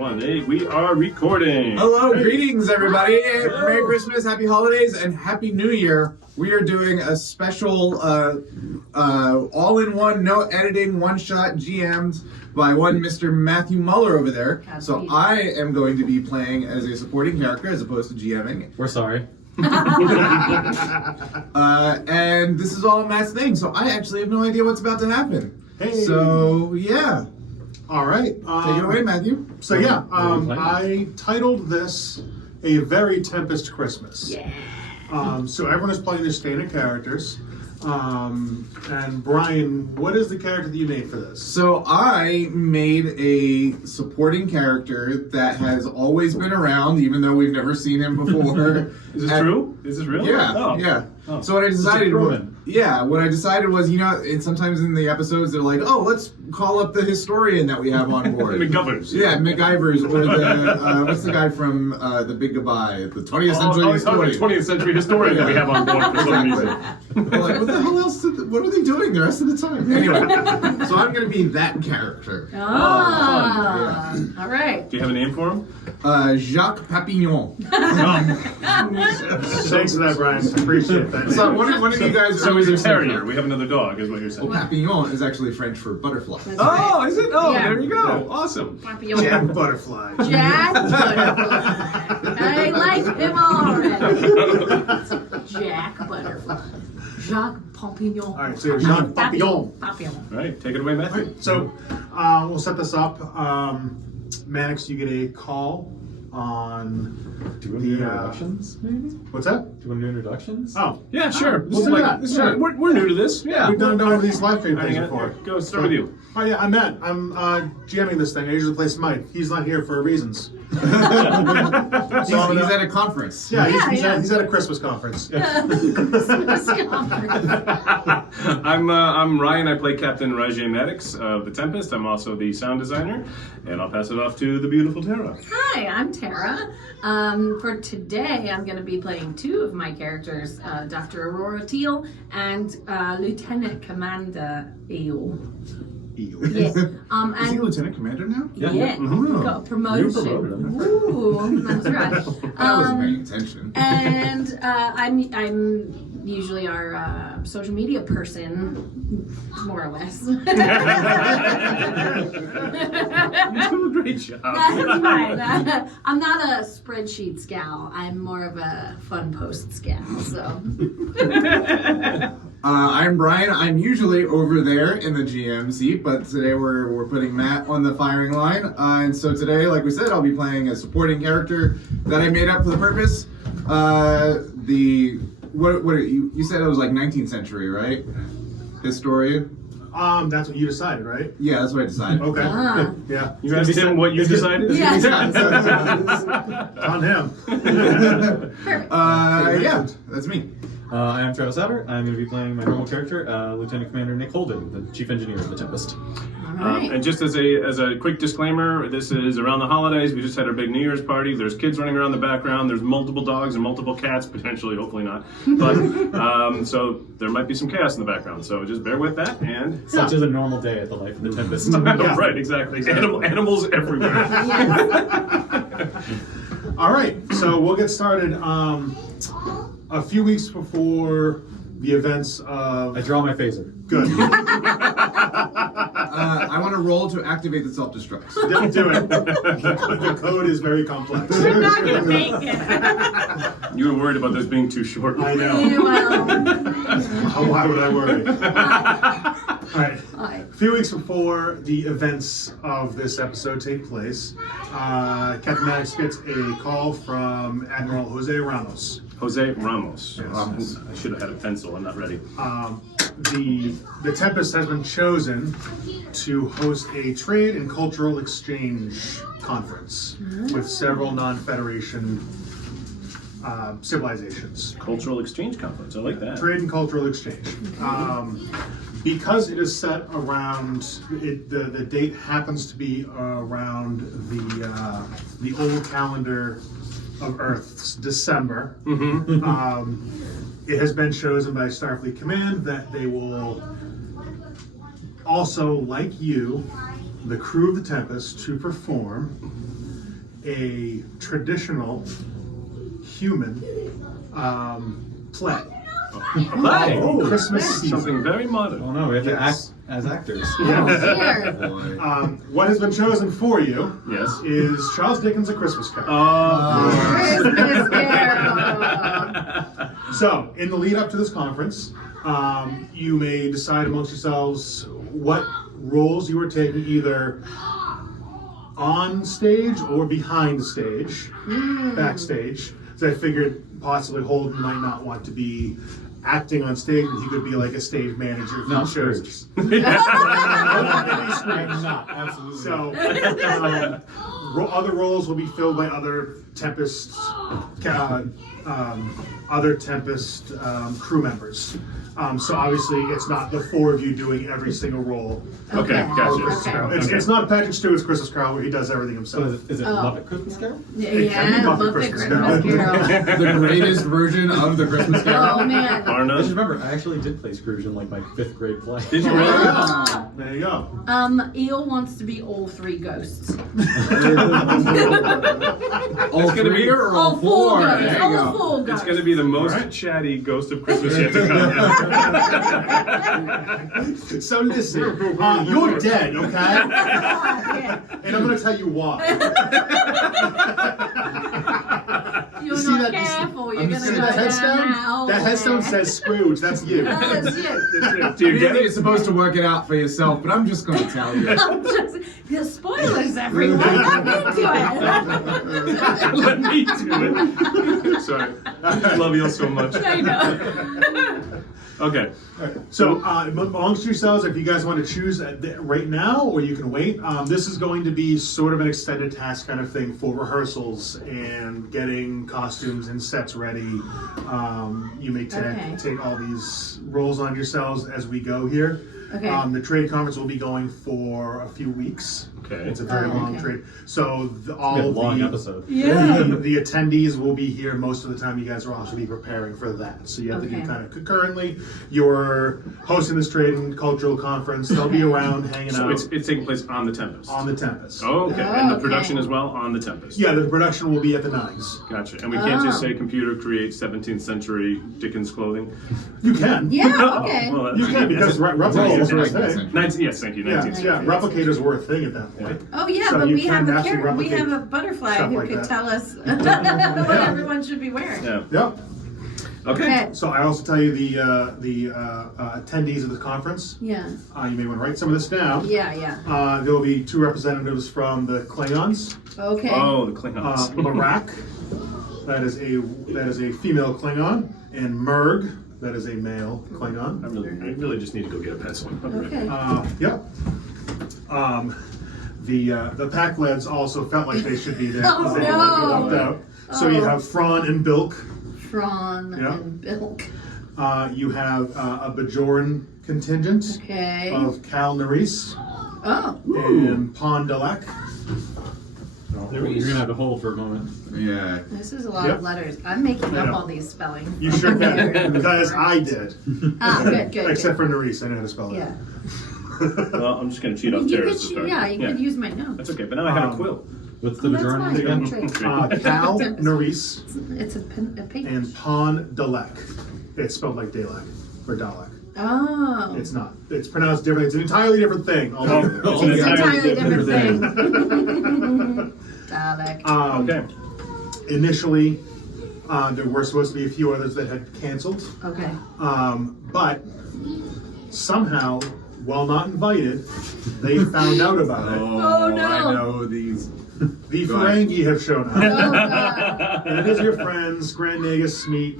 1-8. We are recording. Hello, greetings, everybody. Merry Christmas, Happy Holidays, and Happy New Year. We are doing a special all-in-one, no editing, one-shot GM'd by one Mr. Matthew Muller over there. So I am going to be playing as a supporting character as opposed to GMing. We're sorry. And this is all Matt's thing, so I actually have no idea what's about to happen. Hey. So, yeah. All right. Take it away, Matthew. So yeah, I titled this A Very Tempest Christmas. Yeah. So everyone is playing their standard characters. And Brian, what is the character that you made for this? So I made a supporting character that has always been around, even though we've never seen him before. Is this true? Is this real? Yeah, Oh. yeah. Oh. So what I decided was, improvement. what I decided was, sometimes in the episodes they're like, oh, let's call up the historian that we have on board. McGovers. Yeah, McIvers, or the what's the guy from The Big Goodbye, the 20th century historian. The 20th century historian that we have on board for some reason. We're like, what the hell else? What are they doing the rest of the time? Anyway, so I'm gonna be that character. All right. Do you have a name for him? Jacques Papillon. Thanks for that, Brian. I appreciate that. So one of you guys. So he's a terrier. We have another dog, is what you're saying. Papillon is actually French for butterfly. Oh, is it? Oh, Yeah. there you go. Awesome. Papillon. Jack Butterfly. Jack Butterfly. I like him already. Jack Butterfly. Jacques Papillon. All right, so you're Jean Papillon. Papillon. All right, take it away, All Matthew. right, so we'll set this up. Maddox, you get a call on Do you want to do introductions, maybe? what's that? Do you want to do introductions? Oh, Yeah, sure. We'll do that. Sure. We're new to this. Yeah. we've done these live stream things Hang on. before. Go start with you. Oh yeah, I'm Matt. I'm GMing this thing. I usually play Mike. He's not here for reasons. He's at a conference. Yeah, Yeah, he's at a Christmas conference. I'm Ryan. I play Captain Rajay Maddox of the Tempest. I'm also the sound designer, and I'll pass it off to the beautiful Tara. Hi, I'm Tara. For today, I'm going to be playing two of my characters, Dr. Aurora Teal and Lieutenant Commander Eel. Yeah. Is he And lieutenant commander now? yeah, Oh. got promotion. You promoted him. Ooh, that's right. I wasn't paying attention. And I'm usually our social media person, more or less. You do a great job. That's fine. I'm not a spreadsheet gal. I'm more of a fun posts gal. So. I'm Brian. I'm usually over there in the GM seat, but today we're putting Matt on the firing line. And so today, like we said, I'll be playing a supporting character that I made up for the purpose. You said it was like 19th century, right? Historian. That's what you decided, right? Yeah, that's what I decided. Okay. Ah. Yeah. You asked him what you decided? Yeah. On him. Yeah, that's me. I am Travis Satter. I'm going to be playing my normal character, Lieutenant Commander Nick Holden, the Chief Engineer of the Tempest. All right. And just as a quick disclaimer, this is around the holidays. We just had our big New Year's party. There's kids running around the background. There's multiple dogs and multiple cats, potentially, hopefully not. But so there might be some chaos in the background. So just bear with that. And Such is a normal day at the life of the Tempest. right, exactly. Animals everywhere. All right, so we'll get started. A few weeks before the events of I draw my phaser. good. I want to roll to activate the self-destruct. Do it. The code is very complex. We're not gonna make it. You were worried about this being too short. I know. Well, Why would I worry? All right. hi. A few weeks before the events of this episode take place, Captain Maddox gets a call from Admiral Jose Ramos. Jose Ramos. Yes. I should have had a pencil. I'm not ready. The Tempest has been chosen to host a trade and cultural exchange conference with several non-Federation civilizations. Cultural exchange conference. I like that. Trade and cultural exchange. Because it is set around, the date happens to be around the old calendar of Earth's December. It has been chosen by Starfleet Command that they will also, like you, the crew of the Tempest, to perform a traditional human play. Play. Christmas season. Something very Oh modern. no, we have to Yes. act as actors. Here. Boy. What has been chosen for you Yes. is Charles Dickens' A Christmas Carol. Christmas Carol. So, in the lead up to this conference, you may decide amongst yourselves what roles you are taking, either on stage or behind stage, backstage. So I figured possibly Holden might not want to be acting on stage, and he could be like a stage manager if No, he chose. I'm not, absolutely. So, other roles will be filled by other Tempest, crew members. So obviously, it's not the four of you doing every single role. Okay, of gotcha. Christmas Carol. Okay. It's not Patrick Stewart's Christmas Carol where he does everything So himself. is it Oh. Love It Christmas Carol? It can be Yeah, Muppet love the Christmas Christmas Carol. Carol. The greatest version of the Christmas Carol. Oh man. I Arno. just remember, I actually did play Scrooge in like my 5th grade play. Did you really? Oh. There you go. Eel wants to be all three ghosts. All gonna three be- or all four? ghosts. There you All go. four It's ghosts. going to be the most Alright. chatty ghost of Christmas yet to come. So listen, you're dead, okay? Yeah. And I'm going to tell you why. You're See not that- careful. You're You gonna see go that down headstone? that hole. That headstone says Scrooge. That's you. Oh, that's you. Do you get Really, you're it? supposed to work it out for yourself, but I'm just going to tell you. I'm just, the spoilers, everyone. I'm into it. Let me do it. Sorry. I love you so much. I know. Okay. So, amongst yourselves, if you guys want to choose right now, or you can wait, this is going to be sort of an extended task kind of thing for rehearsals and getting costumes and sets ready. You may Okay. take all these roles on yourselves as we go here. Okay. The trade conference will be going for a few weeks. Okay. It's a very Oh, long okay. trade. So all It's a long the episode. Yeah. the attendees will be here most of the time. You guys will also be preparing for that. So you have to do Okay. kind of concurrently. You're hosting this trade and cultural conference. They'll be around hanging So out it's taking place on the Tempest. on the Tempest. Oh, okay. And the Okay. production as well on the Tempest. Yeah, the production will be at the Nines. Gotcha. And we can't just Oh. say computer creates 17th century Dickens clothing. You can. Yeah, okay. Well, You can because replicators are a thing. 19, yes, thank you. Yeah, 19th yeah, replicators were a thing at that point. Oh yeah, So but you we have can a actually we have a replicate butterfly stuff who like could that. tell us what everyone should be wearing. Yeah. Yep. Okay. Okay. So I also tell you the attendees of the conference. Yeah. You may want to write some of this down. Yeah. Yeah. There will be two representatives from the Klingons. Okay. Oh, the Klingons. Larak, that is a female Klingon, and Merg, that is a male Klingon. I really just need to go get a pencil. Okay. Yep. The pack lads also felt like they should be there. Oh, 'cause they no. were left out. So you Oh. have Fron and Bilk. Fron Yeah. and Bilk. You have a Bajoran contingent Okay. of Cal Nerys Oh. and Pondalek. You're gonna have to hold for a moment. Yeah. This is a lot Yep. of letters. I'm making I up know. all these spellings. You sure can, because I did. Ah, good. Except for Nerys, I know how to spell it. Yeah. Well, I'm just going to cheat off You Tara's could, to start. yeah, you could use my notes. That's okay, but now I have a quill. What's the Oh, that's Bajoran fine. again? Don't trade. Cal Tempest. Nerys It's a page. and Pondalek. It's spelled like Dalek or Dalek. Oh. It's not. It's pronounced differently. It's an entirely different thing. altogether. Oh, It's an yeah. entirely different thing. thing. Dalek. Okay. Initially, there were supposed to be a few others that had canceled, Okay. but somehow, while not invited, they found out about it. Oh, no. I know these. The Go ahead. Ferengi have shown Oh, up. God. And it is your friends, Grand Nagus Smeet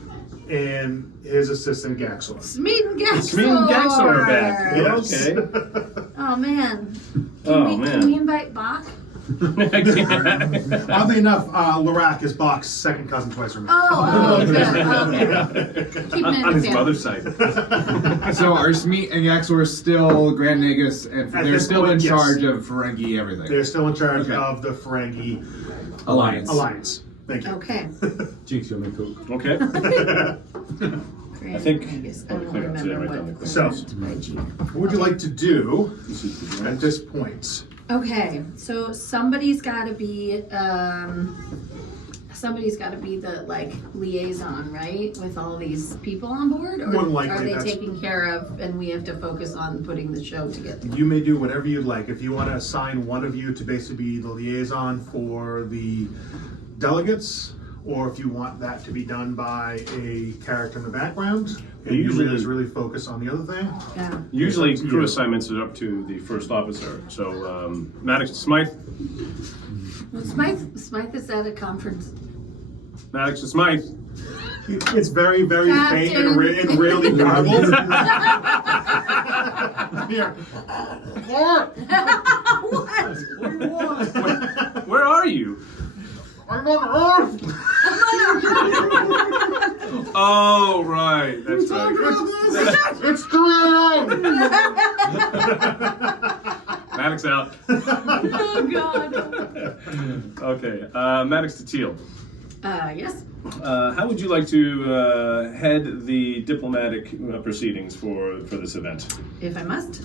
and his assistant Gaxor. Smeet and Gaxor. Smeet and Gaxor are back. Yes. Okay. Oh, man. Oh, Can we invite Bach? Oddly enough, Larak is Bach's second cousin twice removed. Oh, good. Okay. Keep it in On the his family. mother's side. So are Smeet and Yaxor still Grand Nagus, and At they're this still point, in yes. charge of Ferengi everything? They're still in charge Okay. of the Ferengi Alliance. Alliance. Thank you. Okay. Jinx, you'll make cool. Okay. I think- I oh, don't click on today, remember right down what the So- by G. What would you like to do This is the at this point? Okay, so somebody's got to be the like liaison, right, with all these people on board, or More than likely, are they that's- taken care of, and we have to focus on putting the show together? You may do whatever you'd like. If you want to assign one of you to basically be the liaison for the delegates, or if you want that to be done by a character in the background, and you Usually- just really focus on the other thing. Yeah. Usually, It's up to crew you. assignments are up to the first officer. So, Maddox to Smythe. Well, Smythe is at a conference. Maddox to Smythe. It's very, very faint Captain. and rarely garbled. Here. What? Where are you? I'm on Earth. Oh, right. That's right. It's 3 a.m. Maddox out. Oh God. Okay. Maddox to Teal. Yes. How would you like to head the diplomatic proceedings for this event? If I must.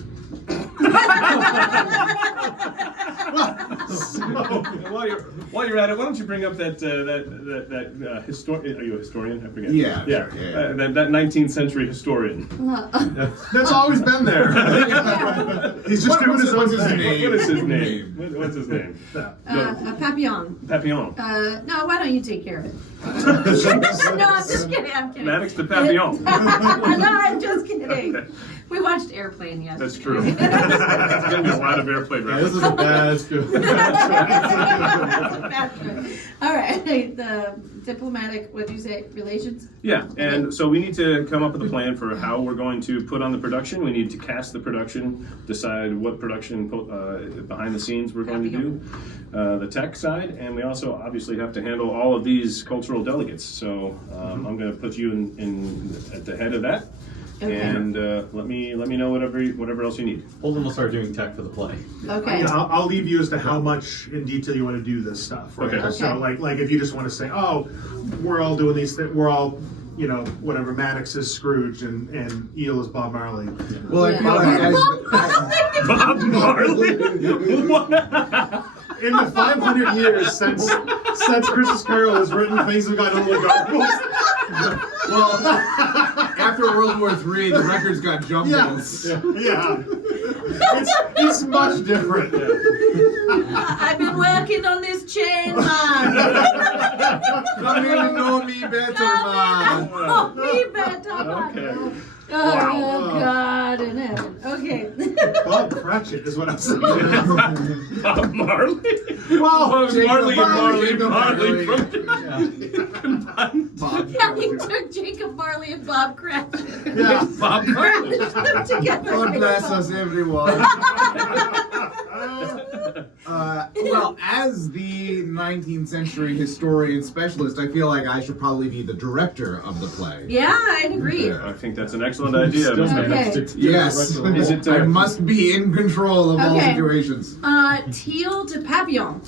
While you're at it, why don't you bring up that historian? Are you a historian? I forget. Yeah, Yeah. sure, yeah. That 19th century historian. That's always been there. He's just doing his own what's his thing. name? What is his name? What's his name? Papillon. Papillon. No, why don't you take care of it? No, I'm just kidding. I'm kidding. Maddox to Papillon. No, I'm just kidding. Okay. We watched Airplane yesterday. That's true. It's gonna be a lot of airplane This is references. a bad school. All right, the diplomatic, what do you say, relations? Yeah, and so we need to come up with a plan for how we're going to put on the production. We need to cast the production, decide what production behind the scenes we're going to do, the tech side, and we also obviously have to handle all of these cultural delegates. So I'm going to put you in at the head of that, Okay. and let me know whatever else you need. Holden will start doing tech for the play. Okay. Yeah, I'll leave you as to how much in detail you want to do this stuff. Right? Okay. So Okay. like if you just want to say, oh, we're all doing these things, we're all, whatever. Maddox is Scrooge and Eel is Bob Marley. Well, I Yeah. feel like Bob Marley. In the 500 years since Christmas Carol was written, things have gotten a little garbled. well, after World War III, the records got jumbled. Yeah. It's much different. I've been working on this chain, man. Come in and know me better, man. Oh, me better, man. Okay. Oh, God in heaven. Okay. Bob Cratchit is what I'm saying. Bob Marley. Well, Jacob Marley and Marley. Jacob Marley Marley. from Bob Yeah, you took Jacob Marley and Bob Cratchit. yeah. Bob Marley. Together. God bless us, everyone. Well, as the 19th century historian specialist, I feel like I should probably be the director of the play. Yeah, I'd agree. Yeah. I think that's an excellent idea. Still Mr. managed to Yes, Is it, I must be in control of all Okay. situations. Teal to Papillon.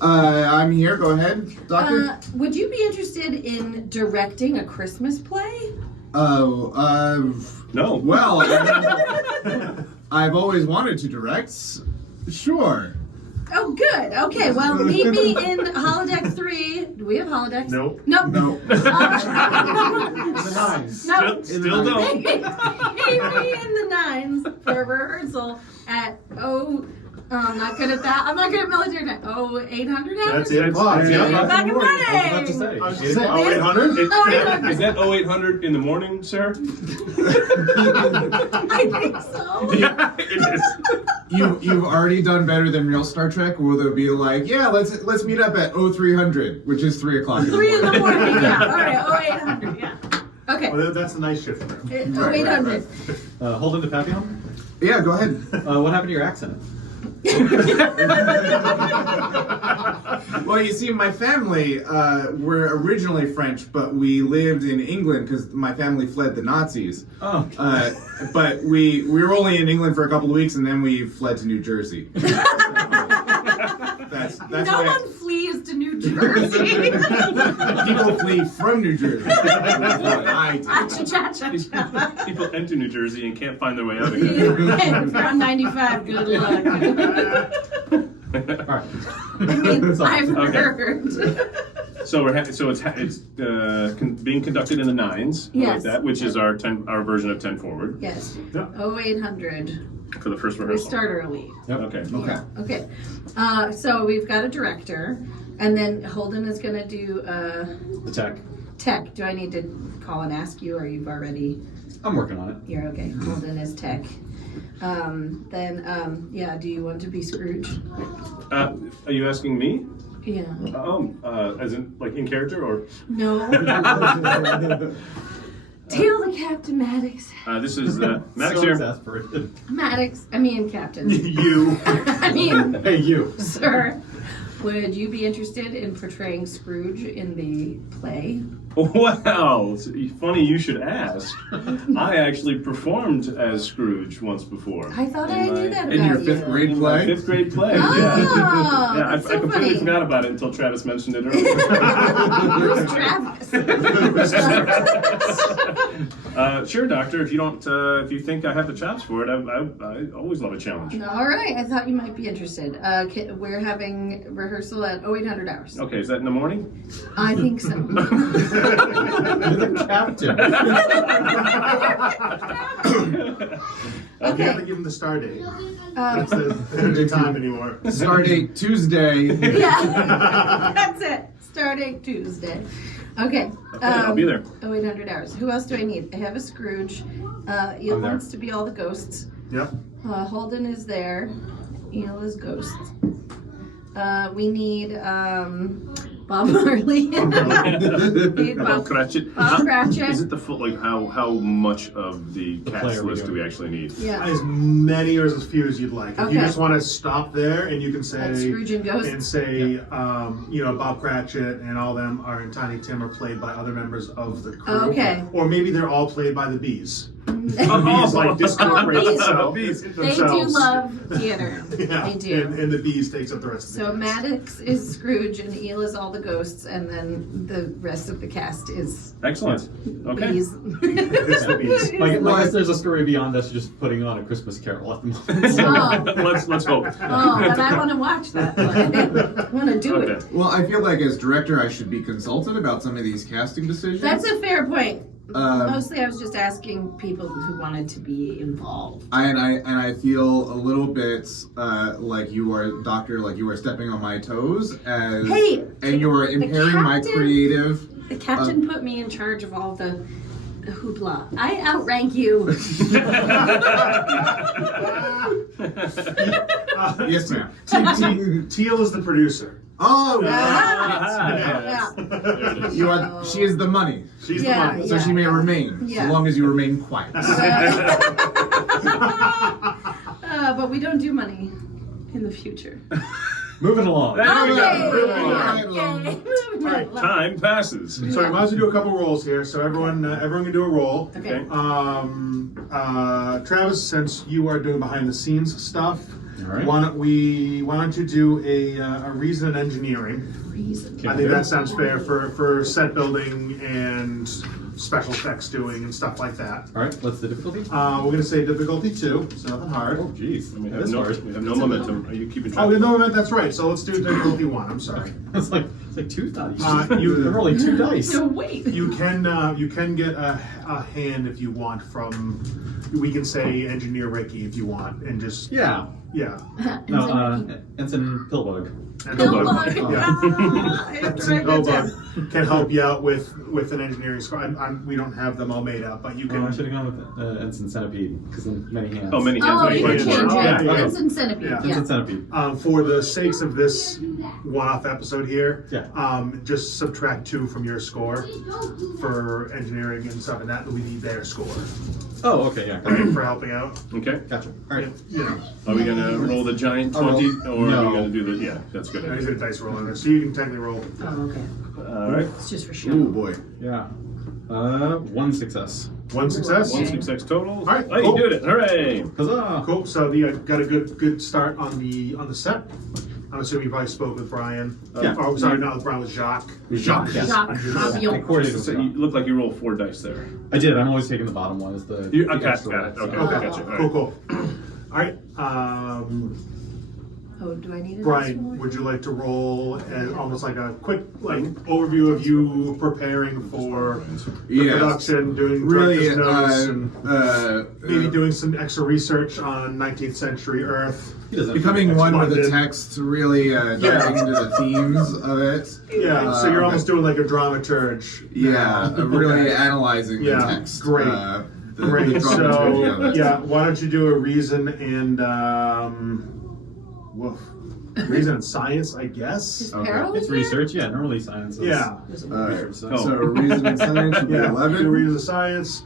I'm here. Go ahead, Doctor. Would you be interested in directing a Christmas play? No. Well, I've always wanted to direct. Sure. Oh, good. Okay, well, meet me in holodeck 3. Do we have holodecks? Nope. Nope. No. The nines. No. Still don't. Meet me in the 9s for rehearsal at I'm not good at that. I'm not good at military time. 0800 That's hours? 8 o'clock. Yeah. Yeah. Back in I was about to Monday. say. I was just saying, 0800? Oh, 800. Is that 0800 in the morning, sir? I think so. Yeah, it is. You've already done better than real Star Trek, where they'll be like, yeah, let's meet up at 0300, which is 3 o'clock. 3 in the morning, yeah. All right, 0800, yeah. Okay. Well, that's a nice shift for him. 0800. Holden to Papillon. Yeah, go ahead. What happened to your accent? Well, you see, my family were originally French, but we lived in England because my family fled the Nazis. Oh. But we were only in England for a couple of weeks, and then we fled to New Jersey. That's No why one flees to New Jersey. people flee from New Jersey. That's what I did. Cha-cha-cha-cha. People enter New Jersey and can't find their way out again. If you're on 95, good luck. All right. I mean, So- I've Okay. heard. So it's being conducted in the 9s, Yes. like that, which is our version of 10 forward Yes. Yeah. 0800. for the first We rehearsal. start early. Yep. Okay. Okay. Okay. So we've got a director, and then Holden is going to do The tech. tech. Do I need to call and ask you, or you've already? I'm working on it. You're okay. Holden is tech. Yeah. Do you want to be Scrooge? Are you asking me? Yeah. As in like in character or? No. Tail the Captain Maddox. This is Maddox So here. exasperated. Maddox. I mean Captain. You. I mean, Hey, you. sir. Would you be interested in portraying Scrooge in the play? Wow, it's funny you should ask. I actually performed as Scrooge once before. I thought I knew that about In your you. 5th grade In my play? 5th grade play. Oh, Yeah, I that's so completely funny. forgot about it until Travis mentioned it earlier. Who's Travis? Sure, Doctor. If you don't, if you think I have the chops for it, I always love a challenge. All right, I thought you might be interested. We're having rehearsal at 0800 hours. Okay, is that in the morning? I think so. You're the captain. You have to give him the star date. That's Um, the time anymore. Stardate Tuesday. yeah, that's it. Starting Tuesday. Okay. Okay, I'll be there. 0800 hours. Who else do I need? I have a Scrooge. Eel I'm there. wants to be all the ghosts. Yep. Holden is there. Eel is ghosts. We need Bob Marley. Need Bob Cratchit. Bob Cratchit. Is it the full, like, how much of the play cast are we list do doing? we actually need? Yeah. As many or as few as you'd like. If you Okay. just want to stop there and you can say Like Scrooge and Ghost. and say, Bob Cratchit and all them are in Tiny Tim are played by other members of the crew. Okay. Or maybe they're all played by the bees. Oh, Bees like discorporate bees. themselves. Bees. They do love theater. Yeah, They do. And the bees takes up the rest of the So cast. Maddox is Scrooge and Eel is all the ghosts, and then the rest of the cast is Excellent. Okay. bees. It's the bees. Like, I guess there's a story beyond us just putting on a Christmas Carol at the moment. Oh, let's hope. oh, but I want to watch that. I want to do Okay. it. Well, I feel like as director, I should be consulted about some of these casting decisions. That's a fair point. Um, Mostly, I was just asking people who wanted to be involved. I feel a little bit like you are, Doctor, like you are stepping on my toes as, Hey, and you are impairing my captain- creative. The captain put me in charge of all the hoopla. I outrank you. Yes, ma'am. Teal is the producer. Oh, Yeah. There it is. you are. She is the money, She's Yeah, the money. so she may remain, Yeah. so long as you remain quiet. But we don't do money in the future. Moving along. There we go. Okay. Moving on. Right along. Okay. Moving along. Time passes. So I might as well do a couple rolls here. So everyone can do a roll. Okay. Travis, since you are doing behind the scenes stuff, All right. why don't you do a reason and engineering? Reason. I think that sounds fair for set building and special effects doing and stuff like that. All right, what's the difficulty? We're gonna say difficulty 2, so nothing hard. Oh, jeez. We That's have hard. no momentum. Are you keeping track? Oh, no, that's right. So let's do difficulty 1. I'm sorry. It's like two dice. You're rolling 2 dice. No, wait. You can get a hand if you want from. We can say engineer Ricky if you want, and just Yeah. yeah. No, Ensign Pillbug. And Pillbug. yeah. Ah, I have to write that down. Pillbug can help you out with an engineering score. We don't have them all made up, but you Oh, I can. should have gone with Ensign Centipede because then many hands. Oh, many hands. Oh, many you can hands. change Yeah, it. yeah. It's in centipede. Yeah. Yeah. Ensign Centipede. For the sakes of this one-off episode here, Yeah. just subtract 2 from your score for engineering and stuff, and that will be their score Oh, okay, yeah. for helping out. Okay. Gotcha. All right. You know, Are we gonna roll the giant I'll roll. 20, or are No. we gonna do the? Yeah, that's good. he's a dice roller there, so you can technically roll. Oh, okay. All right. It's just for Oh show. boy. Yeah. 1 success. 1 success. One success total. All right, Oh, you cool. did it! Hooray! Huzzah! Cool. So you got a good start on the set. I'm assuming you probably spoke with Brian. Yeah. Oh, sorry, not with Brian, with Jacques. Jacques. Yes. Jacques I Papillon. coordinated with So Jacques. you look like you rolled 4 dice there. I did. I'm always taking the bottom one as the. You, the okay, extra got it. one, Okay, so- gotcha. All Cool, right. cool. All right. Oh, do I need a Brian, would you like to roll as almost like a quick overview of you preparing for the Yes. production, doing Really, director's notes, and maybe doing some extra research on 19th century Earth? He doesn't becoming one with the London. text, really diving into the themes of it. Yeah, so you're okay. almost doing like a dramaturge. Yeah, really analyzing Yeah, the text. great. The Great. dramaturgy of So it. yeah, why don't you do a reason and reason and science, I guess. Is Okay. Peril It's in there? research, yeah. Normally science is Yeah. research. So. So reason and science would be Yeah, 11. do reason and science.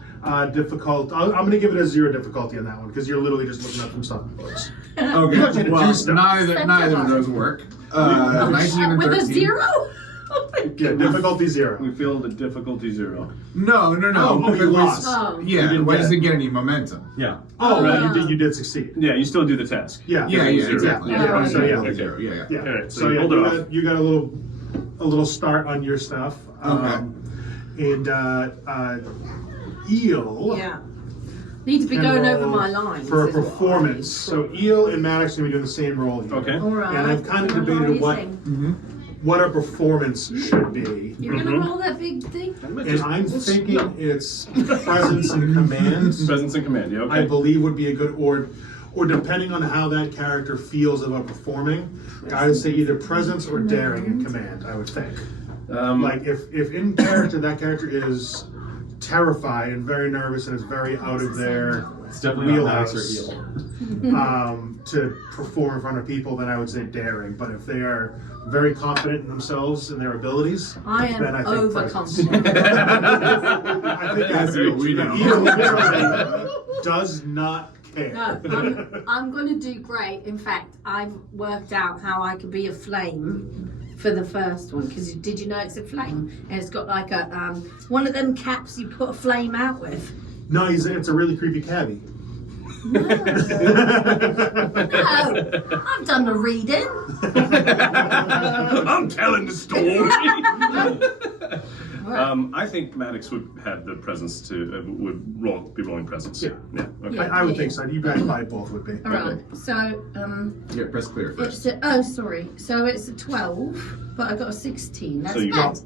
Difficult. I'm going to give it a 0 difficulty on that one because you're literally just looking up from stuff in books. Okay, want you to do well, stuff. neither of those work. 19 and With 13. a 0? Oh my Yeah, God. difficulty 0. We feel the difficulty 0. No. Oh, you It was- lost. Oh. Yeah, didn't why get does it. it get any momentum? Yeah. Oh, Right. you did succeed. Yeah, you still do the task. Yeah, Yeah, Zero. exactly. Yeah, so yeah. Okay. Yeah. Yeah. All right, so so you yeah, pulled it off. you got a little start on your stuff. And Eel. Yeah. Need to be can going over roll my lines. for a is what I performance. So Eel and Maddox are going to be doing the same role here. Okay. All right. And I've kind of Well, debated what amazing. what a performance should be. You're gonna roll that big thing? And I'm thinking it's presence and command. Presence and command, yeah, okay. I believe would be a good or depending on how that character feels about performing, I would say either presence or daring and command, I would think. Like if in character that character is terrified and very nervous and is very out of their It's definitely not Max wheelhouse or Eel. to perform in front of people, then I would say daring. But if they are very confident in themselves and their abilities, I am then I think presence. overconfident. I think that's That's what we know. Eel literally does not care. No, I'm going to do great. In fact, I've worked out how I could be a flame for the first one. Because did you know it's a flame? And it's got like a one of them caps you put a flame out with. No, it's a really creepy cabbie. No, I've done the reading. I'm telling the story. I think Maddox would have the presence to be rolling presence. Yeah. Okay. Yeah. I would think so. You guys probably both would be. All right. So Yeah, press clear first. sorry. So it's a 12, but I got a 16. That's So you bad.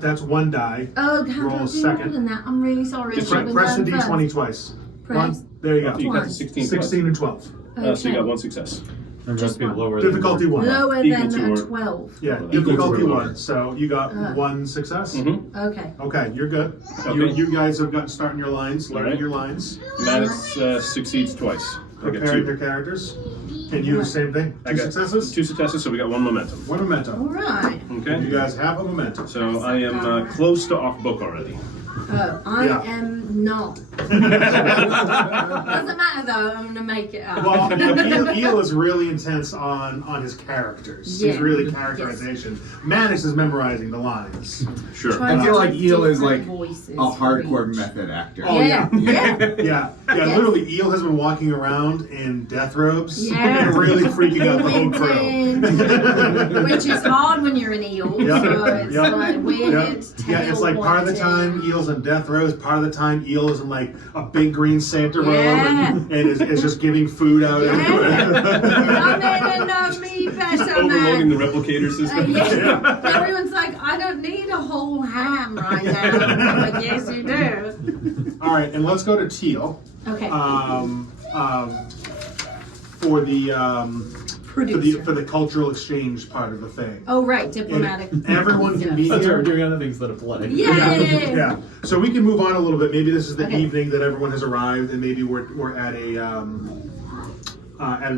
That's one die. Oh, how roll do I do second. more than that? I'm really sorry. Just I should have Press the learned D20 first. twice. Press. There you go. You got One. the 16. 16 and 12. So you got Okay. 1 success. Remember, Just to be one. lower Difficulty than 1. Lower Equal than to a or- 12. Yeah, Equal difficulty to or 1. So you got 1 success. Mm-hmm. Okay. Okay, you're good. Okay. You guys have gotten starting your lines, learning Alright. your lines, Maddox succeeds twice. I got preparing your 2. characters. And you the same thing? I 2 got successes? 2 successes, so we got 1 momentum. One momentum. All right. Okay. You guys have a momentum. So I am close to off book already. Oh, I Yeah. am not. Doesn't matter though. I'm gonna make it up. Well, Eel is really intense on his characters. Yeah. He's really characterization. Maddox is memorizing the lines. Sure. Trying I feel to like do Eel is different like voices a for hardcore each. method actor. Oh, Yeah. Yeah. Yeah, Yes. literally, Eel has been walking around in death robes Yeah. and really freaking out the whole crew. Which is hard when you're an eel. Yeah. So it's Yeah. like weird. Yeah, it's like part of the time Eel's in death robes, part of the time Eel is in like a big green Santa robe and is just giving food out everywhere. Come in and know me better, Overloading the man. replicator system. Yeah. Everyone's like, I don't need a whole ham right now. But yes, you do. All right, and let's go to Teal. Okay. For the Producer. for the cultural exchange part of the thing. Oh, right. Diplomatic. And everyone can be That's why we're here. doing other things that apply. Yeah. Yeah. So we can move on a little bit. Maybe this is the Okay. evening that everyone has arrived, and maybe we're at an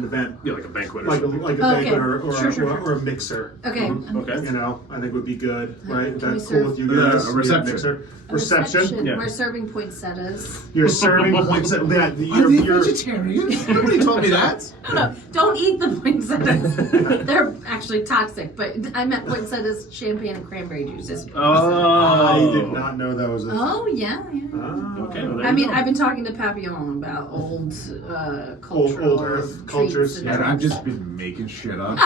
event, Yeah, like a banquet or like a something. banquet or Sure. or a mixer. Okay. Okay. You know, I think would be good, right? Can we That's cool serve- with you guys. A reception. Mixer. A Reception. Yeah. We're serving poinsettias. You're serving points at that. Are they vegetarians? Nobody told me that. No, don't eat the poinsettias. They're actually toxic, but I meant poinsettias, champagne, and cranberry juices. Oh. I did not know that was a. Oh, yeah, yeah. Ah. Okay. Well, there I you mean, go. I've been talking to Papillon about old Old cultural Earth. North cultures. and And I've just been making shit up.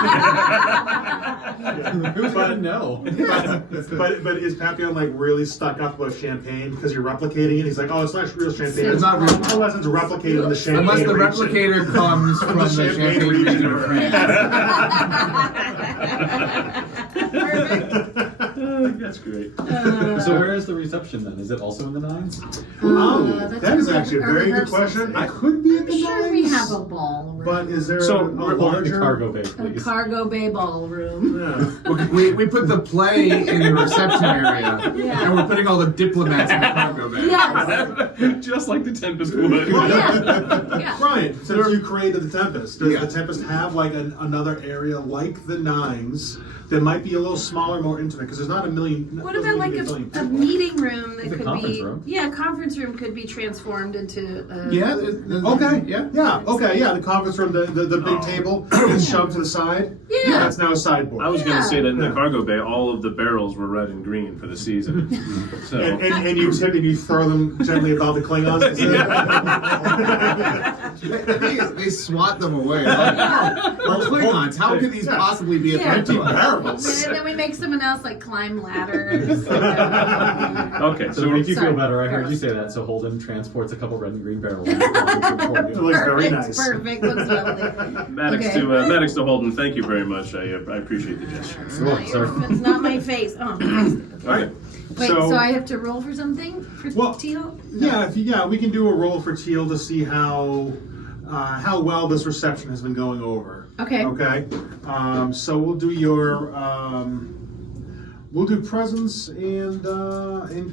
Who's gonna know? But is Papillon like really stuck up about champagne because you're replicating it? He's like, oh, it's not real champagne. It's not real. Unless it's replicated in the champagne Unless the region. replicator comes from the Champagne region of France. That's great. So where is the reception then? Is it also in the nines? That is actually a very good question. It could be at I'm the sure we nines, have a ballroom. but is there So, a we're- The larger cargo bay, a please. cargo bay ballroom. Yeah. We put the play in the reception area, Yeah. and we're putting all the diplomats in the cargo bay. Yes. Just like the Tempest would. Yeah. Brian, since you created the Tempest, does Yeah. the Tempest have like another area like the Nines that might be a little smaller, more intimate? Because there's not a million. What doesn't about need like to be a million people. meeting room that It's a could conference be? room. Yeah, a conference room could be transformed into. Yeah. Okay. Yeah. Yeah. Okay. Yeah. The conference room, the big table is shoved to the side. Yeah. That's now a sideboard. I was going Yeah. to say that in the Yeah. cargo bay, all of the barrels were red and green for the season. So and you tip and you throw them gently about the Klingons. They swat them away. Well, Klingons, how could these possibly be a Yeah. threat to us? Barrels. And then we make someone else like climb ladders. okay, So so to make you Sorry. feel better, I heard you say that. So Holden transports a couple red and green barrels. It looks very Perfect, nice. Perfect. Looks lovely. Maddox Okay. Maddox to Holden, thank you very much. I appreciate the gesture. You're welcome, sir. It's not my face. Oh, Okay. wait. So- So I have to roll for something for Well, Teal? Yeah, we can do a roll for Teal to see how well this reception has been going over. Okay. Okay. So we'll do your we'll do presence and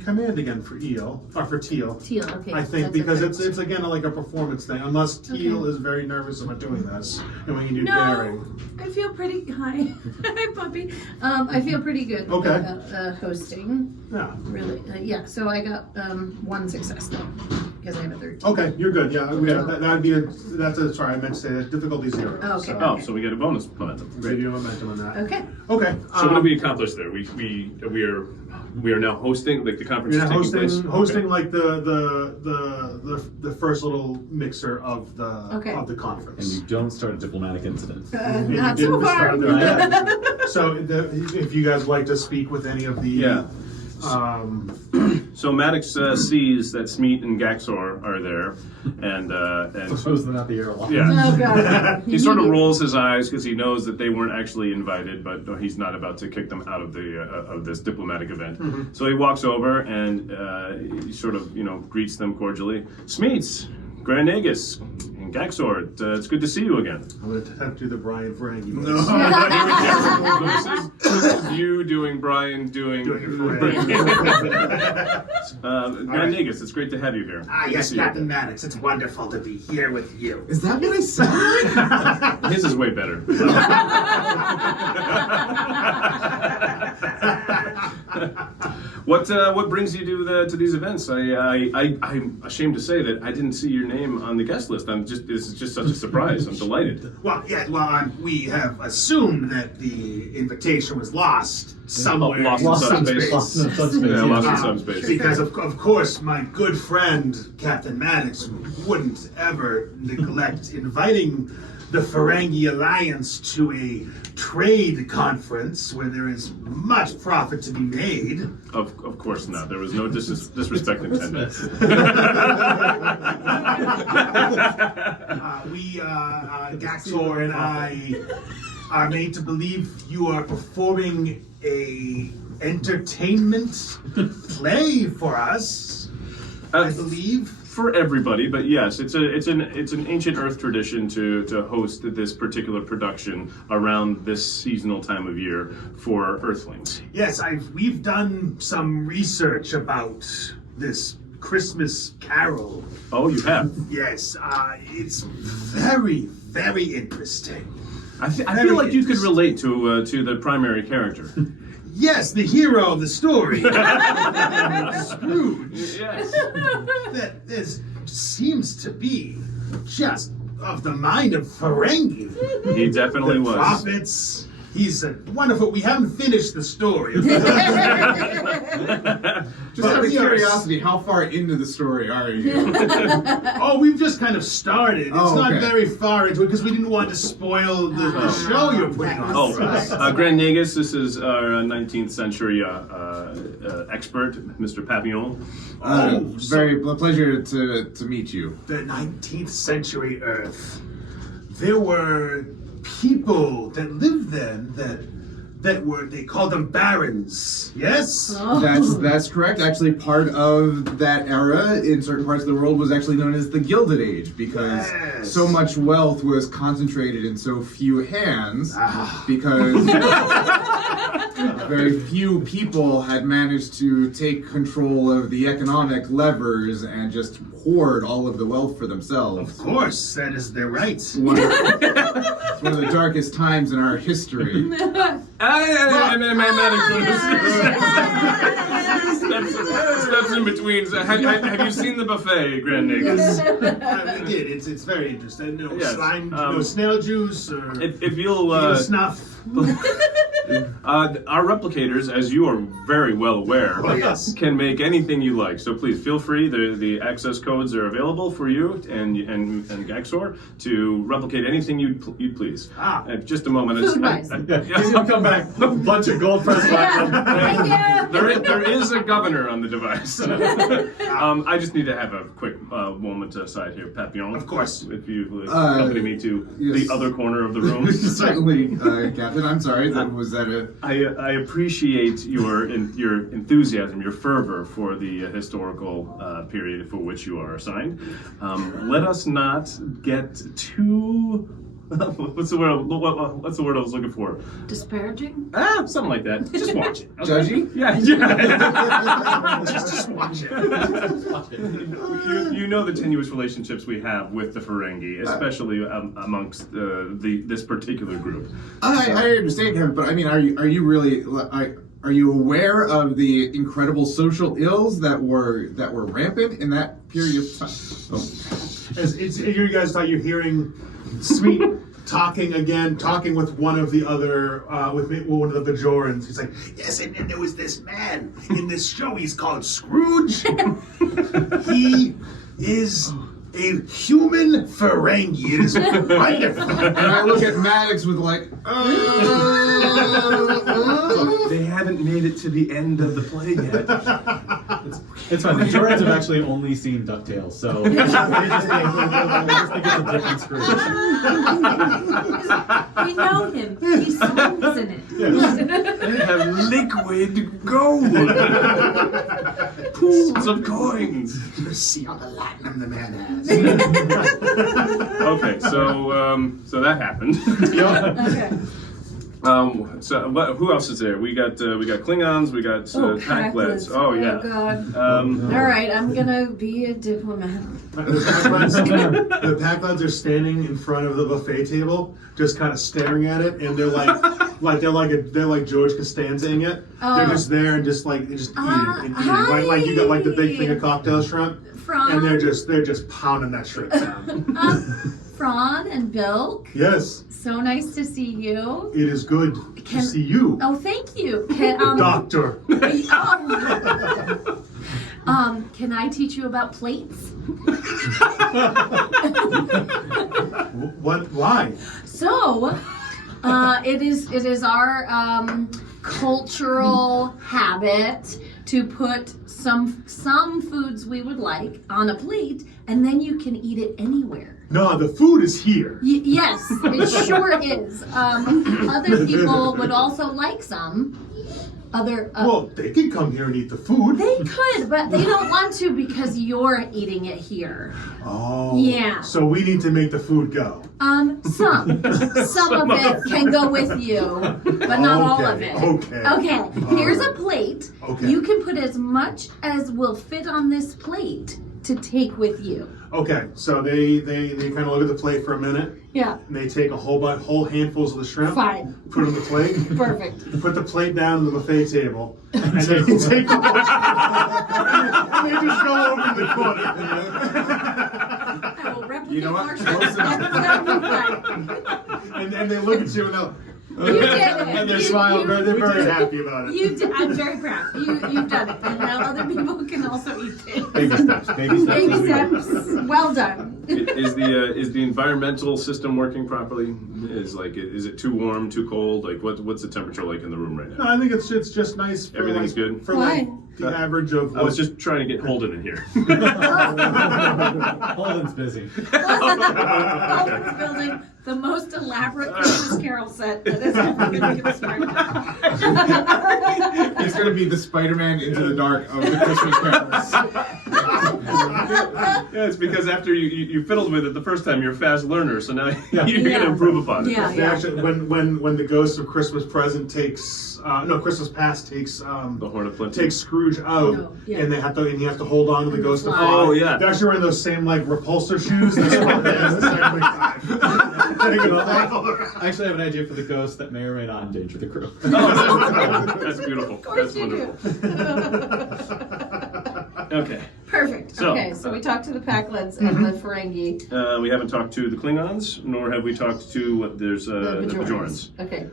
command again for Eel or for Teal. Teal. Okay. I think that's because okay. it's again like a performance thing. Unless Teal Okay. is very nervous about doing this, and we can do No, daring. I feel pretty. Hi, hi, puppy. I feel pretty good Okay. about hosting. Yeah. Really, yeah. So I got one success though, because I have a 13. Okay, you're good. Yeah, that would be sorry, I meant to say that difficulty 0. Oh, okay. Oh, so we get a bonus momentum. Give you momentum on that. Okay. Okay. So what have we accomplished there? We are now hosting, like the conference You're is not taking place. hosting Okay. like the first little mixer of the Okay. of the And conference. you don't start a diplomatic incident. And you Not so didn't far. start doing that. So if you guys would like to speak with any of the Yeah. um, So Maddox sees that Smeet and Gaxor are there, and Suppose they're not the airlock. yeah. Oh god. He sort of rolls his eyes because he knows that they weren't actually invited, but he's not about to kick them out of the of this diplomatic event. So he walks over and he sort of greets them cordially. Smeets, Grand Nagus, and Gaxor, it's good to see you again. I'm going to attempt to do the Brian Ferengi voice. This is you doing Brian doing Ferengi. Grand Nagus. It's great to have you here. Ah, Good to yes, see you Captain again. Maddox. It's wonderful to be here with you. Is that what I sound like? His is way better. What brings you to these events? I'm ashamed to say that I didn't see your name on the guest list. This is just such a surprise. I'm delighted. Well, yeah, well, we have assumed that the invitation was lost somewhere Lost in in subspace. Lost in subspace. Yeah, lost in Um, subspace. Because of course my good friend Captain Maddox wouldn't ever neglect inviting the Ferengi Alliance to a trade conference where there is much profit to be made. Of course not. There was no disrespect intended. Gaxor and I are made to believe you are performing a entertainment play for us. I believe. For everybody, but yes, it's an ancient Earth tradition to host this particular production around this seasonal time of year for Earthlings. Yes, we've done some research about this Christmas Carol. Oh, you have. Yes, it's very, very interesting. I feel like you could relate to the primary character. Yes, the hero of the story, Scrooge. Yes. That this seems to be just of the mind of Ferengi. He definitely The was. prophets, He's wonderful. We haven't finished the story. Just out of curiosity, how far into the story are you? Oh, we've just kind of started. It's Oh, not okay. very far into it because we didn't want to spoil the show you're putting on. Oh, Right. Grand Negus, this is our 19th century expert, Mr. Papillon. Very pleasure to meet you. The 19th century Earth. There were people that lived then they called them barons. Yes? That's correct. Actually, part of that era in certain parts of the world was actually known as the Gilded Age because Yes. so much wealth was concentrated in so few hands Ah. because very few people had managed to take control of the economic levers and just hoard all of the wealth for themselves. Of course, that is their right. It's one of the darkest times in our history. Steps in between. So have you seen the buffet, Grand Negus? I did. It's very interesting. No Yes, slime, no snail juice or If you'll snuff. our replicators, as you are very well aware, Oh, yes. can make anything you like. So please feel free. The access codes are available for you and Gaxor to replicate anything you'd please. Ah. Just a moment. Food-wise. He's gonna come back with a bunch of gold press back. Thank you. There is a governor on the device. I just need to have a quick moment aside here, Papillon. Of course. If you would accompany me to yes. the other corner of the room. Certainly, Captain. I'm sorry. Was that a? I appreciate your enthusiasm, your fervor for the historical period for which you are assigned. Let us not get too. What's the word? What's the word I was looking for? Disparaging? Something like that. Just watch it. Okay? Judgy? Yeah. Just watch it. You know the tenuous relationships we have with the Ferengi, especially amongst this particular group. I understand, Kevin, but I mean, are you really? Are you aware of the incredible social ills that were rampant in that period of time? As you guys thought you're hearing Sweet talking with one of the other, with one of the Bajorans. He's like, yes, and there was this man in this show. He's called Scrooge. He is a human Ferengi. It is wonderful. And I look at Maddox with like, They haven't made it to the end of the play yet. It's fine. The Jorans have actually only seen DuckTales, so they just think it's a different Scrooge. We know him. He swims in it. They have liquid gold. Pools of coins. You see all the Latinum the man has. Okay, so that happened. Okay. Who else is there? We got Klingons. We got Packlets. Oh yeah. God. Um, All right, I'm gonna be a diplomat. The Packlets are standing in front of the buffet table, just kind of staring at it, and they're like George Costanzaing it. They're just there and just eating and eating. Like you got like the big thing of cocktail shrimp, and they're just pounding that shrimp down. Fran and Bilk, Yes, so nice to see you. it is good to see you, Oh, thank you. Doctor. Can I teach you about plates? What? Why? So, it is our cultural habit to put some foods we would like on a plate, and then you can eat it anywhere. No, the food is here. Yes, it sure is. Other people would also like some. Well, they can come here and eat the food. They could, but they don't want to because you're eating it here. Oh. Yeah. So we need to make the food go. Some of it can go with you, but not all of it. Okay. Here's a plate. Okay. You can put as much as will fit on this plate to take with you. Okay. So they kind of look at the plate for a minute, Yeah. and they take a whole handfuls of the shrimp. Fine. Put it on the plate. Perfect. Put the plate down on the buffet table, and then they take and they just go over to the corner. I will replicate You know what? our Close shrimp. enough. And they look at you and they'll, You did it. And they're You- smiling. you- They're very happy about it. You did, I'm very proud. You've done it, and now other people can also eat it. Baby steps. Baby steps. Baby steps. Well done. Is the environmental system working properly? Is it too warm, too cold? Like what's the temperature like in the room right No, now? I think it's just nice. For Everything's like, good? For Why? like the average of. I was just trying to get Holden in here. Holden's busy. Holden's building the most elaborate Christmas Carol set that has ever been constructed. It's gonna be the Spider-Man Into the Dark of the Christmas carols. Yeah, it's because after you fiddled with it the first time, you're a fast learner, so now you're Yeah. gonna improve upon it. Yeah, They actually, when the Ghost of Christmas Present takes Christmas Past takes The Horn of Plenty. takes Scrooge out, No, yeah. and he has to hold on to the Ghost of Fly. Fly. Oh, yeah. They're actually wearing those same like repulsor shoes. They're so fast, it's like, I actually have an idea for the ghost that may or may not endanger the crew. That's beautiful. Of course That's you wonderful. do. Okay. Perfect. So, Okay, so we talked to the Packlets and the Ferengi. We haven't talked to the Klingons, nor have we talked to the Bajorans. Okay.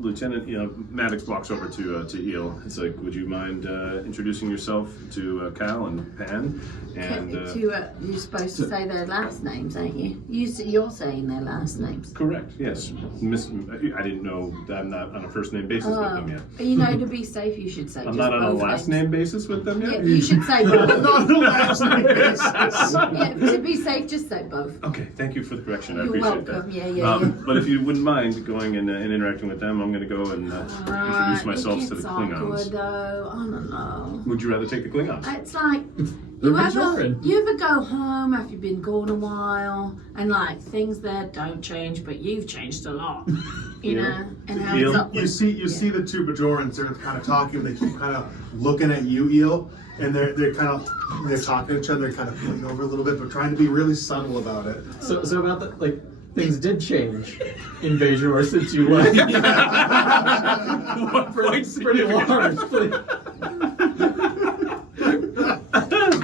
Lieutenant, Maddox walks over to Eel. It's like, would you mind introducing yourself to Cal and Pan? And You're supposed to say their last names, ain't you? You're saying their last names. correct, yes. I didn't know that I'm not on a first name basis with them yet. To be safe, you should say. I'm just not on a both last names. name basis with them Yeah, yet. you should say both. Not on a last name basis. Yeah, to be safe, just say both. Okay, thank you for the correction. I You're appreciate welcome. that. Yeah. But if you wouldn't mind going and interacting with them, I'm going to go and introduce myself to the It's Klingons. awkward, though. I don't know. Would you rather take the Klingons? It's like They're you ever Bajoran. go home after you've been gone a while and like things there don't change, but you've changed a lot. You know, and how Eel? it's up. You see the two Bajorans. They're kind of talking. They keep kind of looking at you, Eel, and they're talking to each other. They're kind of peeling over a little bit, but trying to be really subtle about it. So about that, like, things did change in Bajor since you left. Pretty large.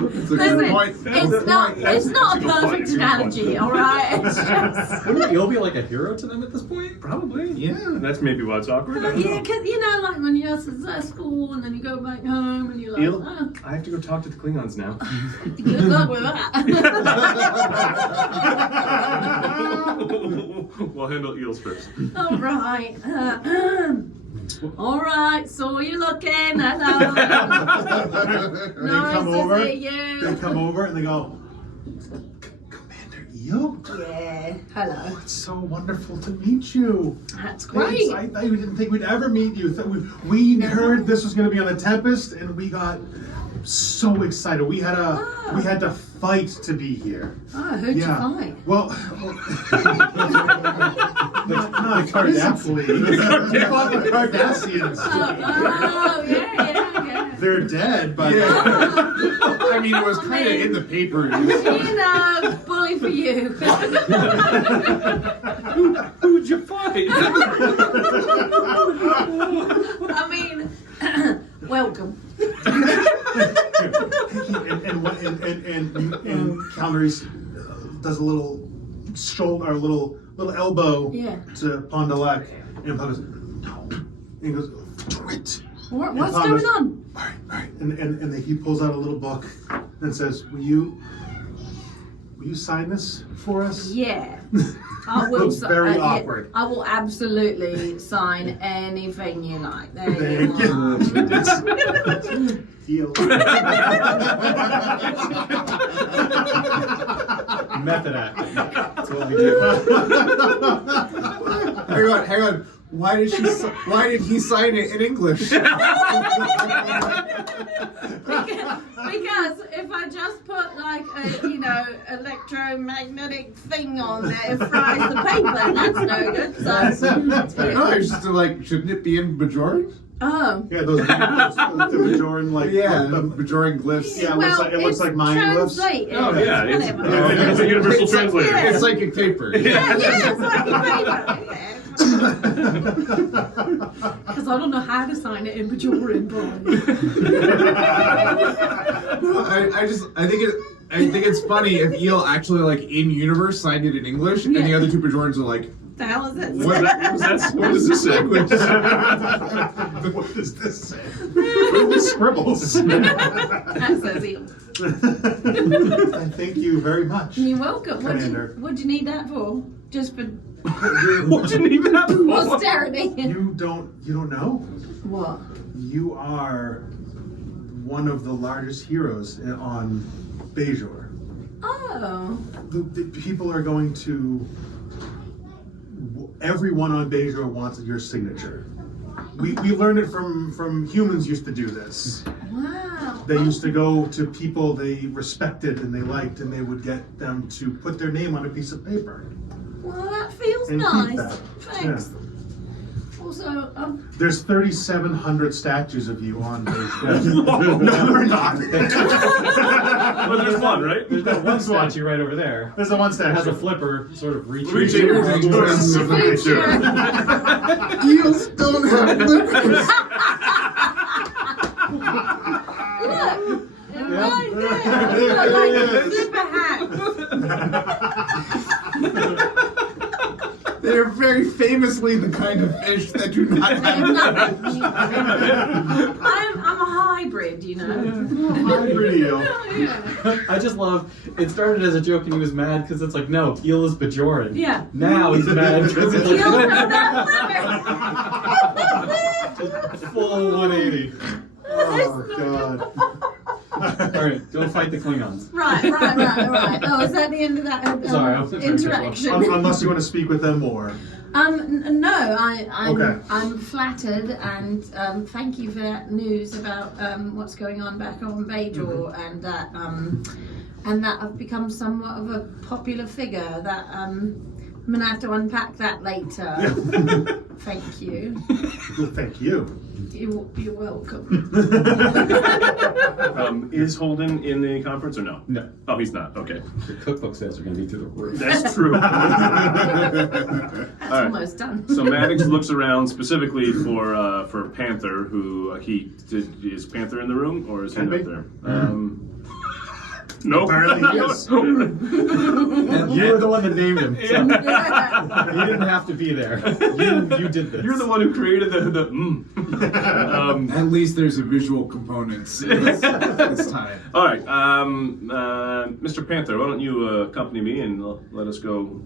It's a Listen, good point. it's not a That's a good point. perfect That's a good point. analogy, all right? It's just. Wouldn't Eel be like a hero to them at this point? Probably. Yeah. That's maybe why it's awkward. I don't Yeah, know. because like when you're at school and then you go back home and you're like, Eel, oh, I have to go talk to the Klingons now. good luck with that. We'll handle Eels first. All right. All right, saw you looking. Hello. They come Nice over. to see you. They come over and they go, Commander Eel? Yeah, hello. It's so wonderful to meet you. That's great. I didn't think we'd ever meet you. We heard this was going to be on the Tempest, and we got so excited. We had to fight to be here. Oh, who'd you fight? Well, not physically. We fought the Cardassians. Oh, yeah. They're dead, but I mean, it was kind of in the papers. Bully for you. Who'd you fight? I mean, welcome. and Calmaris does a little shoulder, or a little elbow Yeah. to Pondalek, and Pond goes, no. And he goes, do it. What's Pond going goes, on? All right. And then he pulls out a little book and says, will you sign this for us? Yeah. I will. Looks very yeah, awkward. I will absolutely sign anything you like. There you Thank are. Deal. Method acting. That's what we do. Hang on. Why did he sign it in English? Because if I just put like a electromagnetic thing on there, it fries the paper, and that's no good. So, No, it's just like, shouldn't it be in Bajoran? oh. Yeah, those the Bajoran, like, Yeah, the- Bajoran glyphs. Yeah, it looks like mind glyphs. translated. Oh, yeah. Whatever. It's a universal translator. Yeah. It's psychic paper. Yeah, it's like a paper. Because I don't know how to sign it in Bajoran, I think it's funny if Eel actually like in universe signed it in English, and the Yeah. other two Bajorans are like, The hell is it? What does this say? What does this say? Little scribbles. That says eel. Thank you very much. You're welcome. Commander. What'd you need that for? Just for What do you need that for? posterity? You don't know? What? You are one of the largest heroes on Bajor. Oh. The people are going to. Everyone on Bajor wants your signature. We learned it from humans used to do this. Wow. They used to go to people they respected and they liked, and they would get them to put their name on a piece of paper. Well, that feels And keep nice. that. Thanks. Also, There's 3,700 statues of you on Bajor. No, we're not. Well, there's one, right? There's that one statue right over there. There's the one That has a statue. flipper sort of reaching. Reaching towards the future. Eels don't have flippers. look. Yeah. Right there. Like a super hat. They are very famously the kind of fish that do not have flippers. I'm a hybrid, you know. Hybrid eel. Yeah. I just love. It started as a joke and he was mad because it's like, no, eel is Bajoran. Yeah. Now he's mad because it's Eel like don't have flippers. full 180. Oh God. All right, go fight the Klingons. Right. Oh, is that the end of that Sorry, I wasn't trying to interaction? Unless you want to speak with them more. No, Okay. I'm flattered, and thank you for that news about what's going on back on Bajor, and that I've become somewhat of a popular figure. That I'm gonna have to unpack that later. Thank you. Well, thank you. You're welcome. Is Holden in the conference or no? No, Oh, he's not. Okay. the cookbook sales are going to be through the roof. That's true. That's All right. almost done. So Maddox looks around specifically for Panther, who is Panther in the room or is he Can not be. there? No. Apparently he is. And you were the one that named him. So Yeah. he didn't have to be there. You did this. You're the one who created the At least there's a visual component this time. All right, Mr. Panther, why don't you accompany me and let us go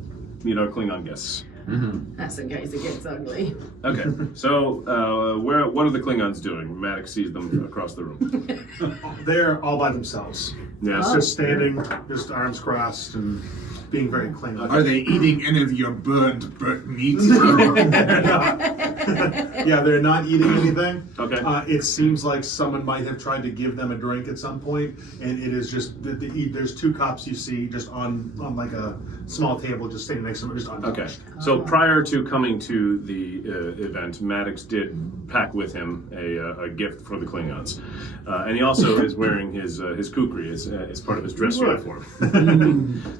meet our Klingon guests? That's in case it gets ugly. Okay, so what are the Klingons doing? Maddox sees them across the room. They're all by themselves. Yes. Just standing, just arms crossed, and being very Klingon. Are they eating any of your burnt meat? Yeah, they're not eating anything. Okay. It seems like someone might have tried to give them a drink at some point, and it is just there's two cups you see just on like a small table, just standing next to them, just untouched. Okay, so prior to coming to the event, Maddox did pack with him a gift for the Klingons, and he also is wearing his kukri as part of his dress uniform.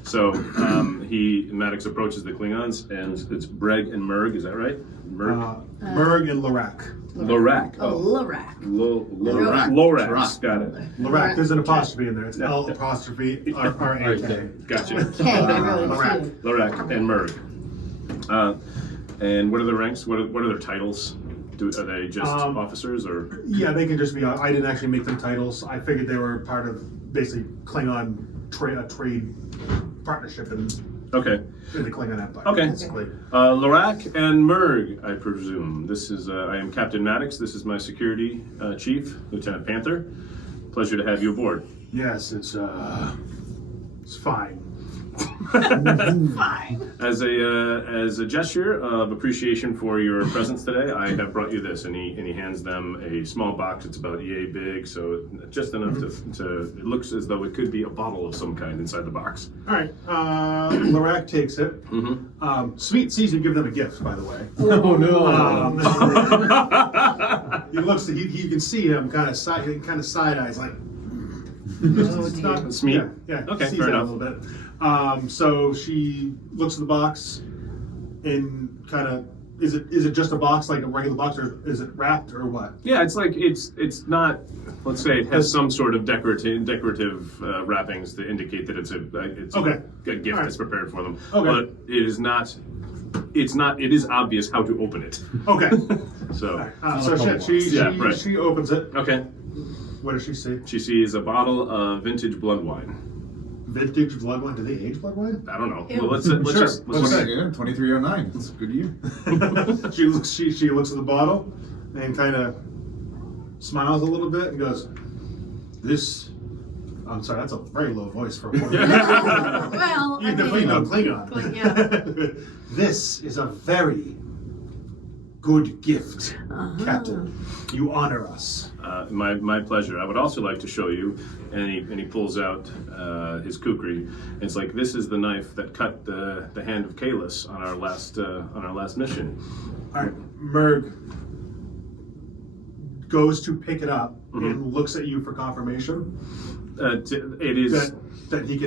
So Maddox approaches the Klingons, and it's Breg and Merg. Is that right? Merg, Merg and Lorak. Lorak. Oh, Lorak. Lorak. Lorax. Got it. Lorak. There's an apostrophe in there. It's Yeah. L apostrophe R-A-K. Gotcha. Okay, really Lorak. cute. Lorak and Merg. And what are their ranks? What are their titles? Are they just officers or? Yeah, they can just be. I didn't actually make them titles. I figured they were part of basically Klingon trade partnership in Okay. the Klingon Empire. Okay. Basically. Lorak and Merg, I presume. This is I am Captain Maddox. This is my security chief, Lieutenant Panther. Pleasure to have you aboard. Yes, it's fine. Fine. As a gesture of appreciation for your presence today, I have brought you this, and he hands them a small box. It's about yay big, so just enough to it looks as though it could be a bottle of some kind inside the box. All right. Lorak takes it. Mm-hmm. Sweet sees you give them a gift, by the way. Oh no. He looks. You can see him kind of side eyes like. Oh, dear. Smeet. Yeah. Okay, sees fair that enough. a little bit. So she looks at the box and kind of is it just a box like a regular box, or is it wrapped, or what? Yeah, it's like it's not. Let's say it has some sort of decorative wrappings to indicate that it's Okay. a gift All right. that's prepared for them. Okay. But it is not it's not. It is obvious how to open it. Okay. So So Yeah, right. she opens it. okay, What does she see? she sees a bottle of vintage blood wine. Vintage blood wine. Do they age blood wine? I don't know. Ew. Well, let's Sure. just What's that? Yeah, 2309. That's a good year. She looks at the bottle and kind of smiles a little bit and goes, "This." I'm sorry, that's a very low voice for a woman. Well, You definitely know Klingon. Yeah. This is a very good gift, Captain. You honor us. my pleasure. I would also like to show you, and he pulls out his kukri. It's like this is the knife that cut the hand of Kalis on our last mission. All right, Merg goes to pick it up Mm-hmm. and looks at you for confirmation It is. that he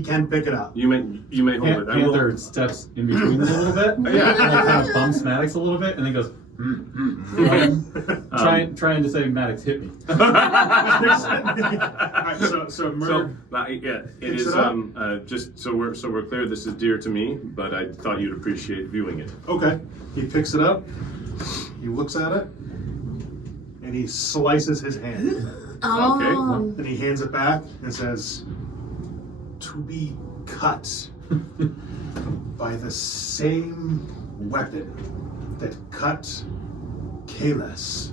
can pick it up. You may hold it. I will- Panther steps in between them a little bit. Yeah. And like kind of bumps Maddox a little bit, and then goes, trying to say, Maddox hit me. All right, so Merg. So yeah, it Picks is. it up? Just so we're clear, this is dear to me, but I thought you'd appreciate viewing it. Okay. He picks it up. He looks at it, and he slices his hand. Oh. Then he hands it back and says, "To be cut by the same weapon that cut Kalis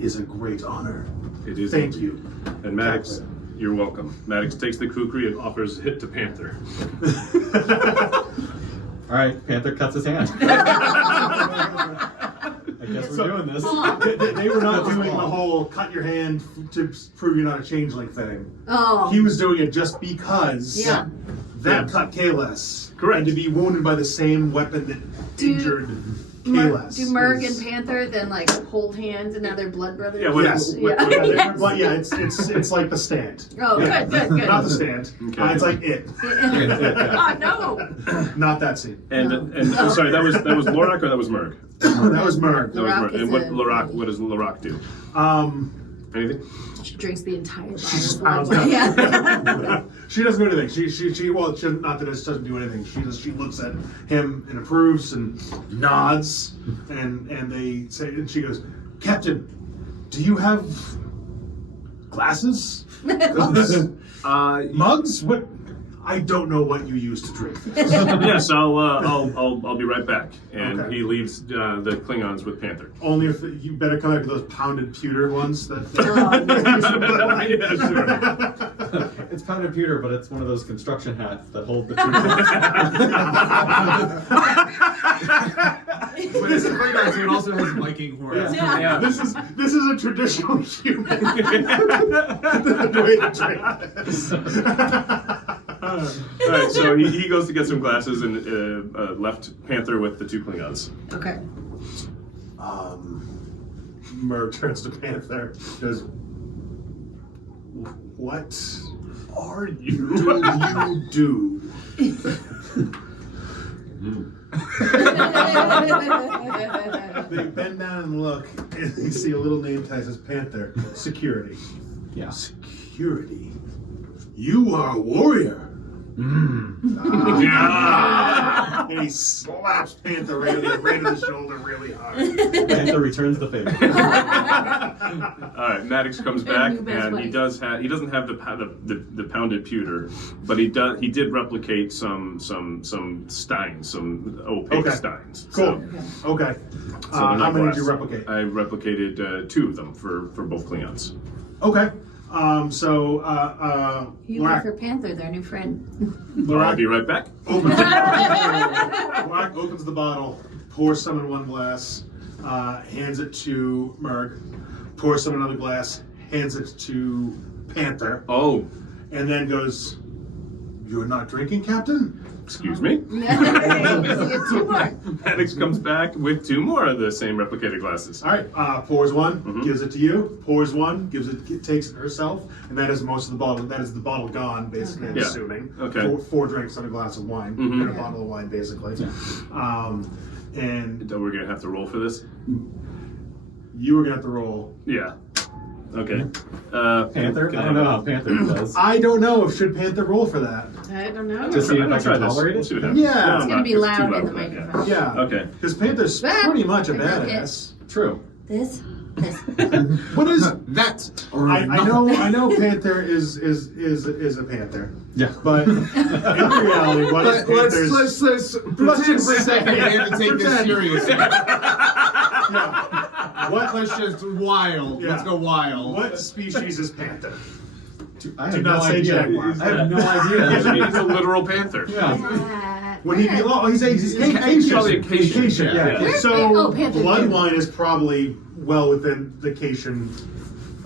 is a great honor. It is. Thank you." And Maddox, you're welcome. Maddox takes the kukri and offers it to Panther. All right, Panther cuts his hand. I guess we're doing this. They were not doing the whole cut your hand to prove you're not a changeling thing. Oh. He was doing it just because Yeah. that Yeah. cut Kalis. Correct. And to be wounded by the same weapon that injured Kalis. Do Merg is- and Panther then like hold hands and now they're blood brothers? Yeah, what- Yes. Yeah. It's like the stand. Oh, Yeah. good. Not the stand. Okay. It's like it. Oh no. Not that scene. And I'm sorry, that was Lorak or that was Merg? That was Merg. That was Lorak Merg. is And what a- does Lorak do? Anything? She drinks the entire She just bottle. pounds it. Yeah. She doesn't do anything. She not that it doesn't do anything. She looks at him and approves and nods and they say, and she goes, "Captain, do you have glasses? Cups? Mugs? What? I don't know what you use to drink this." Yes, I'll be right back. And Okay. he leaves the Klingons with Panther. Only if you better come back with those pounded pewter ones that. Yeah, sure. It's pounded pewter, but it's one of those construction hats that hold the But it's the Klingon, so it also has Viking horns. Yeah. This is a traditional human way to drink this. All right, so he goes to get some glasses and left Panther with the two Klingons. Okay. Merg turns to Panther. Goes, "What are you? Do?" They bend down and look, and they see a little name tag that says Panther. Security. Yeah. Security. You are a warrior. Yeah. And he slaps Panther right in the shoulder really hard. Panther returns the favor. All right, Maddox comes back, New best and he way. doesn't have the pounded pewter, but he did replicate some steins, some opaque Okay. steins. Cool. Okay. So they're How not many glass. did you replicate? I replicated 2 of them for both Klingons. Okay. You Lorak, for Panther, their new friend. I'll be right back. Lorak opens the bottle, pours some in one glass, hands it to Merg, pours some in another glass, hands it to Panther, Oh, and then goes, "You're not drinking, Captain?" excuse me. You get 2 more. Maddox comes back with 2 more of the same replicated glasses. All right, pours one, Mhm. gives it to you. Pours one, takes it herself, and that is most of the bottle. That is the bottle gone, basically. I'm Yeah. assuming. Okay. 4 drinks and a glass of wine, Mhm. and a bottle of wine, basically. And We're gonna have to roll for this. you were gonna have to roll. Yeah. Okay. Panther? I don't know how Panther does. I don't know if should Panther roll for that. I don't know. To see if I I'll try can this. tolerate We'll it. see what happens. Yeah. No, It's gonna not- be too loud in the for that, yeah. microphone. Yeah. Okay. Because Panther's Ah, pretty much a I broke it. badass. True. This. What is? That's I know Panther is a panther. Yeah. But in reality, what is Panther's? Let's pretend for a second we have to take this Pretend. seriously. What Let's just wild. Yeah. Let's go wild. what species is Panther? I Do have not no say idea. jaguar. I have no idea. He's a literal panther. Yeah. Would he be? Oh, he's Caucasian. Probably a Caucasian, yeah. Where's So oh, Panther. bloodline is probably well within the Caucasian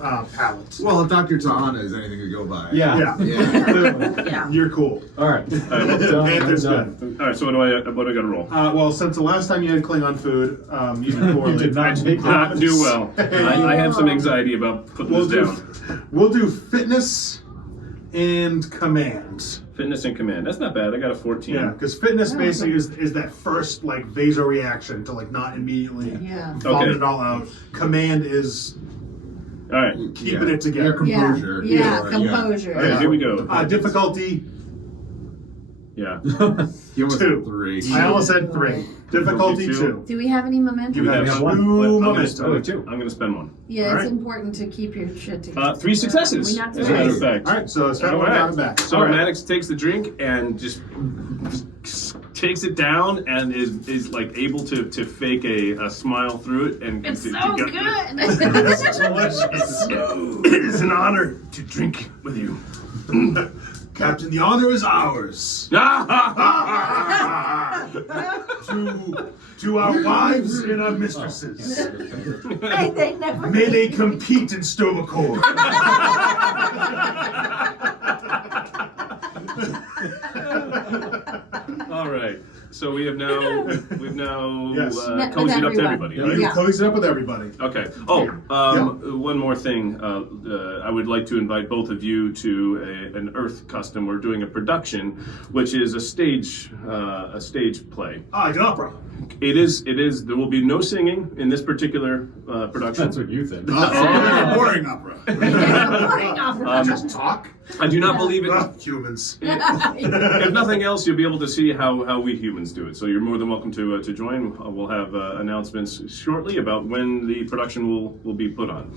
palate. Well, if Dr. Tahana is anything to go by. Yeah. Yeah, Yeah. Clearly. Yeah. you're cool. All right. Panther's Done. good. All right. So what do I got to roll? Well, since the last time you had Klingon food, you did poorly. You did not Did not do well. I had some anxiety about putting We'll this do, down. we'll do fitness and command. Fitness and command. That's not bad. I got a 14. Yeah, because fitness basically is that first like vasoreaction to like not immediately Yeah. vomit Okay. it all out. Command is All right. keeping Yeah. it together. Yeah, composure. Yeah, Or, composure. All right. Here we go. Difficulty Yeah. You almost 2. had 3. I almost said 3. Difficulty Difficulty 2. Do we have any momentum? You have We have 2 one. I'm momentum. gonna spend one. Yeah, All it's right. important to keep your shit together. 3 successes. We not As a matter of today. fact. All right, so start All one right. down and back. So All right. Maddox takes the drink and just takes it down and is like able to fake a smile through it and It's to so get- good. It is an honor to drink with you. Captain, the honor is ours. To our wives and our mistresses. They never. May they compete in Stovacor. All right. So we've now Yes. Met with cozied up to everyone. everybody. You Right? Yeah. close it up with everybody. Okay. Oh, one more thing. I would like to invite both of you to an Earth custom. We're doing a production, which is a stage play. Ah, like an opera. It is. There will be no singing in this particular production. That's what you think. Boring opera. Boring opera. Just talk. I do not believe it. Humans. If nothing else, you'll be able to see how we humans do it. So you're more than welcome to join. We'll have announcements shortly about when the production will be put on.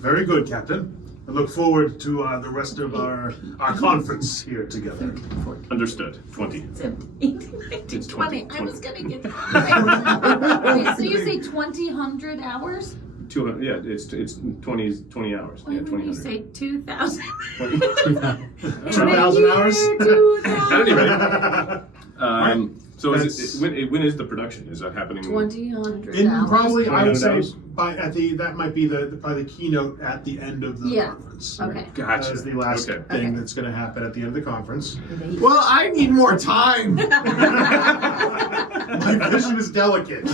Very good, Captain. I look forward to the rest of our conference here together. Understood. 20. 18, 19, 20. I was gonna get. Wait, so you say 20 hours? 200. Yeah, it's 20 hours. Why Yeah, would you 20. say 2,000? 2,000 hours? At any rate. So when is the production? Is that happening? 2,000 In hours. probably, I would 200 say, hours? that might be probably the keynote at the end of the Yeah. conference. Okay. Gotcha. That's the last Okay. thing Okay. that's going to happen at the end of the conference. Well, I need more time. My vision is delicate.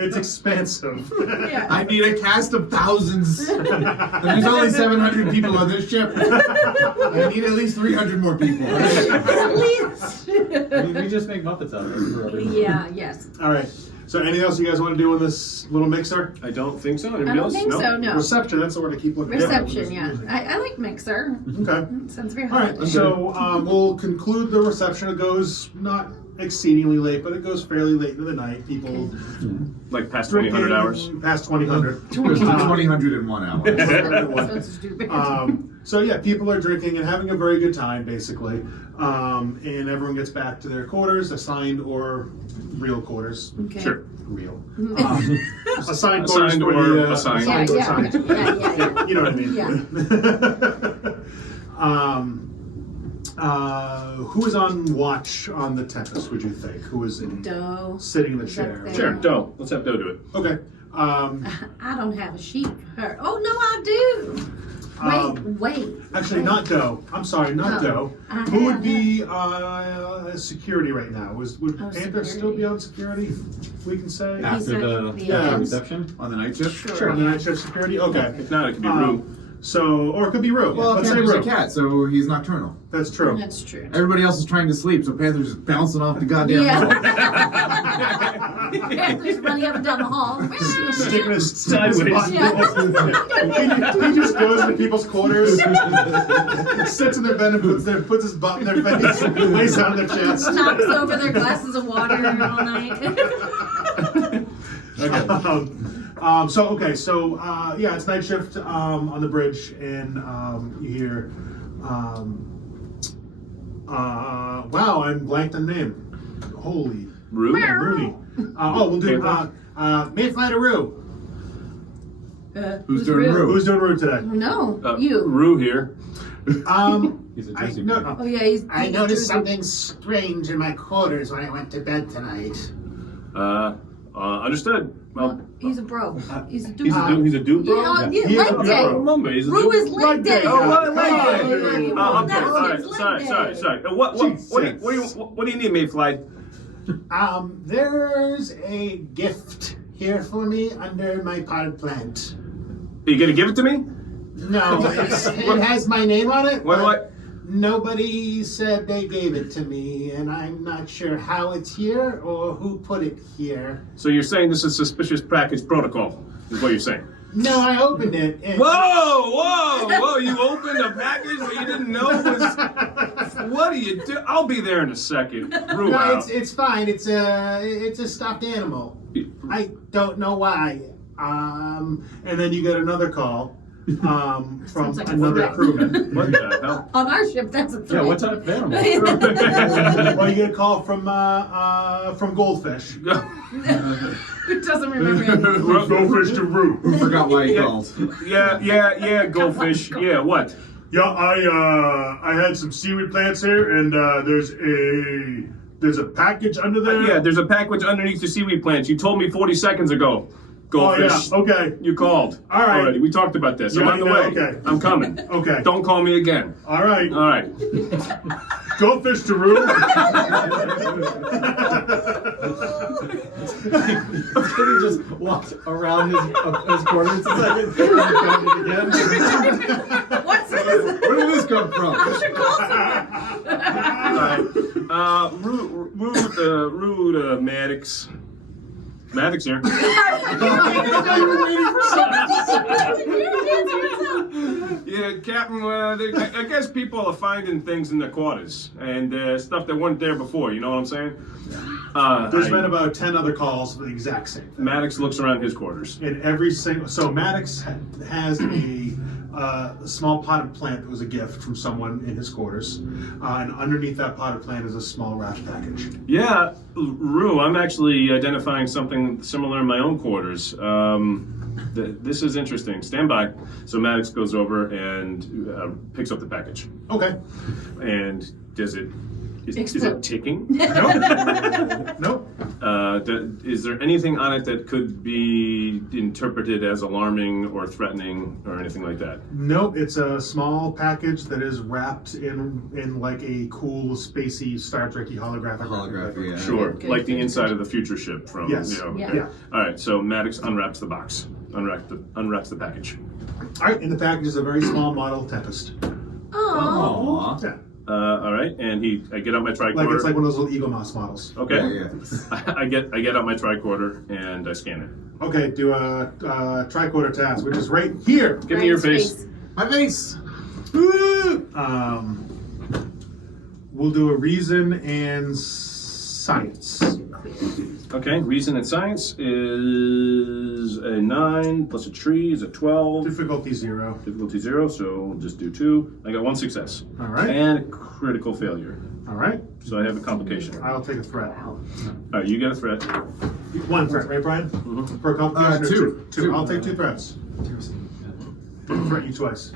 It's expansive. Yeah. I need a cast of thousands. There's only 700 people on this ship. I need at least 300 more people. At least. We just make Muppets out of it for everyone. Yeah, yes. All right. So anything else you guys want to do in this little mixer? I don't think so. I Anybody don't else? think No? so, no. Reception, that's the word I keep looking Reception, yeah. at. I like Mixer. Okay. Sounds very All right, hot. so we'll conclude the reception. It goes not exceedingly late, but it goes fairly late into the night. People Like past drinking 2,000 hours. past 2,000. 2001 hours. That's stupid. So yeah, people are drinking and having a very good time, basically, and everyone gets back to their quarters, assigned or real quarters. Okay. Sure. Real. Assigned quarters Assigned for or the assigned. Yeah, assigned or yeah, assigned. yeah. You know what I mean? Yeah. Who is on watch on the Tempest? Would you think? Who is Doe. sitting in the Is that chair? fair? Sure. Doe. Let's have Doe do it. Okay. I don't have a sheep. Her. Oh no, I do. Wait. Actually, not Doe. I'm sorry, not No. Doe. I Who would have be security right now? Would Oh, Panther still be on security? We can say After the Yeah. reception? On the night shift? Sure. On the night shift security. Okay. If not, it could be room. So, or it could be Rue. Well, Let's say Panther's a Rue. cat, so he's nocturnal. That's true. That's true. Everybody else is trying to sleep, so Panther's just bouncing off the goddamn wall. Yeah. Panthers running up and down the hall. Sticking his Sideways. butt. Yeah. He just goes into people's quarters, sits in their bed and puts his butt in their face, lays down on their chest. Knocks over their glasses of water all night. Yeah, it's night shift on the bridge, and you hear, wow, I'm blanked on name. Holy Rue? Rooney. We'll do Mayfly to Rue. Who's doing Rue? Who's doing Rue today? No, you. Rue here. He's a I, Jersey no, boy. Oh yeah, he's. I noticed something strange in my quarters when I went to bed tonight. Understood. Well, He's a bro. He's a dude. he's a dude, bro? Yeah, He is leg a day. bro. Remember, he's a Rue dude. is leg day. Oh, what, leg day? Hey, Okay, well, all that's right. his leg Sorry. day. What do you need, Mayfly? There's a gift here for me under my potted plant. Are you gonna give it to me? No, it has my name on it. What do but Nobody said they gave it to me, and I'm not sure how it's here or who put it here. So you're saying this is suspicious package protocol, is what you're saying? No, I opened it. And Whoa! You opened a package that you didn't know was... What do you do? I'll be there in a second. Rue No, out. it's fine. It's a stuffed animal. I don't know why. and then you get another call from Sounds like a another threat. crewman. What the hell? On our ship, that's a Yeah, threat. what type of animal? Well, you get a call from Goldfish. Who doesn't remember anything? Goldfish to Rue. Who forgot why he called? Yeah, goldfish. Yeah, what? Yeah, I had some seaweed plants here, and there's a package under there. Yeah, there's a package underneath the seaweed plants. You told me 40 seconds ago. Goldfish. Oh yeah. Okay. You called. All right. Already. We talked about this. I'm Yeah, on the yeah, way. okay. I'm coming. Okay. Don't call me again. All right. All right. Goldfish to Rue. He just walked around his quarters a second and found it again. What's this? Where did this come from? Rude Maddox. Maddox here. Yeah, Captain, I guess people are finding things in their quarters and stuff that weren't there before, you know what I'm saying? There's been about 10 other calls for the exact same thing. Maddox looks around his quarters. In every single, so Maddox has a small potted plant that was a gift from someone in his quarters, and underneath that potted plant is a small wrapped package. Yeah, Rue, I'm actually identifying something similar in my own quarters. This is interesting. Stand by. So Maddox goes over and picks up the package. Okay. And is it Explode. ticking? Nope. Is there anything on it that could be interpreted as alarming or threatening or anything like that? Nope. It's a small package that is wrapped in like a cool, spacey, Star Trek-y holographic. Holography, yeah. Sure, Good, like the good. inside of the future ship from, Yes. you know. Yeah. okay. Yeah. All right, so Maddox unwraps the box, unwraps the package. All right. In the package is a very small model Tempest. Oh. Aww. Yeah. All right, and I get out my tricorder. Like it's like one of those little Eagle Moss models. Okay. Yeah. I get out my tricorder and I scan it. Okay. Do a tricorder task, which is right here. Give me your face. My face! We'll do a reason and science. Okay, reason and science is a 9 plus a tree is a 12. Difficulty 0. Difficulty 0, so we'll just do 2. I got 1 success. All right. And a critical failure. All right. So I have a complication. I'll take a threat. All right, you get a threat. 1 threat, right, Brian? For a complication. or two. Two. I'll take 2 threats. Threat you twice.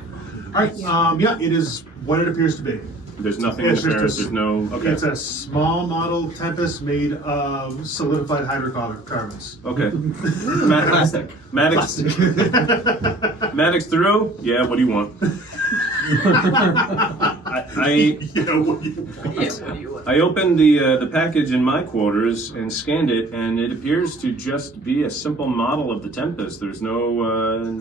All right. Yeah, it is what it appears to be. There's nothing in It's the just Paris. There's no. Okay. It's a small model Tempest made of solidified hydrocarbons. Okay. Maddox through? Yeah, what do you want? I Yeah, what do you want? I opened the package in my quarters and scanned it, and it appears to just be a simple model of the Tempest. There's nothing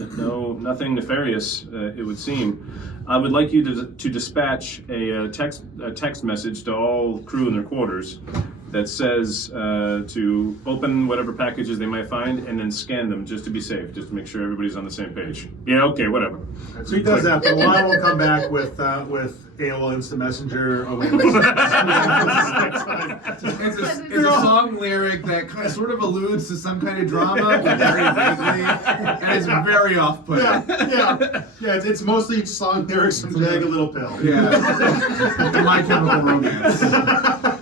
nefarious, it would seem. I would like you to dispatch a text message to all crew in their quarters that says to open whatever packages they might find and then scan them just to be safe, just to make sure everybody's on the same page. Yeah, okay, whatever. So he does that, but Lana will come back with AOL Instant Messenger. It's a song lyric that kind of sort of alludes to some kind of drama, but very vaguely, and it's very off-putting. Yeah. It's mostly song lyrics from Bag a Little Pill. Yeah. My Chemical Romance.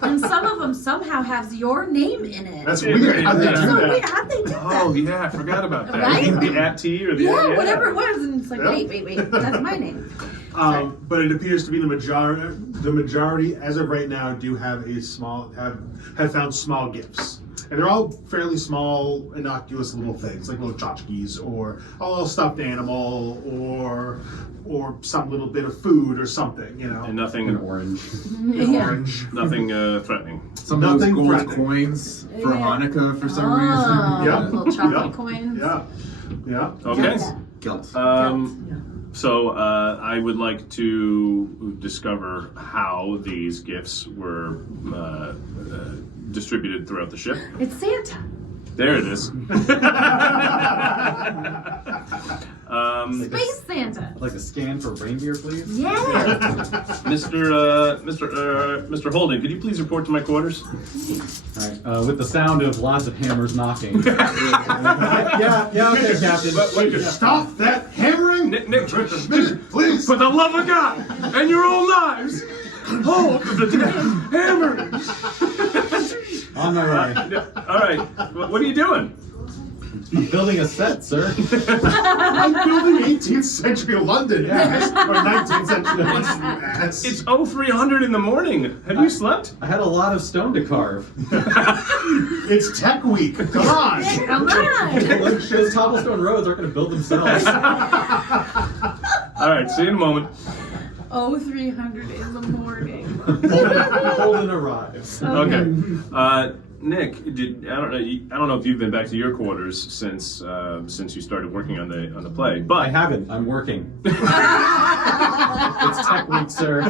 And some of them somehow have your name in it. That's weird. How they do so that? weird. How'd they do that? Oh yeah, I forgot about that. Right? The @T or the Yeah, whatever it was, and it's like, Yeah. wait, that's my name. But it appears to be the majority. The majority, as of right now, do have have found small gifts, and they're all fairly small, innocuous little things, like little tchotchkes or a little stuffed animal or some little bit of food or something, you know. And nothing, An orange. Orange. nothing threatening. Some of those Nothing gold threatening. coins for Yeah. Hanukkah for some Oh, reason. Yeah. little chocolate Yeah. coins. Yeah. Okay. Guilt. So I would like to discover how these gifts were distributed throughout the ship. It's Santa. There it is. Space Santa. I'd like a scan for reindeer, please. Yeah. Mr. Holden, could you please report to my quarters? All right. With the sound of lots of hammers knocking. yeah, okay, Captain. Stop that hammering! Nick, Just a minute, please. for the love of God and your own lives, hold the hammer. On my right. All right, what are you doing? I'm building a set, sir. I'm building 18th century London, ass, or 19th century London, ass. It's 0300 in the morning. Have you slept? I had a lot of stone to carve. It's Tech Week. Come on. Come on. Those cobblestone roads aren't going to build themselves. All right, see you in a moment. 0300 in the morning. Holden arrives. Okay. Nick, I don't know if you've been back to your quarters since you started working on the play, I but haven't. I'm working. It's Tech Week, sir.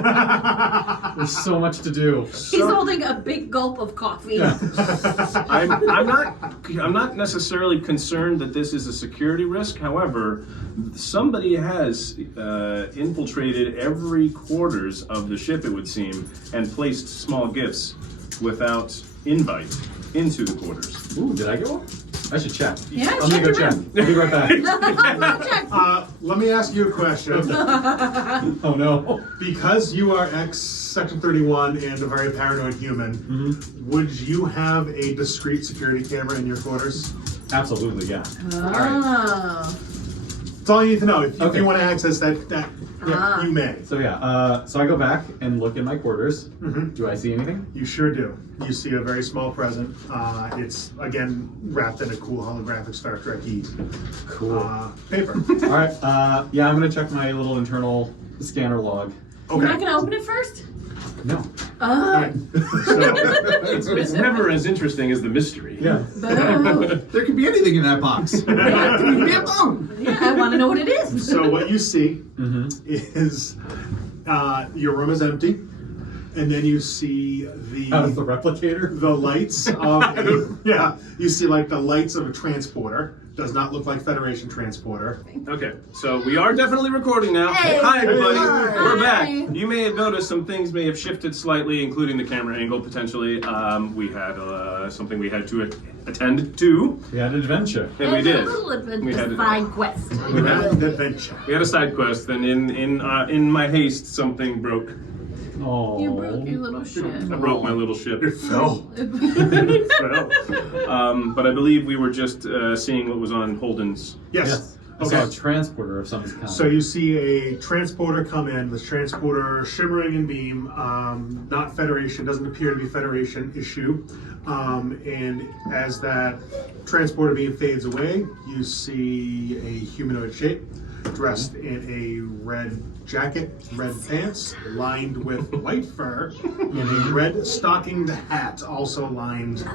There's so much to do. He's holding a big gulp of coffee. I'm not necessarily concerned that this is a security risk. However, somebody has infiltrated every quarters of the ship, it would seem, and placed small gifts without invite into the quarters. Ooh, did I get one? I should check. Yeah, I'm gonna go check check. your I'll be right back. Check. Let me ask you a question. Oh no. Because you are ex-Section 31 and a very paranoid human, would you have a discrete security camera in your quarters? Absolutely, yeah. Oh. That's all you need to know. If Okay. you want to access that you may. So yeah, so I go back and look in my quarters. Do I see anything? You sure do. You see a very small present. It's, again, wrapped in a cool holographic Star Trek-y Cool. paper. All right. Yeah, I'm gonna check my little internal scanner log. You're not gonna open it first? No. Oh. It's never as interesting as the mystery. Yeah. There could be anything in that box. It could be a bone. Yeah, I want to know what it is. So what you see is your room is empty, and then you see the replicator. the lights of you see like the lights of a transporter. Does not look like Federation transporter. Okay, so we are definitely recording now. Hey. Hi, everybody. Hi. We're back. Hi. You may have noticed some things may have shifted slightly, including the camera angle potentially. We had something we had to attend to, We had an adventure. and we did. A little bit We had of side quest. We had, Adventure. we had a side quest, and in my haste, something broke. Oh. You broke your little shit. I broke my little ship. It fell. Well, but I believe we were just seeing what was on Holden's. Yes. Yes. I saw a transporter of some kind. So you see a transporter come in, the transporter shimmering in beam, not Federation, doesn't appear to be Federation issue. And as that transporter beam fades away, you see a humanoid shape. dressed in a red jacket, red pants, lined with white fur, and a red stockinged hat, also lined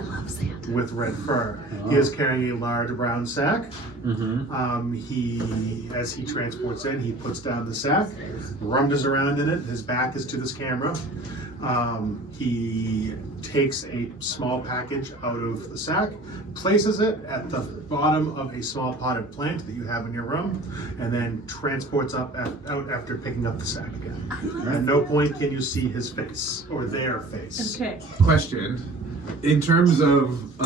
with red fur. He is carrying a large brown sack. As he transports in, he puts down the sack, rummages around in it. His back is to this camera. He takes a small package out of the sack, places it at the bottom of a small potted plant that you have in your room, and then transports out after picking up the sack again. At no point can you see his face or their face. Okay. Question. In terms of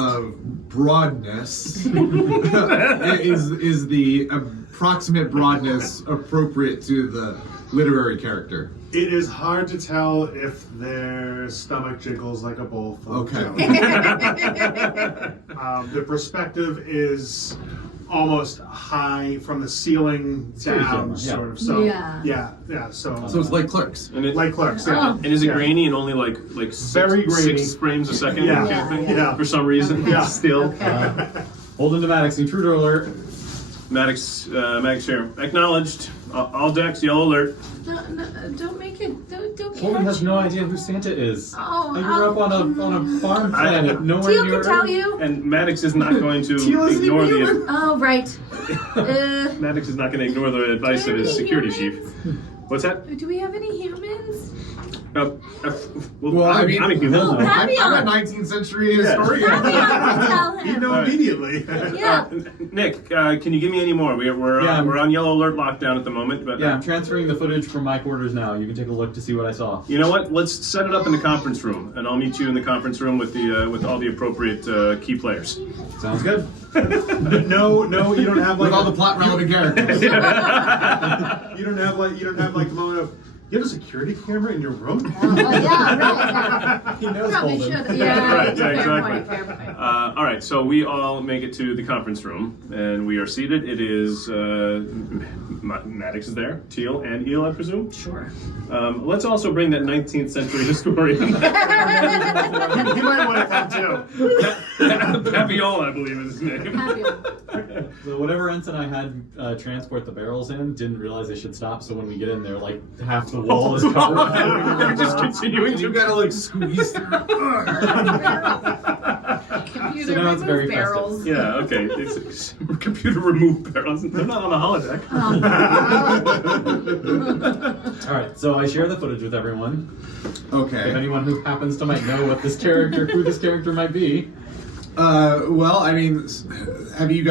broadness, is the approximate broadness appropriate to the literary character? It is hard to tell if their stomach jiggles like a bowl full of Okay. jelly. The perspective is almost high from the ceiling Very down, similar, sort of. So Yeah. So So it's like Clerks. And it, like Clerks. Oh. Yeah. and is it Yeah. grainy and only like Very grainy. 6 frames a second? Yeah. kind of thing? Yeah. For some reason. Okay. Yeah. Still. Okay. Hold into Maddox, intruder alert. Maddox here. Acknowledged. All decks, yellow alert. No, don't make it. Don't Holden catch has no me. idea who Santa is. Oh, I grew up on a farm planet, nowhere Teal near can tell Earth. you. And Maddox is not going to Teal isn't ignore even the. human. Oh, right. Maddox is not going to ignor the advice Do of we his have any security humans? chief. What's that? Do we have any humans? Well, I mean- I'm a human. Oh, I'm a Papillon. 19th century Yeah. historian. Papillon can tell You him. know Alright. immediately. Yeah. Nick, can you give me any more? We're Yeah. we're on yellow alert lockdown at the moment, but Yeah, I'm transferring the footage from my quarters now. You can take a look to see what I saw. you know what? Let's set it up in the conference room, and I'll meet you in the conference room with the with all the appropriate key players. Sounds good. No, you don't have like With all the plot relevant characters. you don't have like the moment of you have a security camera in your room. Yeah, right. He knows Probably Holden. should. Yeah, Right, that's a yeah, fair exactly. point. Fair point. All right, so we all make it to the conference room, and we are seated. It is Maddox is there, Teal and Eel, I presume. Sure. Let's also bring that 19th century historian, He might want to come too. Papillon, I believe is his name. Papillon. So whatever ensign I had transport the barrels in didn't realize they should stop. So when we get in there, like half the wall is covered. We're just continuing And to you gotta like squeeze through. Computer So now it's very remove barrels. Yeah, okay. It's computer remove barrels. They're not on the holodeck. All right, so I share the footage with everyone. If Okay. anyone who happens to might know what this character, who this character might be. Well, I mean, have you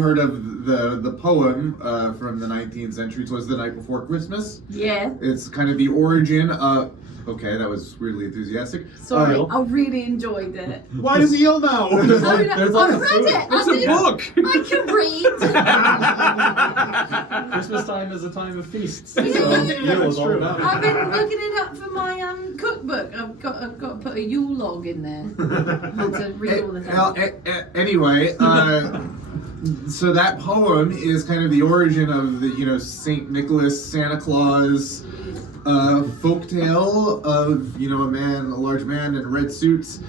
heard of the poem from the 19th century? It was The Night Before Christmas. Yeah. It's kind of the origin of. Okay, that was weirdly enthusiastic. Sorry, Oh. I really enjoyed it. Why does he yell now? There's like I a read food. it. It's a book. I can read. Christmas time is a time of feasts. So Yeah. Yule is all about I've it. been looking it up for my cookbook. I've got to put a Yule log in there. Had to read all the things. Anyway, so that poem is kind of the origin of the Saint Nicholas, Santa Claus folktale of a large man in red suits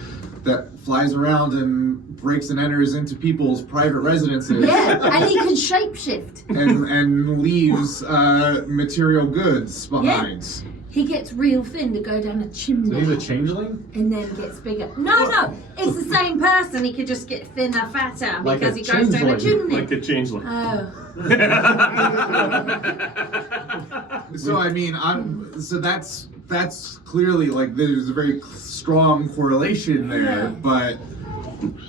that flies around and breaks and enters into people's private residences. Yeah, and he can shapeshift. and leaves material goods behind. He gets real thin to go down a So chimney. he's a changeling? And then gets bigger. No, it's the same person. He could just get thinner, fatter Like because a he goes down a changeling. chimney. Like a changeling. Oh, So I mean, so that's clearly like there's a very strong correlation there, but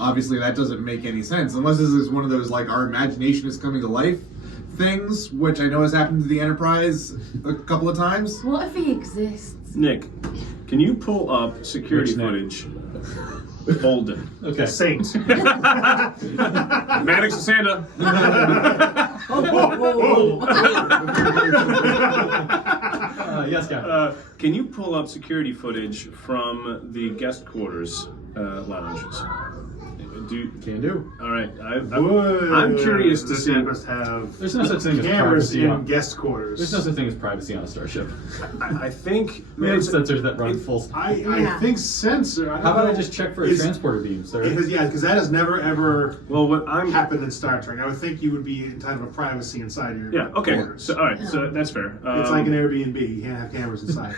obviously that doesn't make any sense unless this is one of those like our imagination is coming to life things, which I know has happened to the Enterprise a couple of times. what if he exists? Nick, can you pull up security Which Nick? footage? Holden. Okay. Saint. Maddox and Santa. Yes, Captain. Can you pull up security footage from the guest quarters lounges? Can do. All right. Would I'm curious to the see. Tempest have There's no such thing as cameras privacy in on. guest quarters? There's no such thing as privacy on a starship. I think We have sensors that run full. I Yeah. think sensor. How about I just check for a transporter beam, sir? Because that has never ever Well, what I'm. happened in Star Trek. I would think you would be entitled to privacy inside your Yeah. Okay. quarters. So all right. So that's fair. It's like an Airbnb. You can't have cameras inside.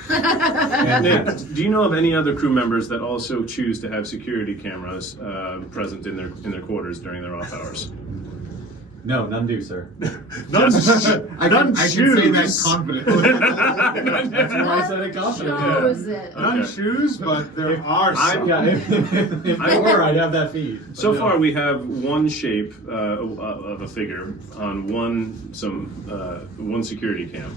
Nick, do you know of any other crew members that also choose to have security cameras present in their quarters during their off hours? No, none do, sir. None I can say that confidently. That's why I said it confidently. Shows it. None Okay. choose, but there are some. Yeah, if there were, I'd have that feed. But So no. far, we have one shape of a figure on one security cam.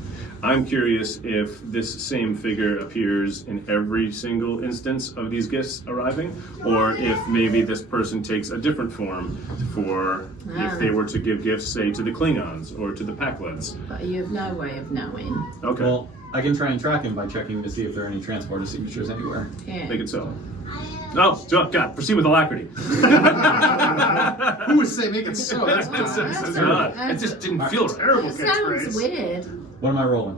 I'm curious if this same figure appears in every single instance of these gifts arriving, or if maybe this person takes a different form for if they were to give gifts, say, to the Klingons or to the Pakleds. But you have no way of knowing. Okay, Well, I can try and track him by checking to see if there are any transporter signatures anywhere. Yeah. make it so. Oh, God, proceed with alacrity. Who would say make it so? That's It just didn't feel right. terrible That sounds catchphrase. weird. What am I rolling?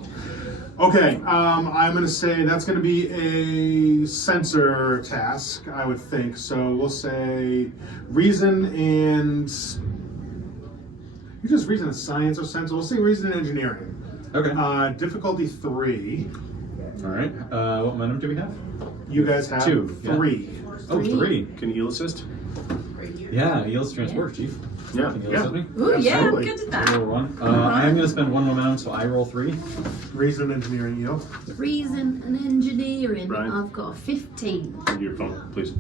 Okay, I'm gonna say that's gonna be a sensor task, I would think. So we'll say reason and you just reason and science or sensor. We'll say reason and engineering. Okay. Difficulty 3. All right. What momentum do we have? You guys have 2, yeah. 3. Oh, 3. Can you assist? Yeah, Eel's transport, Chief. Yeah. Can you Yeah. assist me? Ooh, yeah, I'm Absolutely. good at I that. roll 1. I am going to spend 1 momentum, so I roll 3. Reason and engineering, you know. Reason and engineering. Brian? I've got a 15. Your phone, please.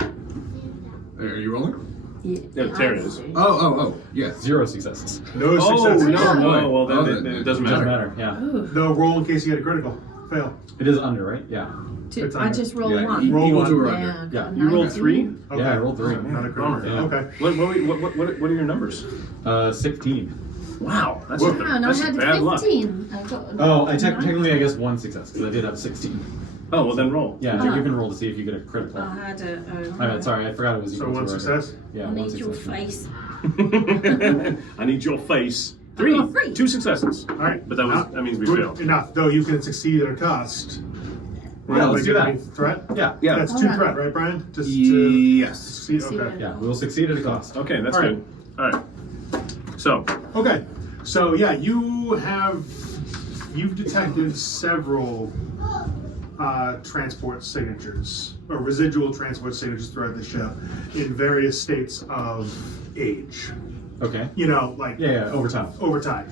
Are you rolling? Yeah, there it is. Oh, yes. 0 successes. No Oh, success. no, well, Oh, then it doesn't Doesn't matter. matter, yeah. Ooh. No, roll in case you had a critical. Fail. It is under, right? Yeah. It's I under. just rolled Yeah, one. Roll equal one. to or Yeah, under. I got Yeah. a You rolled 19. 3? Okay. Yeah, I rolled 3. Not a critical. Bummer. Yeah. Okay. What are your numbers? 16. Wow, that's Whoa. a, Oh, no, I that's had bad luck. 15. I got Oh, I nine. technically, I guess 1 success, because I did have 16. Oh, well then roll. Yeah, Oh. you can roll to see if you get a critical. I had a. I mean, sorry, I forgot it was So equal to 1 or under. success. Yeah, I 1 need your success. face. I need your face. 3. Oh, 3. 2 successes. All right. But that means we Good failed. enough, though you can succeed at a cost. Yeah, let's do Like, that. Threat? Yeah, Yeah. That's All 2 right. threat, right, Brian? Just to Yes. succeed? Okay. yeah, we will succeed at a cost. Okay, that's All right. good. All right. So, Okay. So yeah, you've detected several transport signatures or residual transport signatures throughout the ship in various states of age. Okay. You know, like Yeah, over time. over time.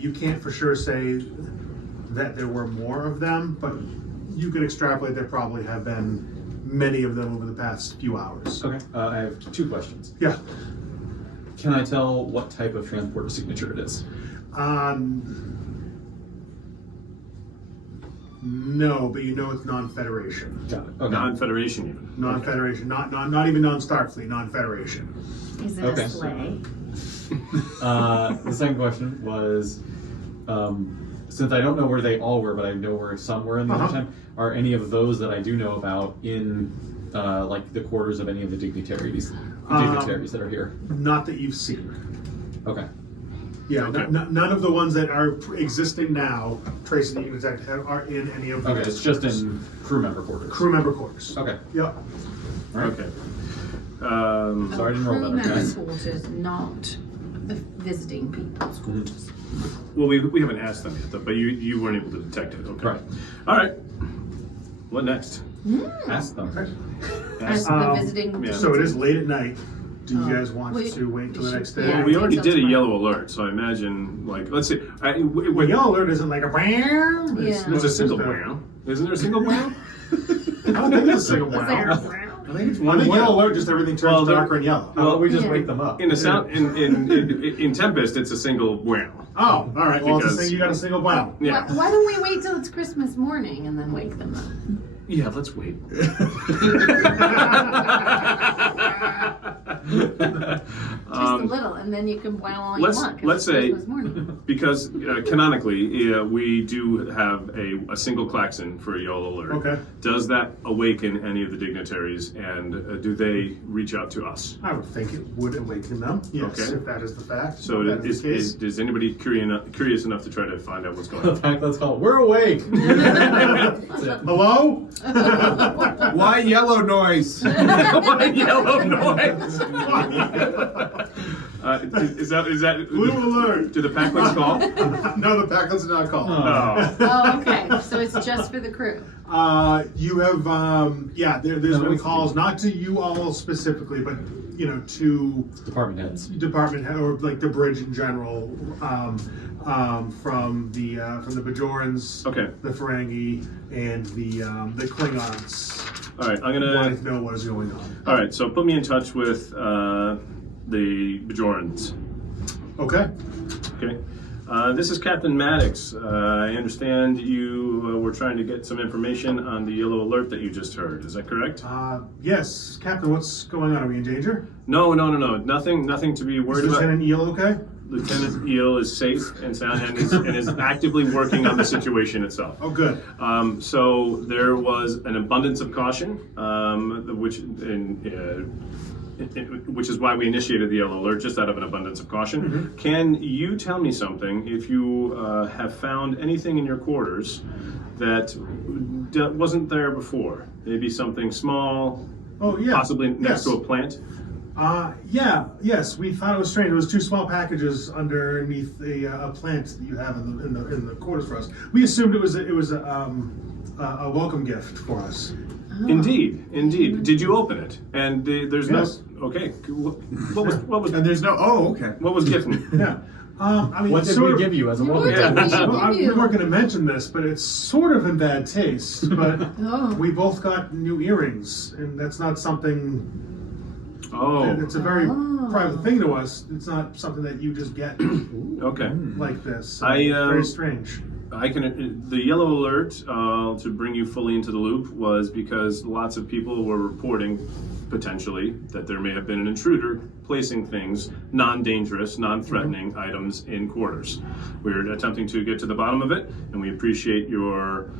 You can't for sure say that there were more of them, but you can extrapolate there probably have been many of them over the past few hours. Okay. I have 2 questions. Yeah. Can I tell what type of transporter signature it is? No, but you know it's non-Federation. Got it. Okay. non-federation even. Non-Federation, not even non-Starfleet, non-Federation. Is it Okay. a sleigh? The second question was, since I don't know where they all were, but I know where some were in the Uh-huh. time, are any of those that I do know about in like the quarters of any of the dignitaries that are here? Not that you've seen. Okay. Yeah, Okay. none of the ones that are existing now, Tracy, that you can detect, are in any of the Okay, it's just in crew member quarters. crew member quarters. Okay. Yep. Okay. Sorry, I didn't roll Crew better, guys. member quarters, not the visiting people's quarters. Well, we haven't asked them yet, though, but you weren't able to detect it. Okay. Right. All right. What next? Ask them. As Ask- the visiting. yeah. So it is late at night. Do you Oh. guys want Wait, to wait until the we next should- day? yeah. we already I think did a that's fine. yellow alert, so I imagine, like, let's see. Well, yellow alert isn't like a bam. Yeah. There's a single wow. Isn't there a single wow? I don't think there's a single Was there a wow. brown? I think it's I one think wow. yellow alert just everything turns Well, there- darker and yellow. How about we just Yeah. wake them up? In the sound in Tempest, it's a single wow. Oh, all right. Well, Because- you got a single wow. Yeah. Why don't we wait till it's Christmas morning and then wake them up? Yeah. Let's wait. Just a little, and then you can wow all you let's- want. 'cause let's it's say- Christmas morning. Because canonically, we do have a single klaxon for a YOLO alert. Okay. Does that awaken any of the dignitaries, and do they reach out to us? I would think it would awaken them. Yes, Okay. if that is the fact. So if that is the case. is anybody curious enough to try to find out what's going The on? fact let's call it. We're awake. That's it. Hello? Why yellow noise? Yellow noise. Is that Blue alert. Do the Packlings call? No, the Packers did not call. Oh. Oh, okay. So it's just for the crew. You have, there's No, been it's- calls, not to you all specifically, but, to Department heads. department head, or like the bridge in general, from the Bajorans, Okay. the Ferengi, and the Klingons. All right. I'm Wanting gonna. to know what is going on. All right. So put me in touch with the Bajorans. Okay. Okay. This is Captain Maddox. I understand you were trying to get some information on the yellow alert that you just heard. Is that correct? Yes, Captain, what's going on? Are we in danger? No. Nothing to be Is worried about. Lieutenant Eel okay? Lieutenant Eel is safe and sound and is actively working on the situation itself. Oh, good. So there was an abundance of caution, which is why we initiated the yellow alert, just out of an abundance of caution. Mm-hmm. Can you tell me something if you have found anything in your quarters that wasn't there before? Maybe something small, Oh, yeah. possibly next Yes. to a plant? Yes, we thought it was strange. It was two small packages underneath a plant that you have in the quarters for us. We assumed it was a welcome gift for us. Indeed. Did you open it? And there's Yes. no. Okay. What was And there's no. Oh, okay. what was given? Yeah. I mean, What did sort we of- give you as a What welcome? did Yeah. we Well, give we you? weren't going to mention this, but it's sort of in bad taste. But Oh. we both got new earrings, and that's not something. Oh. It's a very Oh. private thing to us. It's not something that you just get Okay. like this. So I, very strange. I can. The yellow alert to bring you fully into the loop was because lots of people were reporting potentially that there may have been an intruder placing things, non-dangerous, non-threatening items in quarters. We're attempting to get to the bottom of it, and we appreciate your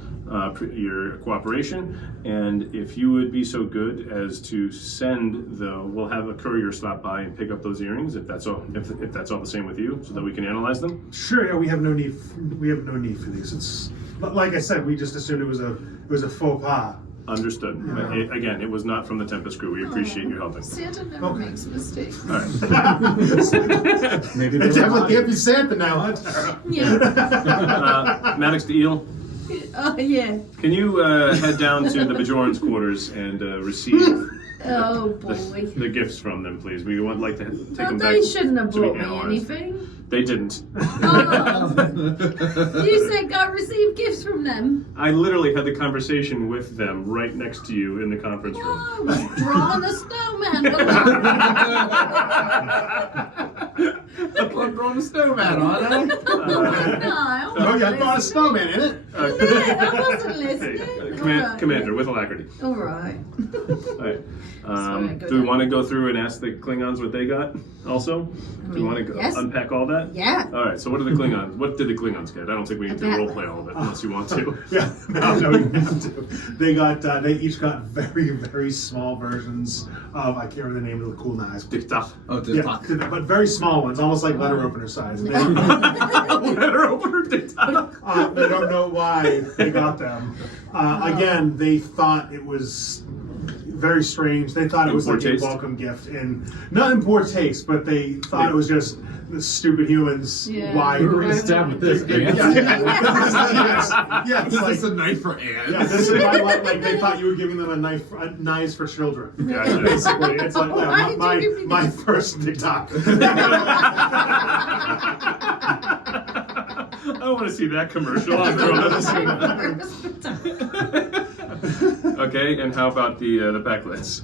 cooperation. And if you would be so good as to we'll have a courier stop by and pick up those earrings, if that's all the same with you, so that we can analyze them. Sure, yeah, we have no need. We have no need for these. It's, but like I said, we just assumed it was a faux pas. Understood. Again, it was not from the Tempest crew. We appreciate you helping. Santa never Okay. makes mistakes. All right. Maybe It they were definitely lying. can't be Santa now, huh, Tara? Yeah. Maddox the Eel, Oh, yeah. can you head down to the Bajorans' quarters and receive Oh, boy. the gifts from them, please? We would like to take Well, them back. they shouldn't have to be brought me analyzed. anything. They didn't. Oh, you said go receive gifts from them. I literally had the conversation with them right next to you in the conference room. Oh, I was drawing a snowman. I'm throwing a snowman on it. No, I Oh, yeah, I wasn't brought a listening. snowman in it. Yeah, I wasn't Hey, listening. Commander, with alacrity. All right. All right. Sorry, go Do we down. want to go through and ask the Klingons what they got also? Do we want to go yes. unpack all that? Yeah. All right. So what did the Klingons get? I don't think we need to A role bat. play all of it unless you want to. Yeah, no, you have to. They each got very, very small versions of, I can't remember the name of the cool knives. Diktach. Oh, Yeah, but very small ones, almost like letter opener size. They Letter opener Diktach. they don't know why they got them. Again, they thought it was very strange. They thought it was In poor like a taste? welcome gift, and not in poor taste, but they thought it was just the stupid humans. Yeah. Why? We were gonna stab with this, Yeah, man. yeah, it's Is like, this a knife for ants? yeah, this is like they thought you were giving them knives for children. Gotcha. Basically, it's like Why yeah, did my you give me my this? first TikTok. I want to see that commercial. I'll throw that in. Okay, and how about the Packlets?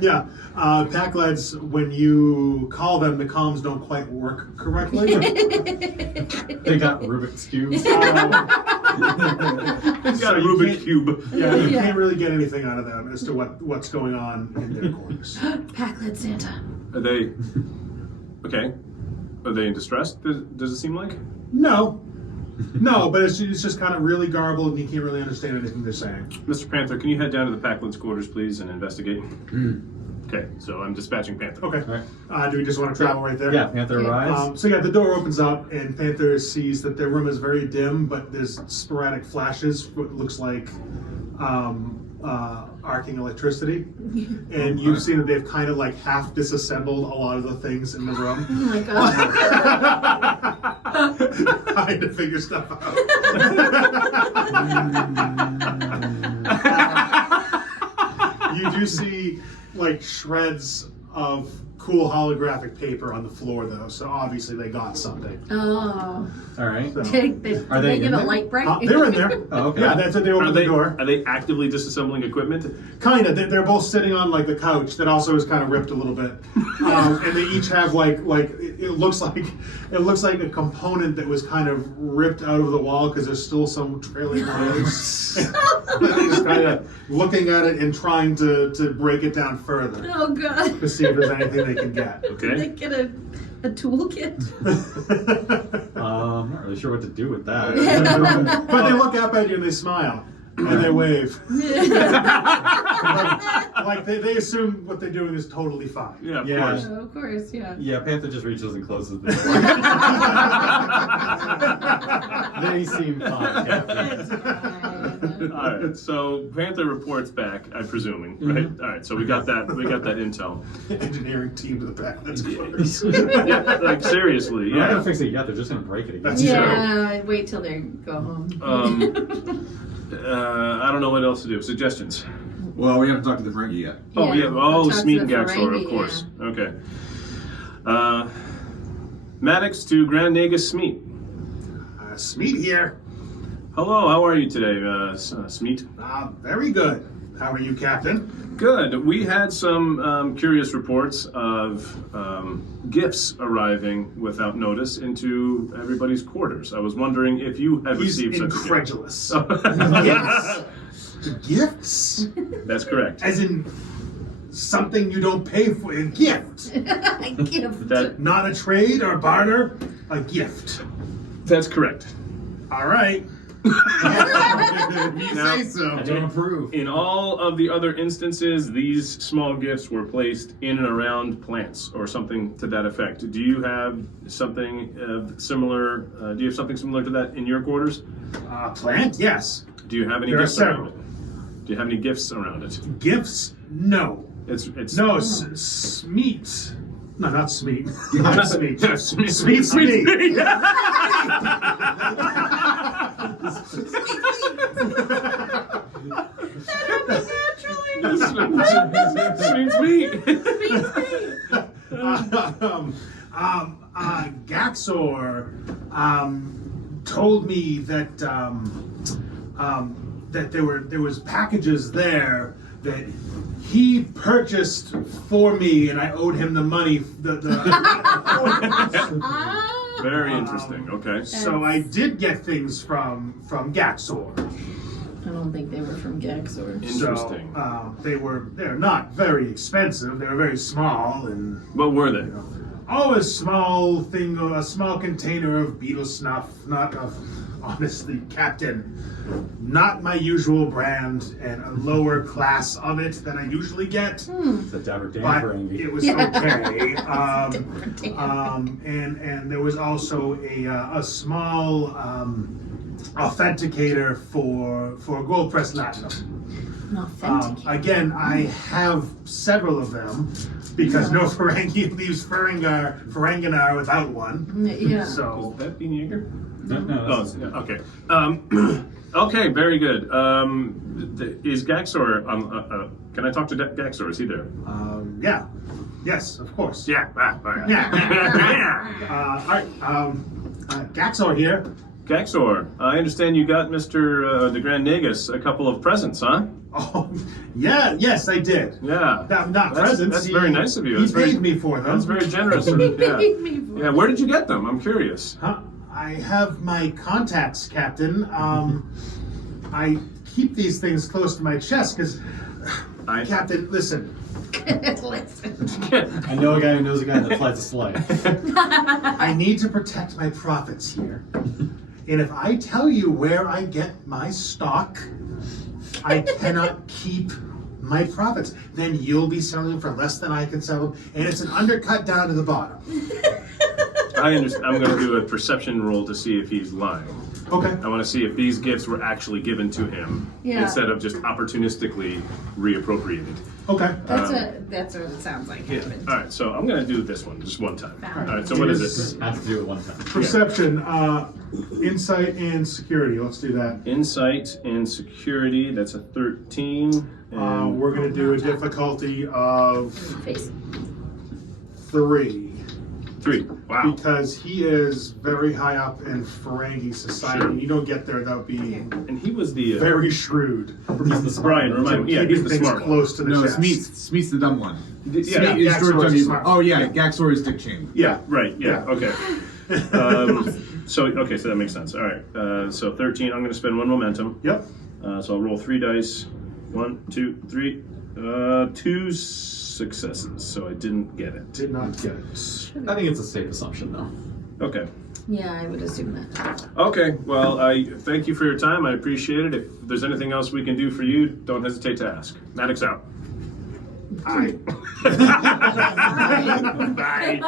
Yeah, Packlets, when you call them, the comms don't quite work correctly. They got Rubik's cubes. It's got a you Rubik's can't- Cube. Yeah, you Yeah. can't really get anything out of them as to what's going on in their quarters. Packlet Santa. Are they okay? Are they in distress? Does it seem like? No, but it's just kind of really garbled, and you can't really understand anything they're saying. Mr. Panther, can you head down to the Packlet's quarters, please, and investigate? Okay, so I'm dispatching Panther. Okay. Alright. Do we just want to travel right there? Yeah, Panther arrives. So yeah, the door opens up, and Panther sees that their room is very dim, but there's sporadic flashes. What looks like arcing electricity, and you've seen that they've kind of like half disassembled a lot of the things in the room. Oh my god. Trying to figure stuff out. You do see like shreds of cool holographic paper on the floor, though, so obviously they got something. Oh. All right. So- Did Are they they get in a there? light bright? They're in there. Oh, okay. Yeah, that's it. They Are opened they the door. are they actively disassembling equipment? Kind of. They're both sitting on like the couch that also is kind of ripped a little bit, and they each have like it looks like a component that was kind of ripped out of the wall because there's still some trailing wires. They're just kind of looking at it and trying to break it down further Oh god. to see if there's anything they can get. Did they Okay. get a toolkit? I'm not really sure what to do with that. But they look up at you and they smile and they wave. Like they assume what they're doing is totally fine. Yeah, of Yeah. course. Of course, yeah. Yeah, Panther just reaches and closes the door. They seem fine, Captain. It's fine. All right, so Panther reports back. I'm presuming, right? All right, so we got that. We got that intel. Engineering team to the back. That's quarters. Yeah, like seriously, They're not gonna yeah. fix it yet. They're just gonna break it again. That's Yeah, wait till they go home. I don't know what else to do. Suggestions? Well, we haven't talked to the Ferengi yet. Oh, yeah. Oh, talk to Smeet and the Gaxor, Ferengi, of course. Okay. Maddox to Grand Nagus Smeet. Smeet here. Hello, how are you today, Smeet? Very good. How are you, Captain? Good. We had some curious reports of gifts arriving without notice into everybody's quarters. I was wondering if you had He's received such incredulous. a gift. Gifts? That's correct. As in something you don't pay for, a gift. Gift. Not a trade or barter, a gift. That's correct. All right. You Now- say so. I don't approve. In all of the other instances, these small gifts were placed in and around plants or something to that effect. Do you have something similar? Do you have something similar to that in your quarters? Plant? Yes. Do you have any There are gifts around several. it? Do you have any gifts around it? Gifts? No. It's No, Smeet. No, not Smeet. Not Smeet. Smeet. Smeet. Smeet. Gaxor told me that that there was packages there that he purchased for me, and I owed him the money. Very interesting. Okay. So I did get things from Gaxor. I don't think they were from Gaxor. Interesting. So they're not very expensive. They were very small and. What were they? Oh, a small thing, a small container of beetle snuff. Not of, honestly, Captain, not my usual brand, and a lower class of it than I usually get. It's a Dabber Dan But Ferengi. it was okay. And there was also a small authenticator for gold press platinum. An authentic. Again, I have several of them because no Ferengi leaves Ferenginar without one. Yeah. So Is that Bean Yeager? No, Oh, that's, yeah, okay. Okay, very good. Is Gaxor? Can I talk to Gaxor? Is he there? yeah, yes, of course. Yeah. Yeah. All right. Gaxor here. Gaxor, I understand you got Mr. the Grand Nagus a couple of presents, huh? Oh, yeah. Yes, I did. Yeah. Not presents. That's very nice of you. He That's very- paid me for them. That's very generous of you. Yeah. Paid me for Yeah. Where did you get them? I'm curious. Huh? I have my contacts, Captain. I keep these things close to my chest because, Captain, listen. I know a guy who knows a guy that flies a sleigh. I need to protect my profits here. And if I tell you where I get my stock, I cannot keep my profits. Then you'll be selling them for less than I can sell them, and it's an undercut down to the bottom. I understand. I'm going to do a perception roll to see if he's lying. Okay. I want to see if these gifts were actually given to him instead of just opportunistically reappropriated. Okay. That's what it sounds like happened. All right, so I'm going to do this one just one time. Found All right, so what is this? Have to do it one time. Perception, insight, and security. Let's do that. Insight and security. That's a 13. And We're going to do a difficulty of Face. 3. 3. Wow. Because he is very high up in Ferengi society. Sure. And you don't get there without being And he was the very shrewd. Brian. Remind me. Yeah, he's Keeping the things smart one. close to the No, chest. Smeat's the dumb one. Yeah, Smeat is Gaxor George is W. smart. Oh yeah, Gaxor is Dick Cheney. Yeah, right. Yeah. Yeah. Okay. So that makes sense. All right. So 13. I'm going to spend 1 momentum. Yep. So I'll roll 3 dice. 1, 2, 3. 2 successes. So I didn't get it. Did not get it. I think it's a safe assumption, though. Okay. Yeah, I would assume that. Okay. Well, I thank you for your time. I appreciate it. If there's anything else we can do for you, don't hesitate to ask. Maddox out. Aye. Bye.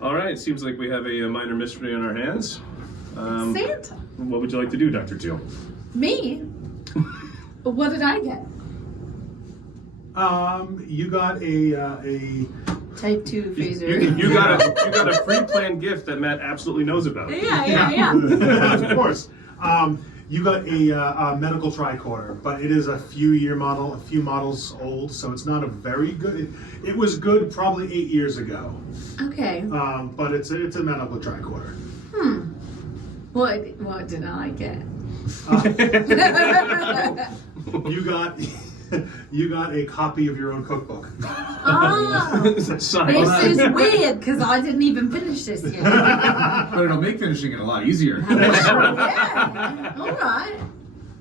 All right. Seems like we have a minor mystery on our hands. Santa. What would you like to do, Dr. Teal? Me? What did I get? You got a Type 2 phaser. You got a pre-planned gift that Matt absolutely knows about. Yeah. of course. You got a medical tricorder, but it is a few models old, so it's not a very good. It was good probably 8 years ago, Okay. but it's a medical tricorder. What did I get? You got a copy of your own cookbook. Oh, Science. this is weird because I didn't even finish this yet. But it'll make finishing it a lot easier. Yeah. All right.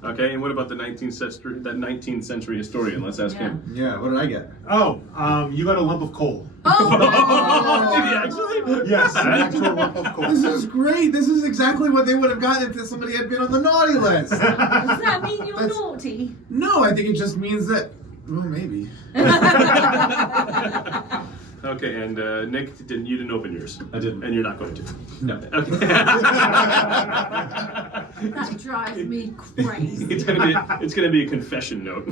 Okay, and what about the 19th century historian? Let's ask him. Yeah, what did I get? Oh, you got a lump of coal. Oh, Did he actually? Yes, an actual lump of coal. This is great. This is exactly what they would have gotten if somebody had been on the naughty list. does that mean you're That's- naughty? No, I think it just means that. Well, maybe. Okay, and Nick, you didn't open yours. I didn't. And you're not going to. No. Okay. That drives me crazy. It's gonna be a confession note.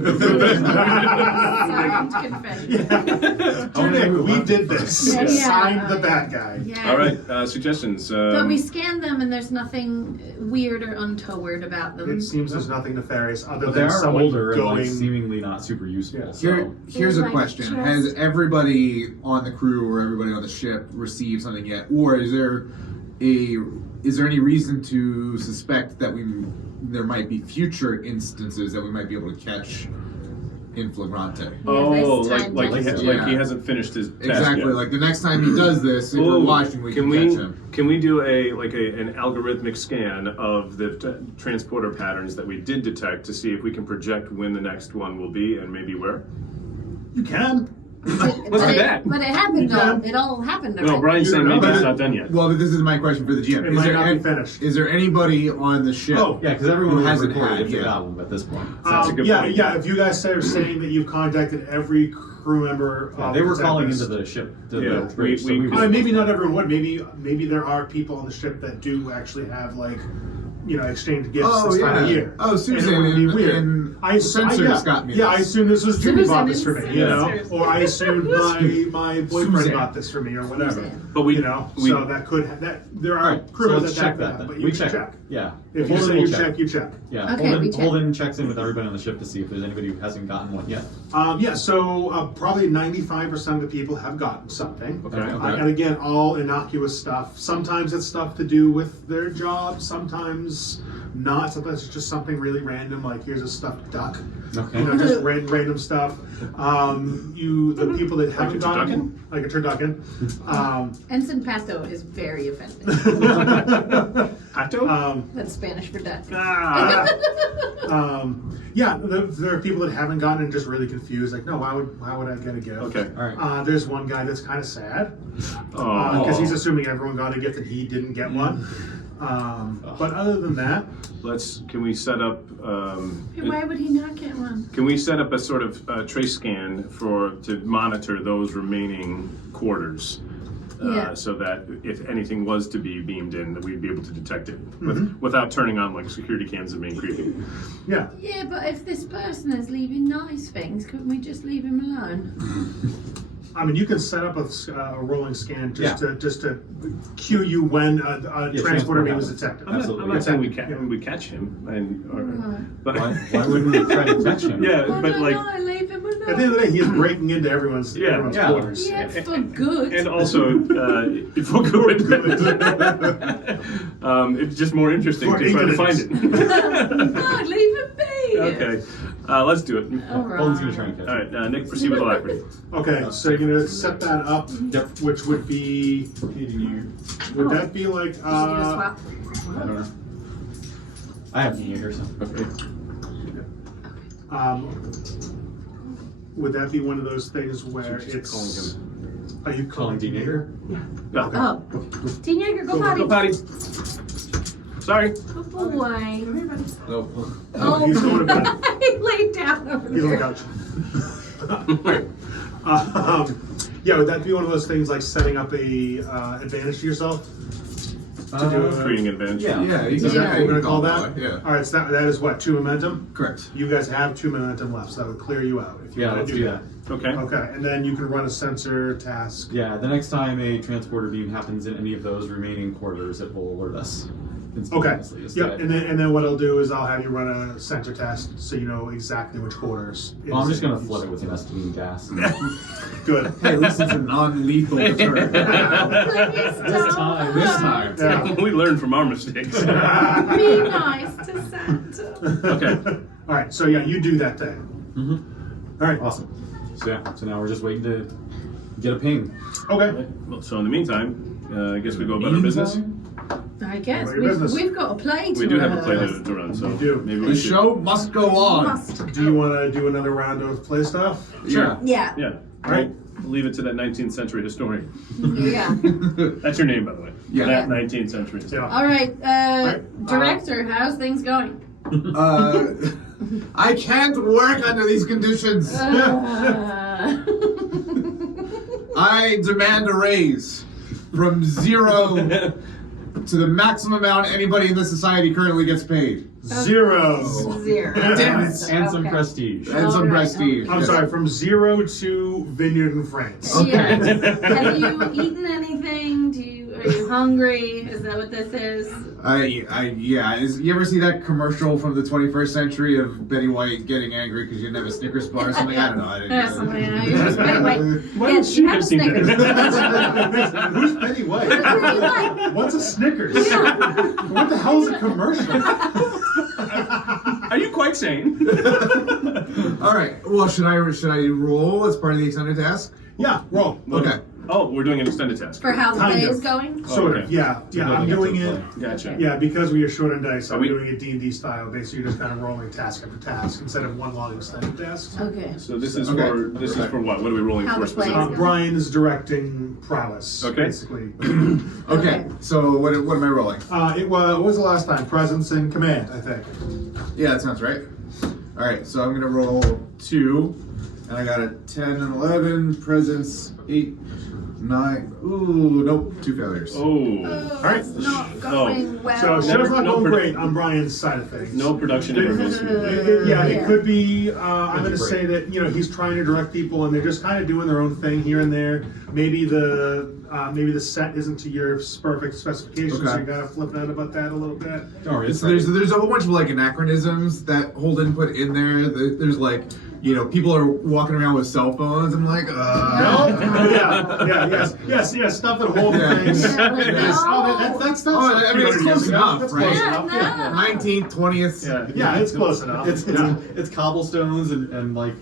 Signed confession. Okay, we did this. Yeah. Signed the bad guy. Yeah. All right, suggestions. But we scanned them and there's nothing weird or untoward about them. It seems there's nothing nefarious other But they than are someone older and going. like, seemingly not super useful. Yeah. So. Here's a Like question: just- has everybody on the crew or everybody on the ship received something yet, or is there any reason to suspect that there might be future instances that we might be able to catch in flagrante? Oh, this time like next year. he hasn't finished his task Exactly. yet. Like the next time he does this, if we're Ooh, watching, we can catch him. Can we do an algorithmic scan of the transporter patterns that we did detect to see if we can project when the next one will be and maybe where? You can. Let's do that. But it happened You all. can. It all happened No, already. Brian's saying maybe it's not done yet. Well, but this is my question for the GM. It might not be finished. Is there anybody on the ship? Oh, Yeah, because everyone Who has hasn't recorded had, if they yeah. got one at this point. That's a good yeah, point. yeah. If you guys are saying that you've contacted every crew member, They were the calling Tempest. into the ship. To Yeah, the bridge, so we- we Maybe not everyone would. Maybe there are people on the ship that do actually have exchange gifts Oh, this time of yeah. year. Oh, Susan And it would be and- weird. and Sensors Sensors got me Yeah, I this. assume this was Jimmy Susan bought this for and me, Sensors. or I assumed my boyfriend Susan. got this for me, or whatever. Susan. But we So that could there are Alright, crew so members let's check that, that then. but you We can check. check. Yeah. If you Holden say will you check, you check. Yeah. Okay, we check. Holden checks in with everybody on the ship to see if there's anybody who hasn't gotten one yet. So probably 95% of the people have gotten something. Okay. And again, all innocuous stuff. Sometimes it's stuff to do with their job. Sometimes sometimes not. Sometimes it's just something really random, like here's a stuffed duck. Okay. You know, just random stuff. The people that haven't gone, like a turducken. Ensign Pato is very offended. Pato? That's Spanish for duck. Yeah, there are people that haven't gotten and just really confused. Like, no, why would I get a gift? Okay. All right. There's one guy that's kind of sad Oh. because he's assuming everyone got a gift and he didn't get one. But other than that, Can we set up? Why would he not get one? Can we set up a sort of trace scan to monitor those remaining quarters? Yeah. So that if anything was to be beamed in, that we'd be able to detect it Mm-hmm. without turning on like security cams and being creepy. yeah. Yeah, but if this person is leaving nice things, couldn't we just leave him alone? I mean, you can set up a rolling scan just Yeah. to cue you when a transporter beam is happens. detected. I'm Absolutely. not saying we catch him, but Why wouldn't we try to catch him? yeah, Oh, but no, like. no, leave him alone. At the end of the day, he is breaking into everyone's Yeah. quarters. Yeah, for good. And also, for good. It's just more interesting For to try to find it. No, leave him be. Okay, let's do it. All Holden's gonna try right. and catch All him. right, Nick, proceed with alacrity. Okay, so you're gonna set that up, Yep. which would be. Would that be like? Should we do a swap? I don't know. I have Nia here, so. Okay. Would that be one of those things where Just it's? calling him. Are you Calling calling Dean Yeah. Oh. Teen Jaeger, go potty. Go potty. Sorry. Good boy. Oh. Oh, he's going to bed. He laid down over He's on the there. couch. Yeah, would that be one of those things like setting up a advantage to yourself? To do a Creating advantage. Yeah. Yeah, you Is can, that yeah, what you we're can gonna call it that? way, Yeah. All right, so that is what, 2 momentum? Correct. You guys have 2 momentum left, so that would clear you out. If you Yeah, wanna let's do that. Okay. Okay, and then you can run a sensor task. Yeah, the next time a transporter beam happens in any of those remaining quarters, it will alert us. Okay. instantaneously. Just Yep. that- And then what I'll do is I'll have you run a sensor test so you know exactly which quarters. Well, I'm just gonna flood it with mescaline gas. Good. Hey, at least it's a non-lethal deterrent. Please This don't. time. Yeah. We learn from our mistakes. Be nice to Santa. Okay. All right. So yeah, you do that thing. Mhm. All right. Awesome. So yeah, so now we're just waiting to get a ping. Okay. Well, so in the meantime, I guess we go about our business. I guess About your business. we've got a play to We do have a play rehearse. to run, so We do. maybe The we should. show must go on. Must. Do you want to do another round of play stuff? Sure. Yeah. Yeah. All right. Leave it to that 19th century historian. Yeah. That's your name, by the way. Yeah. That 19th century historian. All right, Right. director, how's things going? I can't work under these conditions. I demand a raise from 0 to the maximum amount anybody in this society currently gets paid. 0. 0. Damn it. And some Okay. prestige. And some Alright, prestige. I'm sorry, from 0 to Vineyard in France. Yeah. Have you eaten anything? Are you hungry? Is that what this is? Yeah. You ever see that commercial from the 21st century of Betty White getting angry because you didn't have a Snickers bar or something? I don't know. I Yeah, something. You're just Betty White. Why Yes, did she you have have a seen Snickers. that? Who's Betty White? Betty White. What's a Snickers? Yeah. What the hell is a commercial? Are you quite sane? All right. Well, should I roll as part of the extended task? Yeah, roll. Okay. Oh, we're doing an extended task. For how the Kind play of. is going? Sort of, Okay. yeah. Yeah, I'm doing it. Gotcha. Yeah, because we are short on dice, I'm we- doing it D&D style. Basically, you're just kind of rolling task after task instead of one long extended task. Okay. So this is Okay. for what? What are we rolling How for the play is specifically? Brian's directing prowess, Okay. basically. Okay. So what am I rolling? What was the last time? Presence and command, I think. Yeah, that sounds right. All right. So I'm gonna roll 2, and I got a 10 and 11. Presence 8, 9. Ooh, nope. 2 failures. Oh. All right. It's not going well. So show's Never- not no going produ- great on Brian's side of things. No production ever goes smoothly. Yeah, Yeah. it could be. I'm going to break. say that he's trying to direct people, and they're just kind of doing their own thing here and there. Maybe the set isn't to your perfect specifications, so Okay. you got to flip out about that a little bit. Don't worry, it's So there's a whole bunch of like anachronisms that hold input in there. There's like people are walking around with cell phones. I'm like, yes, stuff that holds Yeah. things. Yeah, like, Yes. no. That's Oh, I mean, it's 200 close years ago. enough, That's right? close Yeah, enough. Yeah. no. 19th, 20th. Yeah, it's close enough. It's cobblestones and like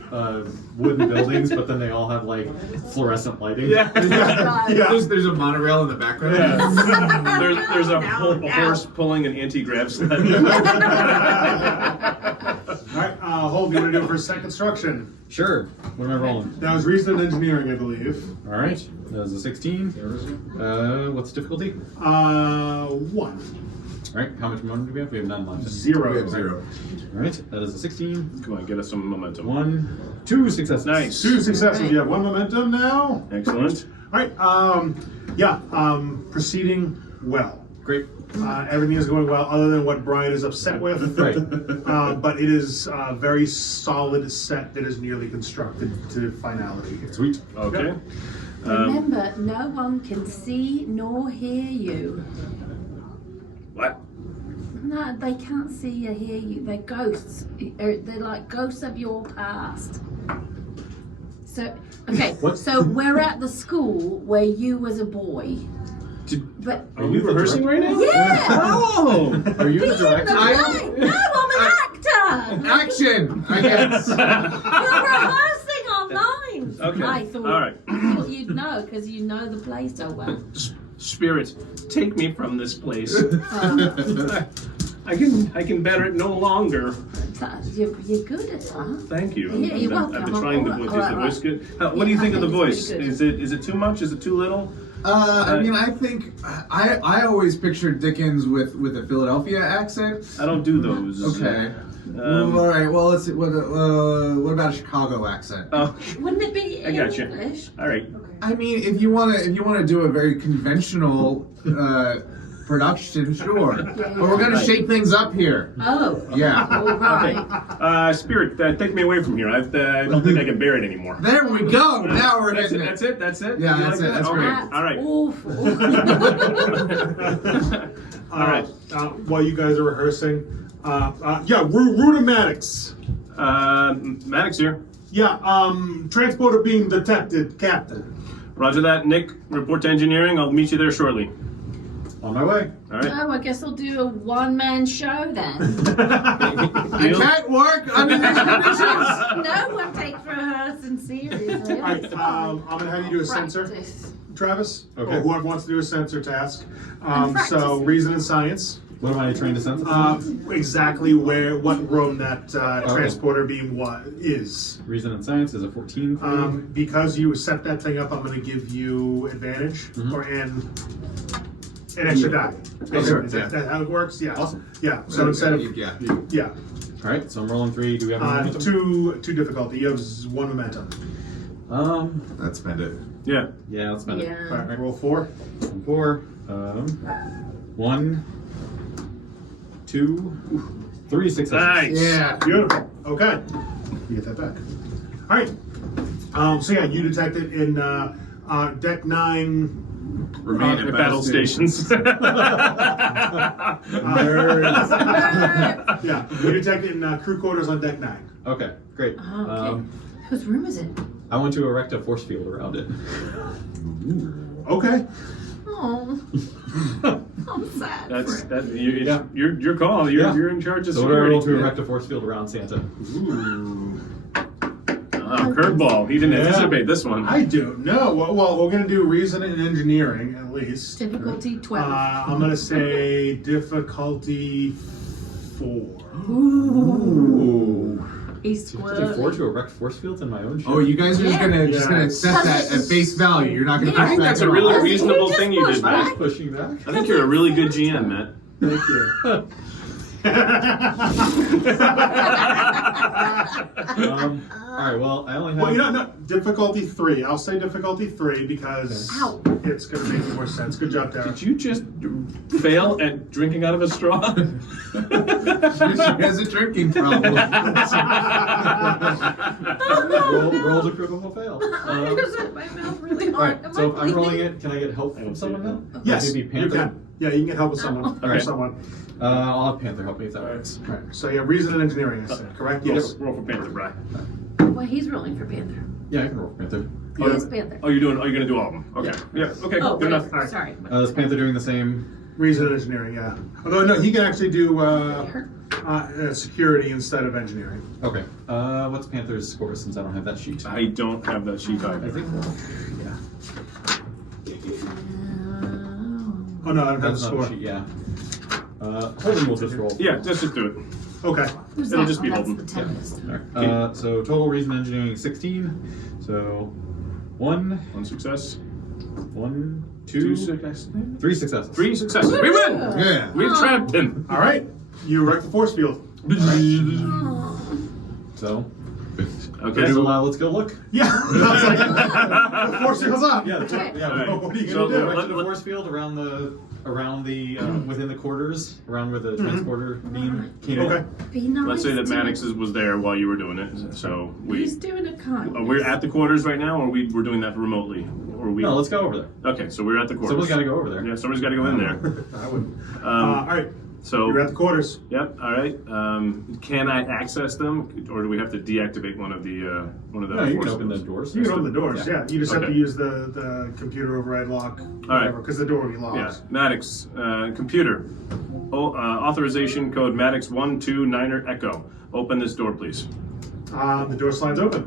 wooden buildings, but then they all have like fluorescent lighting. Yeah. There's a monorail in the background. Yeah. there's a No, horse pulling an anti-grav sled. All right, Hold, you want to do it for set construction? Sure. What am I rolling? That was reason and engineering, I believe. All right. That was a 16. What's the difficulty? 1. All right. How much momentum do we have? We have none left. 0. We have 0. All right. That is a 16. Come on, get us some momentum. 1, 2 successes. Nice. 2 successes. You have 1 momentum now. Excellent. All right. Proceeding well. Great. Everything is going well, other than what Brian is upset with. Right. But it is a very solid set that is nearly constructed to finality here. Sweet. Okay. Remember, no one can see nor hear you. What? No, they can't see or hear you. They're ghosts. They're like ghosts of your past. So, okay. What? So we're at the school where you was a boy. But Are we rehearsing right now? yeah. Oh. Are you Be the in the director? play. No, I'm an actor. Action, I guess. We're rehearsing our lines. Okay, I thought, all right. I thought you'd know because you know the play so well. Spirit, take me from this place. Um, I can bear it no longer. you're good at that. Thank you. Yeah, you're I've welcome. been trying to All voice. right, Is the all voice right. good? What do you Yeah, think I of the think it's voice? pretty good. Is it too much? Is it too little? I mean, I think I always pictured Dickens with a Philadelphia accent. I don't do those. Okay. All right. Well, let's see. What about a Chicago accent? Oh, Wouldn't it be I in got you. English? all right. I mean, if you want to do a very conventional production, sure. But we're gonna shake things up here. Oh. Yeah. All right. Spirit, take me away from here. I don't think I can bear it anymore. There we go. Now we're That's hitting it. it. That's it. Yeah, You that's like it. that? That's Okay. great. That's All right. awful. All right. While you guys are rehearsing, rudimatics. Maddox here. Transporter being detected, Captain. Roger that. Nick, report to engineering. I'll meet you there shortly. On my way. All right. Oh, I guess I'll do a one-man show then. I can't work under these conditions. No one takes rehearsing seriously. All right, I'm gonna have you do a sensor, Practice. Travis, Okay. or whoever wants to do a sensor task. I'm So practicing. reason and science. What am I trained to sense? Exactly what room that transporter beam is. Reason and science is a 14. for me. Because you set that thing up, I'm going to give you advantage or an extra die. Sure, Is that how it works? Yeah. Awesome. Yeah. So instead of Yeah. yeah, All right. So I'm rolling 3. Do we have a momentum? two difficulty. You have 1 momentum. Let's spend it. Yeah. Yeah. Let's spend it. Yeah. All right, roll 4. 4. 1, 2, 3 successes. Nice. Yeah. Beautiful. Okay. You get that back. All right. So yeah, you detect it in deck 9. Remain At battle stations. Yeah, you detect it in crew quarters on deck 9. Okay. Great. Oh, okay. Whose room is it? I want to erect a force field around it. Okay. Oh, I'm sad. That's for it. that. It's Yeah. your call. You're in charge of So what do I roll to security. erect a force field around Santa? Ooh. Curveball. He didn't anticipate this one. I do. No. Well, we're gonna do reason and engineering at least. Difficulty 12. I'm gonna say difficulty 4. Ooh. He's 54 squirrely. to erect force fields in my own ship. Oh, you guys are just Yeah. gonna Yeah. set that at face value. You're not gonna. Yeah. push I think back that's at a all. really Just- reasonable just thing you push did, I was Matt. pushing back. I think you're a really good GM, Matt. Thank you. All right. Well, I only have. Well, no, difficulty 3. I'll say difficulty 3 because Ow. it's gonna make more sense. Good job, Darren. Did you just fail at drinking out of a straw? She has a drinking problem. roll to critical fail. I just hit my mouth really All hard. right. Am So I if I'm rolling bleeding? it, can I get help from someone now? Yes, Maybe you Panther? can. Yeah, you can get help with someone. Okay. Someone. I'll have Panther help me if that works. All right. So you have reason and engineering, I said, correct? Yes. Roll for Panther, Brian. Well, he's rolling for Panther. Yeah, I can roll for Panther. He is Panther. Oh, you're gonna do all of them? Okay. Yeah. Okay. Oh, Good enough. wait, sorry. Is Panther doing the same? Reason and engineering, yeah. Although no, he can actually do Hurt. security instead of engineering. Okay. What's Panther's score since I don't have that sheet? I don't have that sheet either. I think. Yeah. Oh no, I don't have the That's not score. a sheet. Yeah. Holden will just roll. Yeah, let's just do it. Okay. Who's It'll that? just be That's Holden. the Tempest. Alright. So total reason engineering 16. So 1, One success. 1, 2 2, successes. 3 successes. 3 successes. We win. Yeah. We trapped him. All right. You wreck the force field. So. Okay. Let's go look. Yeah. I was like, the force field's up. Yeah. Okay. Alright. What are you So, gonna do? let- The force field around the within the quarters, around where the transporter beam came Okay. in. Be nice. Let's say that to him. Maddox was there while you were doing it. So He's doing a con. we're at the quarters right now, or we're doing that remotely, or we. No, let's go over there. Okay, so we're at the quarters. Someone's got to go over there. Yeah, somebody's got to go in there. I wouldn't. All right. So You're at the quarters. Yep. All right. Can I access them, or do we have to deactivate one of the No, you can force open the fields? doors. You can open the doors. Yeah. You just have to Okay. use the computer override lock, right. whatever, because the door will be locked. Yeah. Maddox, computer, authorization code Maddox 129er Echo. Open this door, please. The door slides open.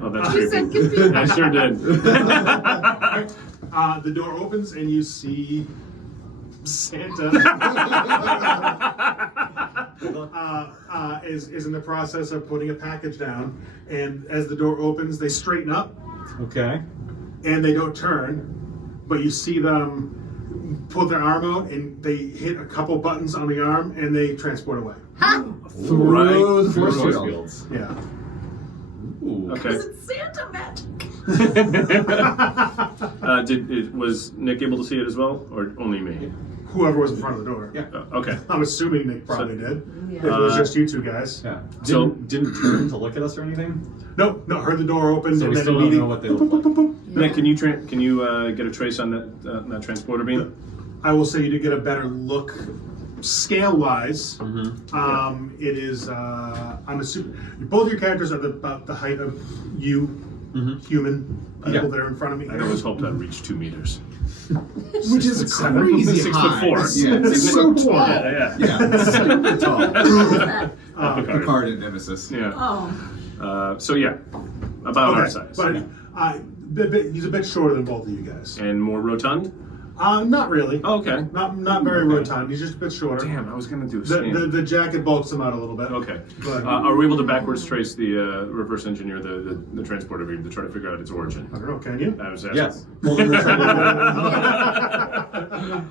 Oh, that's You said creepy. computer. I sure did. The door opens and you see Santa is in the process of putting a package down, and as the door opens, they straighten up Okay. and they don't turn, but you see them put their arm out and they hit a couple buttons on the arm and they transport away. Through the force Force field. fields. Yeah. Ooh. Okay. Is it Santa magic? Was Nick able to see it as well, or only me? Whoever was in front of the door. Yeah. Okay. I'm assuming Nick probably did. Yeah. If it was just you two guys. Yeah. So- Didn't turn to look at us or anything. No, heard the door open So and we then still don't immediately. know what they look like. Nick, can you get a trace on that transporter beam? I will say you did get a better look, scale wise. Mm-hmm. It is. I'm assuming both your characters are about the height of you, human people Yeah. that are in front of me. I always hoped I'd reach 2 meters. Which is crazy 6'4". Yeah, it's so tall. Yeah. Yeah, super tall. Picard. Picard and Nemesis. Yeah. Oh. So yeah, about our size. but he's a bit shorter than both of you guys. And more rotund. Not really. Oh, okay. Not very rotund. He's just a bit shorter. Damn, I was gonna do a The, scan. the jacket bulks him out a little bit. Okay. But- Are we able to backwards trace the reverse engineer the transporter beam to try to figure out its origin? I don't know. Can you? I was asking. Yes. Holden will try to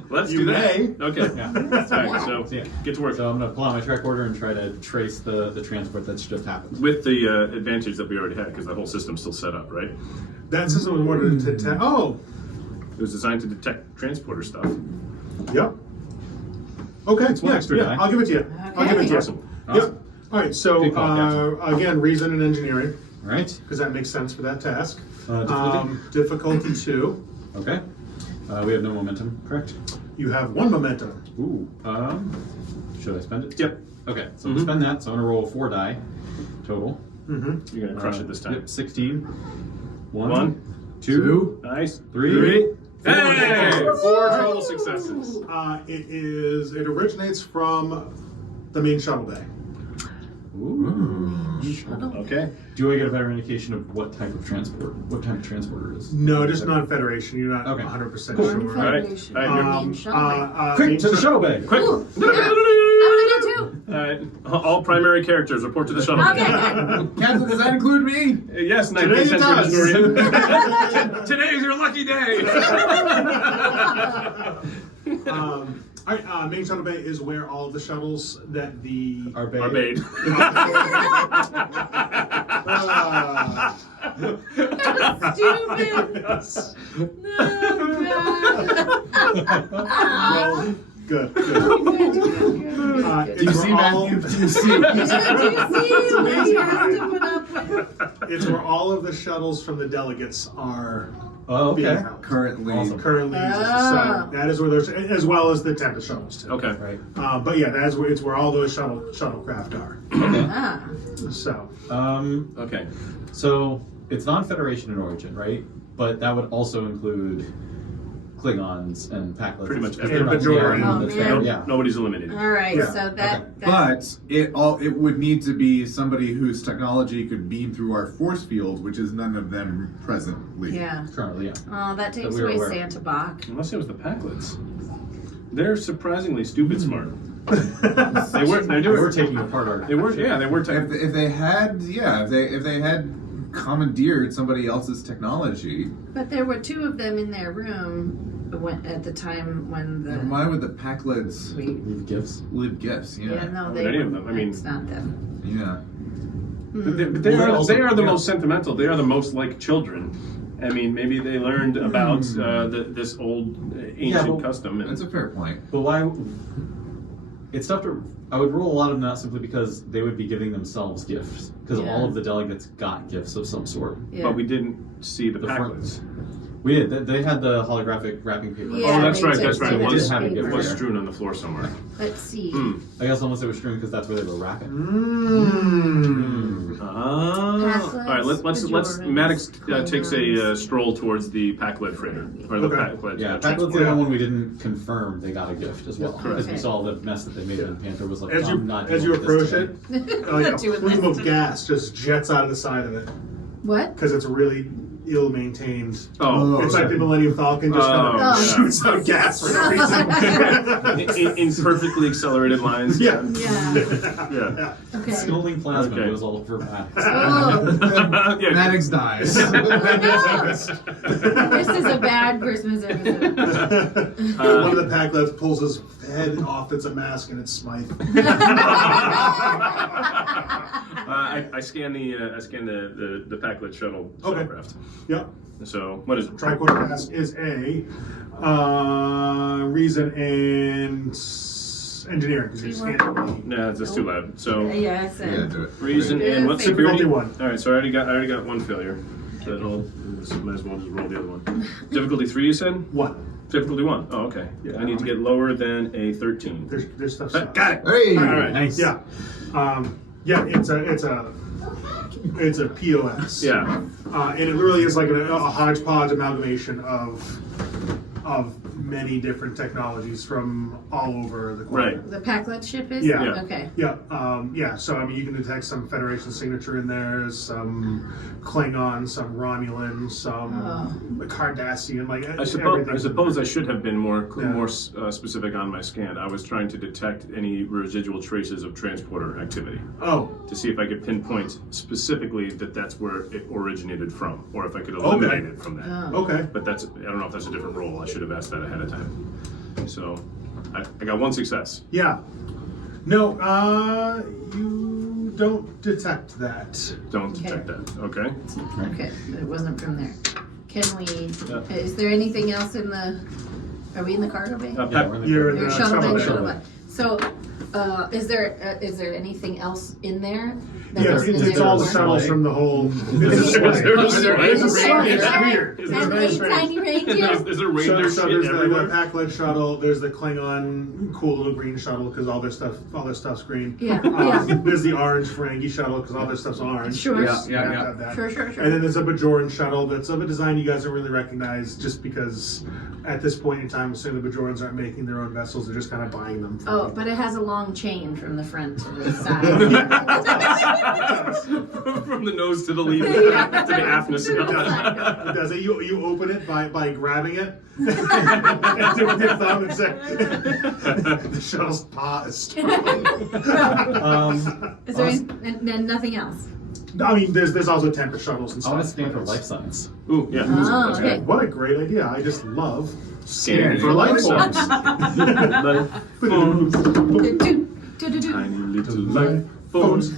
Let's You do that. may. Okay. Yeah. All right. So Yeah. get to work. So I'm gonna pull out my track order and try to trace the transport that's just happened. With the advantage that we already had, because that whole system's still set up, right? That system was more to oh, It was designed to detect transporter stuff. yep. Okay, one yeah, extra yeah, die. I'll give it to you. I'll give it to you. Awesome. Yep. All right. So Good call, again, reason and engineering, All right. because that makes sense for that task. Difficulty? Difficulty 2. Okay. We have no momentum, correct? You have 1 momentum. Ooh. Should I spend it? Yep. Okay. So I'm gonna spend that. So I'm gonna roll 4 die total. Mm-hmm. You're gonna crush it this time. Yep. 16. 1, 2. nice. 3. Hey! 4 total successes. It originates from the main shuttle bay. Ooh. Okay. Do I get a better indication of what type of transporter it is? No, just non-Federation. You're not Okay. 100% One sure. Federation. All right, Main shuttle. Quick to the shuttle bay. Quick. Ooh, yeah. I want to go too. All right. All primary characters report to the shuttle. Okay, good. Captain, does that include me? Yes, Today 19th it century does. historian. Today is your lucky day. All right, main shuttle bay is where all of the shuttles that the Our bay. Are made. Stupid. well, good. Do It's Do you where see, all- Matthew? Do you see? you see what he has to put up with? It's where all of the shuttles from the delegates are Oh, being okay. housed. Currently, Awesome. Currently, so that is where there's, as well as the Tempest shuttles too. Okay. Right. But yeah, that's where it's where all those shuttlecraft are. Okay. Ah. So Okay. So it's non-Federation in origin, right? But that would also include Klingons and Packlets. Pretty much They're everyone. not- Bajoran. yeah, Oh, that's man. fair, yeah. Nobody's eliminated. All right, Yeah. so that but it would need to be somebody whose technology could beam through our force field, which is none of them presently. yeah. Currently, yeah. Oh, that takes we were away aware. Santa Bach. Unless it was the Packlets. They're surprisingly stupid smart. They were. We're taking apart our. They were. Yeah, they were. If they had, if they had commandeered somebody else's technology, But there were two of them in their room at the time when the then why would the Packlets we. Leave gifts. live gifts? Yeah, Yeah, no, Would they any of wouldn't. them, I mean- It's not them. yeah. But they Well, are. also- They are the yeah. most sentimental. They are the most like children. I mean, maybe they learned about this old ancient but- custom. That's a fair point. But why? It's tough to. I would rule a lot of them out simply because they would be giving themselves gifts. Because Yeah. all of the delegates got gifts of some sort. Yeah. But we didn't see the The front- Packlets. We did. They had the holographic wrapping paper. Yeah, Oh, that's they right. did That's right. say It They that did was. have a paper. gift It was there. strewn on the floor somewhere. Let's see. I guess almost they were strewn because that's where they were wrapping. Ah. All right. Let's. Bajorans, Maddox takes a Klingons. stroll towards the Packlet freighter or the Okay. Packlet. Yeah, transport. Packlets the only one we didn't confirm they got a gift as well. correct. Because we Okay. saw the mess that they made and Panther was like, As you I'm not as dealing you with this approach today. it, like a Doing plume this of today. gas just jets out of the side of it What? because it's really ill-maintained. Oh. It's like the Millennium Falcon just kind Oh, of yeah. shoots out gas for no reason. in perfectly accelerated lines. Yeah. Yeah. Yeah. Okay. Scalding plasma Okay. goes all over Maddox. Oh, Yeah. Maddox dies. this is a bad Christmas episode. One of the Packlets pulls his head off. It's a mask and it's Smythe. I scan the Packlet shuttle Okay. shuttlecraft. Yep. So what is it? Tricorder task is a reason and engineering because you're scanning. Nah, that's too loud. So Yeah, I said. Yeah, do it. reason Yeah, and what's difficulty security? one. All right, so I already got one failure. So might as well just roll the other one. Difficulty 3, you said? One. Difficulty 1. Oh, okay. Yeah. I need to get lower than a 13. There's stuff. Got it. Hey, All right. Nice. Yeah. Yeah. It's a POS. Yeah. And it really is like a hodgepodge amalgamation of many different technologies from all over the Right. globe. The Packlet ship is? Yeah. Yeah. Okay. Yeah. So I mean, you can detect some Federation signature in there, some Klingon, some Romulan, some Cardassian. Like I suppose everything. I should have been more Yeah. specific on my scan. I was trying to detect any residual traces of transporter activity Oh. to see if I could pinpoint specifically that that's where it originated from, or if I could eliminate it from that. Oh. Okay. But I don't know if that's a different role. I should have asked that ahead of time. So I got one success. Yeah. No. You don't detect that. Don't detect that. Okay. Okay, but it wasn't from there. Can we, Yeah. is there anything else in the, are we in the cargo bay? Yeah, Pep- we're in the You're in Or the shuttle bay, shuttle shuttle bay. bay. So, is there anything else in there? that Yeah, was in it's there all the before? shuttles from the whole. Is there a It's slide? weird. Is And there eight tiny reindeer? Is there reindeer So shit there's everywhere? the Packlet shuttle. There's the Klingon cool little green shuttle because all their stuff's green. Yeah, yeah. There's the orange Ferengi shuttle because all their stuff's orange. Sure. Yeah, yeah, You yeah. have that. Sure. And then there's a Bajoran shuttle that's of a design you guys don't really recognize just because at this point in time, assuming the Bajorans aren't making their own vessels, they're just kind of buying them. From Oh, people. but it has a long chain from the front to the side. From the nose to the lead, to the aftness. It does. You open it by grabbing it and do with your thumb and say, the shuttle's paw is strong. Is there and nothing else? I mean, there's also Tempest shuttles and I want to stuff. scan for but life signs. Ooh, yeah. Oh, That's okay. good. What a great idea. I just love Scanning for life signs. Life forms, Do-do-do-do-do. tiny little life forms.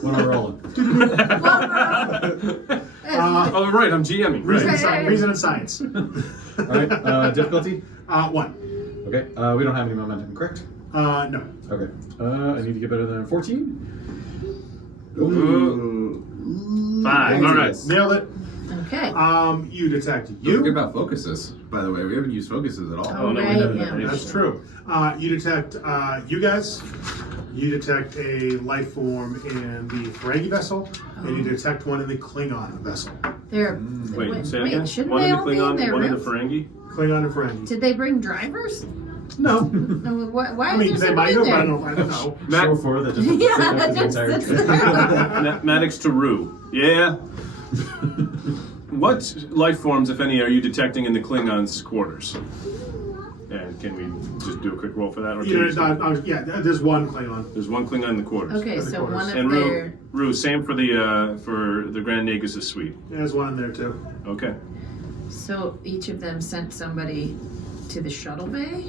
When we're rolling. Oh, right, I'm GMing. Right. reason and science. All right. Difficulty. 1. Okay. We don't have any momentum, correct? No. Okay. I need to get better than 14. Ooh. 5. All right. Nailed it. Okay. You detect Don't forget you. about focuses, by the way. We haven't used focuses at all. Oh, no, we right, never yeah. did. That's true. You detect you guys. You detect a life form in the Ferengi vessel, and you detect one in the Klingon vessel. They're Wait, say it again. shouldn't One they in the all be in Klingon, there? one in the Riff? Ferengi. Klingon and Ferengi. Did they bring drivers? No. No, why I mean, is they there might somebody have. there? I don't know. Matt- Chauffeur that just Yeah, sit there for the entire just trip. sits Maddox to Rue. Yeah. What life forms, if any, are you detecting in the Klingons' quarters? And can we just do a quick roll for that? Or can you- Yeah, there's one Klingon. There's one Klingon in the quarters. Okay, so quarters. one of And their. Rue, same for the Grand Negus' suite. There's one in there too. Okay. So each of them sent somebody to the shuttle bay.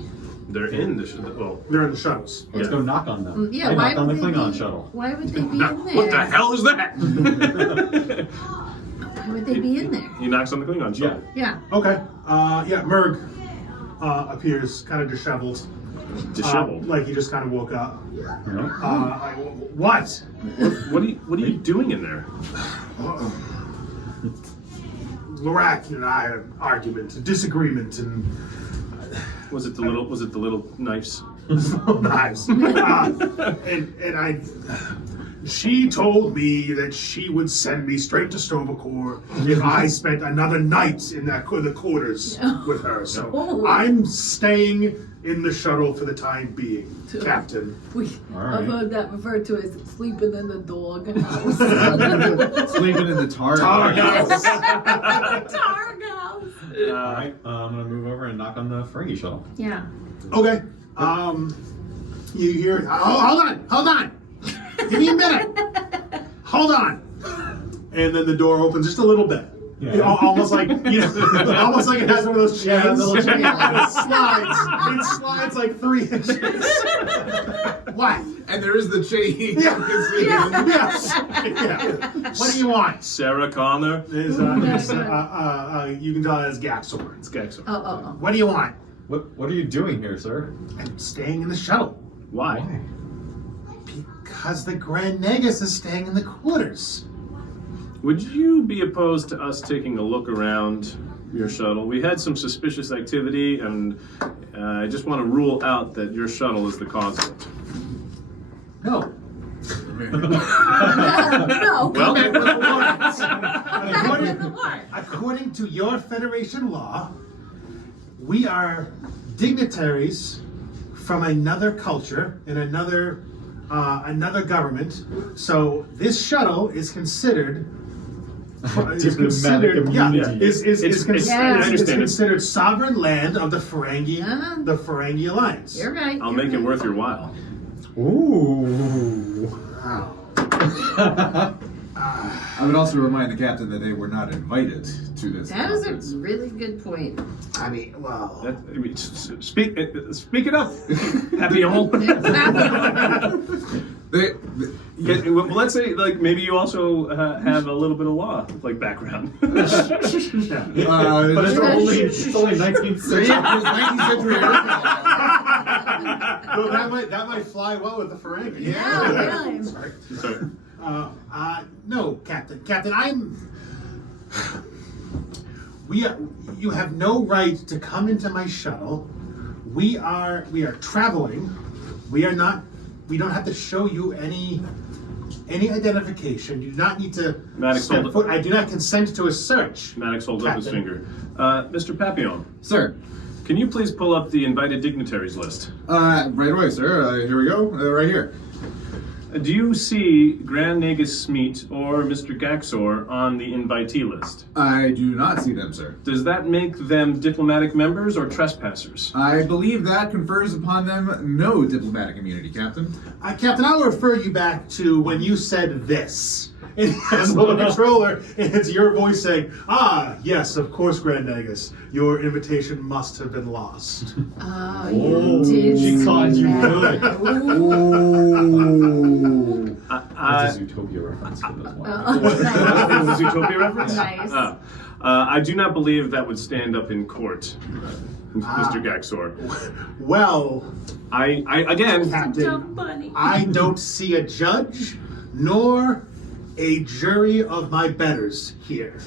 They're in the well. They're in the shuttles. Let's go knock on them. Yeah, I why knocked on the would they Klingon be, shuttle. Why would they be No, in there? what the hell is that? Why would they be in there? He knocks on the Klingon shuttle. Yeah. Okay. Yeah, Merg appears kind of disheveled. Disheveled. Like he just kind of woke up. Yeah. What? What are you doing in there? Lorak and I had an argument, a disagreement, and Was it the little knives? knives. And I. She told me that she would send me straight to Stovacor if I spent another night in the quarters with her. So Oh. I'm staying in the shuttle for the time being, Captain. I've heard that referred to as sleeping in the dog house. Sleeping in the tar. Tar house. Targ house. All right, I'm gonna move over and knock on the Ferengi shuttle. Yeah. Okay. You hear? Oh, hold on. Give me a minute. Hold on. And then the door opens just a little bit. Yeah. You know, almost like almost like it has one of those chains. Yeah, the little chain. And it slides. It slides like 3 inches. What? And there is the chain. Yeah. Yes. What do you want? Sarah Connor. You can tell it as Gaxor. It's Gaxor. Oh. What do you want? What are you doing here, sir? I'm staying in the shuttle. Why? Because the Grand Negus is staying in the quarters. Would you be opposed to us taking a look around your shuttle? We had some suspicious activity, and I just want to rule out that your shuttle is the cause of it. No. No. Well, Back with the war. According to your Federation law, we are dignitaries from another culture and another government. So this shuttle is considered. Diplomatic immunity. Is understand it. considered sovereign land of the Ferengi, Yeah. the Ferengi Alliance. You're right. I'll make it worth your while. Ooh. Wow. I would also remind the captain that they were not invited to this. That is conference. a really good point. I mean, well. Speak it up, Papillon. They, Well, let's say, like, maybe you also have a little bit of law, like, background. But it's It's only 19th century. 19th century. that might fly well with the Ferengi. Yeah, really. Sorry. Sorry. No, Captain. You have no right to come into my shuttle. We are traveling. We don't have to show you any identification. You do not need to Maddox, step hold it. foot. I do not consent to a search. Maddox holds up his Captain. finger. Mr. Papillon, Sir. can you please pull up the invited dignitaries list? Right away, sir. Here we go. Right here. Do you see Grand Negus Smeet or Mr. Gaxor on the invitee list? I do not see them, sir. Does that make them diplomatic members or trespassers? I believe that confers upon them no diplomatic immunity, Captain. Captain, I'll refer you back to when you said this. It has a little controller, and it's your voice saying, yes, of course, Grand Negus. Your invitation must have been lost. Oh, you did. She see caught you that. good. Ooh. That's a Zootopia reference for this one. Is this a Zootopia reference? Nice. I do not believe that would stand up in court, Mr. Gaxor. Well, I again, Captain, Dumb bunny. I don't see a judge nor a jury of my betters here.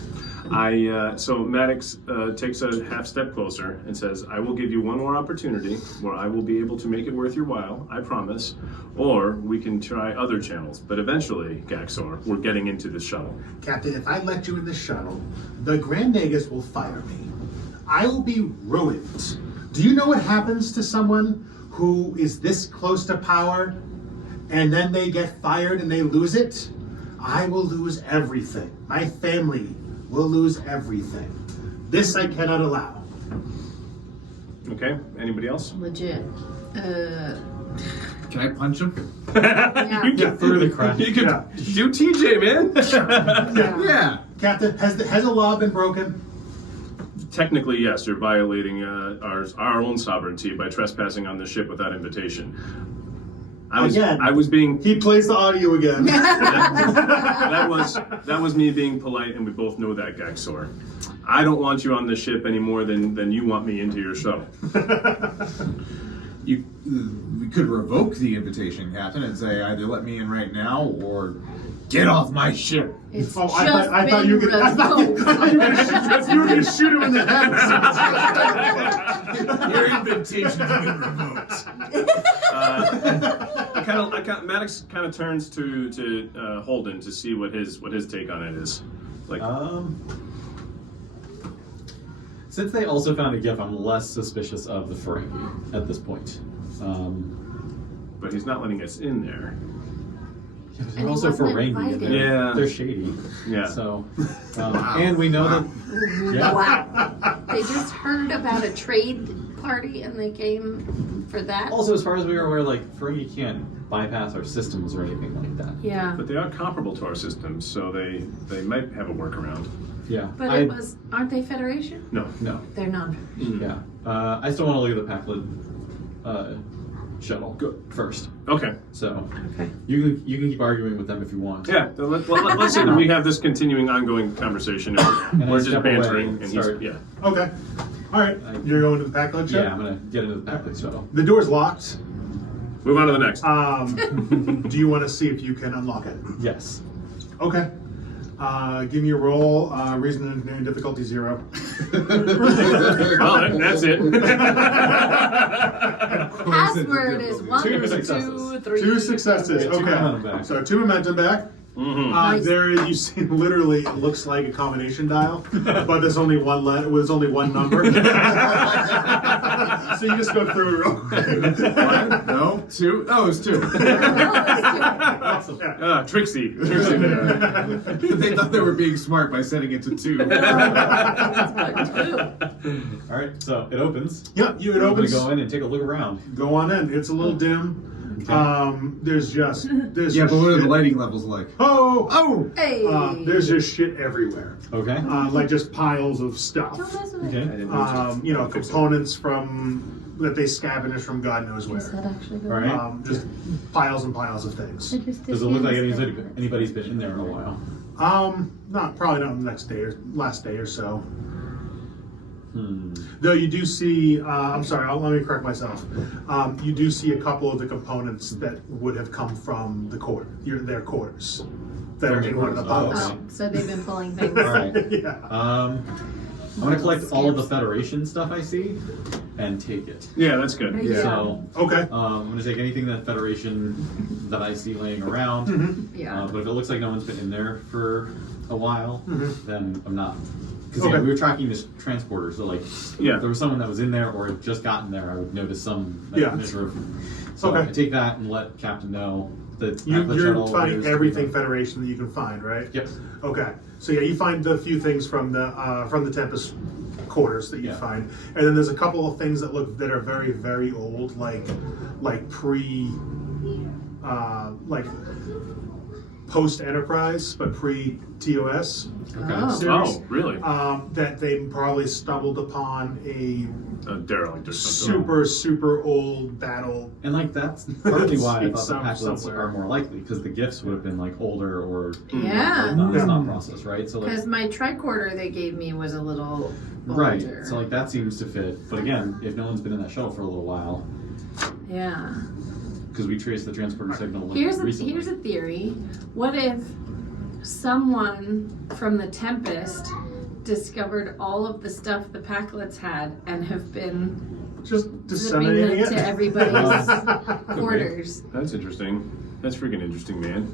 So Maddox takes a half step closer and says, I will give you one more opportunity where I will be able to make it worth your while, I promise, or we can try other channels. But eventually, Gaxor, we're getting into the shuttle. Captain, if I let you in the shuttle, the Grand Nagus will fire me. I will be ruined. Do you know what happens to someone who is this close to power and then they get fired and they lose it? I will lose everything. My family will lose everything. This I cannot allow. Okay, anybody else? Legit. Can I punch him? Yeah. You can, Through the crack. You can Yeah. do TJ, man. Yeah. Captain, has a law been broken? Technically, yes, you're violating our own sovereignty by trespassing on the ship without invitation. Again. I was being He plays the audio again. that was me being polite, and we both know that, Gaxor. I don't want you on the ship any more than you want me into your shuttle. We could revoke the invitation, Captain, and say either let me in right now or get off my ship. It's Oh, just I thought you were been gonna revoked. you were gonna shoot him in the head. Your invitation's been revoked. Maddox kind of turns to Holden to see what his take on it is. Like, Since they also found a GIF, I'm less suspicious of the Ferengi at this point. but he's not letting us in there. Yeah, but And they're he also wasn't Ferengi, and invited. they're, Yeah. they're shady. Yeah. So, and we know that. Yeah. Wow. They just heard about a trade party and they came for that. Also, as far as we are aware, like Ferengi can't bypass our systems or anything like that. Yeah. But they are comparable to our systems, so they might have a workaround. Yeah. But aren't they Federation? No. No. They're not. Yeah. I still want to look at the Pakled shuttle first. Okay. So Okay. you can keep arguing with them if you want. Yeah. Let's say that we have this continuing, ongoing conversation, and And we're I just step away bantering, and and he's start- yeah. Okay. All right. You're going to the Packload ship? Yeah, I'm gonna get into the Pakled shuttle. The door's locked. Move on to the next. Do you want to see if you can unlock it? Yes. Okay. Give me a roll. Reason and engineering difficulty 0. Well, that's it. Password is 1, Two 2, successes. 3. 2 successes. Yeah, 2 momentum Okay. back. So 2 momentum back. Nice. There you see, literally, it looks like a combination dial, but there's only one there's only one number. So you just go through it real quick. 1, no, 2. Oh, it's 2. Awesome. Trixie. They thought they were being smart by setting it to 2. All right. So it opens. Yeah, it I'm gonna opens. go in and take a look around. Go on in. It's a little dim. There's Yeah, just but what are the shit. lighting levels like? Oh, Oh! Hey. there's just shit everywhere. Okay. Like just piles of stuff. Don't mess with Okay. it. Components that they scavenge from God knows Is where. that actually All good? right. Just piles and piles of things. Does it look like anybody's been in there in a while? Probably not the next day or last day or so. Hmm. Though you do see, I'm sorry, let me correct myself. You do see a couple of the components that would have come from their quarters that are in one of the quarters, piles. okay. Oh, so they've been pulling things. All right. Yeah. I'm gonna collect all of the Federation stuff I see and take it. Yeah, that's good. Yeah. So Okay. I'm gonna take anything that Federation that I see laying around. Yeah. But if it looks like no one's been in there for a while, then I'm not. Because Okay. we were tracking this transporter, so like, Yeah. if there was someone that was in there or had just gotten there, I would notice some Yeah. measure of. So Okay. I take that and let Captain know that You're shuttle finding is- everything Federation that you can find, right? Yep. Okay. So yeah, you find the few things from the Tempest quarters that you Yeah. find, and then there's a couple of things that are very very old, like pre, like post Enterprise, but pre TOS. Okay. Oh. Series. Oh, really? That they probably stumbled upon a Derelict or something. super old battle. And like that's partly why I It's thought the Packlets somewhere. are more likely because the gifts would have been like older or Yeah. not Yeah. thought process, right? So like Because my tricorder they gave me was a little right. older. So like that seems to fit. But again, if no one's been in that shuttle for a little while, Yeah. because we traced the transporter signal like, Here's recently. a theory. What if someone from the Tempest discovered all of the stuff the Packlets had and have been Just zipping disseminating it it to everybody's quarters. That's interesting. That's freaking interesting, man.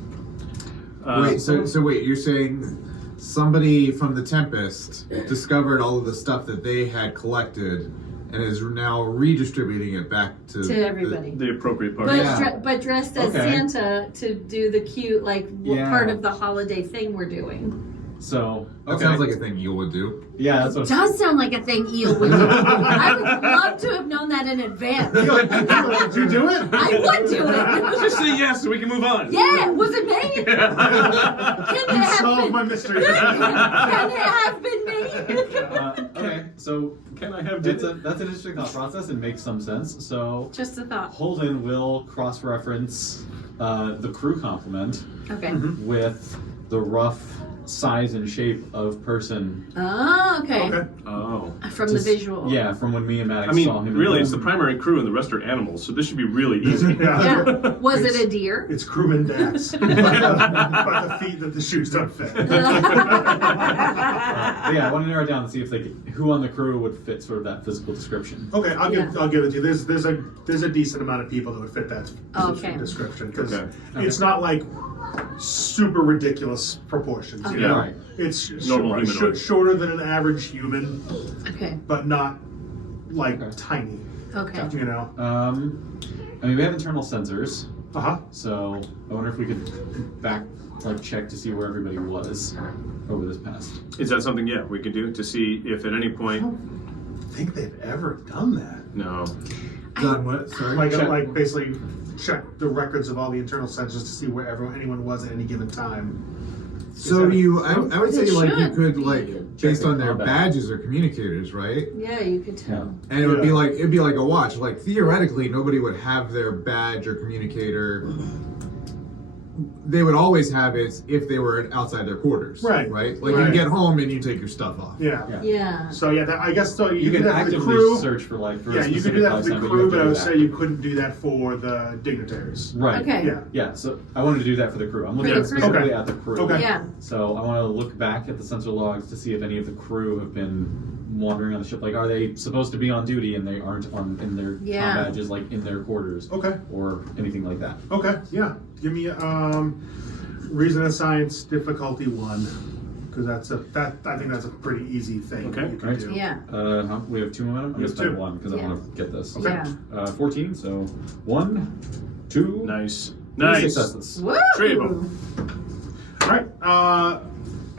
Wait, so wait, you're saying somebody from the Tempest discovered all of the stuff that they had collected and is now redistributing it back to everybody. the appropriate part. But, Yeah. but dressed as Okay. Santa to do the cute, like, Yeah. part of the holiday thing we're doing. So That okay. sounds like a thing you would do. Yeah, that's what. Does sound like a thing Eel would do. I would love to have known that in advance. Did you do it? I would do it. Just say yes so we can move on. Yeah, was it me? Can it You have solved been? my mystery. Can it have been me? Okay, so Can I have that's dinner? an interesting thought process and makes some sense. So Just a thought. Holden will cross-reference the crew complement Okay. with the rough size and shape of person. Oh, okay. Okay. Oh. From the Just- visual. Yeah, from when me and Maddox I mean, saw him. really, in it's the primary crew and the rest are animals, so this should be really easy. Yeah. Was it a deer? It's crewman Dax. but the feet that the shoes don't fit. Yeah, I want to narrow it down and see if who on the crew would fit sort of that physical description. Okay, I'll give Yeah. I'll give it to you. There's a decent amount of people that would fit that Okay. description because Okay. it's not like super ridiculous proportions. You Okay. know, Right. it's Normal humanoid. shorter than an average human, Okay. but not like Okay. tiny. Okay. You know. I mean, we have internal sensors, Uh huh. so I wonder if we could check to see where everybody was over this past. Is that something, yeah, we could do to see if at any I point. don't think they've ever done that. No. Done what? Sorry. Like basically check the records of all the internal sensors to see where anyone was at any given time. So Is that- I would say It like you should could be. like based on their Combat. badges or communicators, right? Yeah, you could tell. And it would be Yeah. like it'd be like a watch. Like theoretically, nobody would have their badge or communicator. They would always have it if they were outside their quarters. Right. Right. Like Right. you get home and you take your stuff off. Yeah. Yeah. Yeah. So yeah, I guess so. You do can that for the actively crew. search for Yeah, a you could specific do that for the lifetime, crew, but I you would have to say do you that. couldn't do that for the dignitaries. Right. Okay. Yeah. Yeah, so I wanted to do that for the crew. I'm looking the at crew. specifically Okay. at the crew. Okay. Yeah. So I want to look back at the sensor logs to see if any of the crew have been wandering on the ship. Like, are they supposed to be on duty and they aren't in their Yeah. comm badges, like in their quarters, Okay. or anything like that? Okay. Yeah. Give me reason and science difficulty 1, because I think that's a pretty easy thing Okay. you can Right. do. Yeah. We have 2 momentum. I'm You gonna have spend 2. 1 because Yeah. I want to get this. Okay. Yeah. 14. So 1, 2, Nice. 3 Nice. successes. Woo! 3 of them. All right.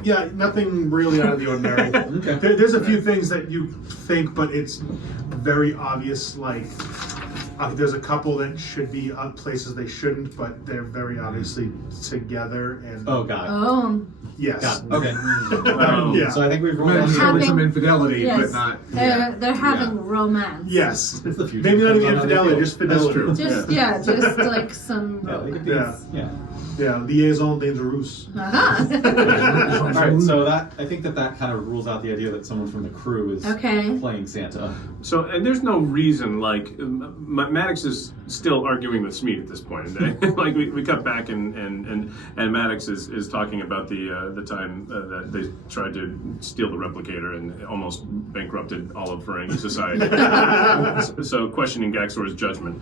Yeah, nothing really out of the ordinary. Okay. There's a few things that you think, but it's very obvious. Like, there's a couple that should be places they shouldn't, but they're very obviously together. And Oh, got it. Oh. yes, Got it. Okay. Yeah. So I think we've rolled Maybe on the Having- some infidelity, Yes. but not. They're having romance. yes. It's the future. Maybe not even Depends on how they infidelity, feel. just fidelity. true. Just like some Yeah, they could be, Yeah. yeah. Yeah, liaison dangerous. Uh-huh. All right, so I think that kind of rules out the idea that someone from the crew is Okay. playing Santa. So, and there's no reason, like, Maddox is still arguing with Smeed at this point. Like, we cut back and Maddox is talking about the time that they tried to steal the replicator and almost bankrupted all of Ferengi society. So, questioning Gaxor's judgment.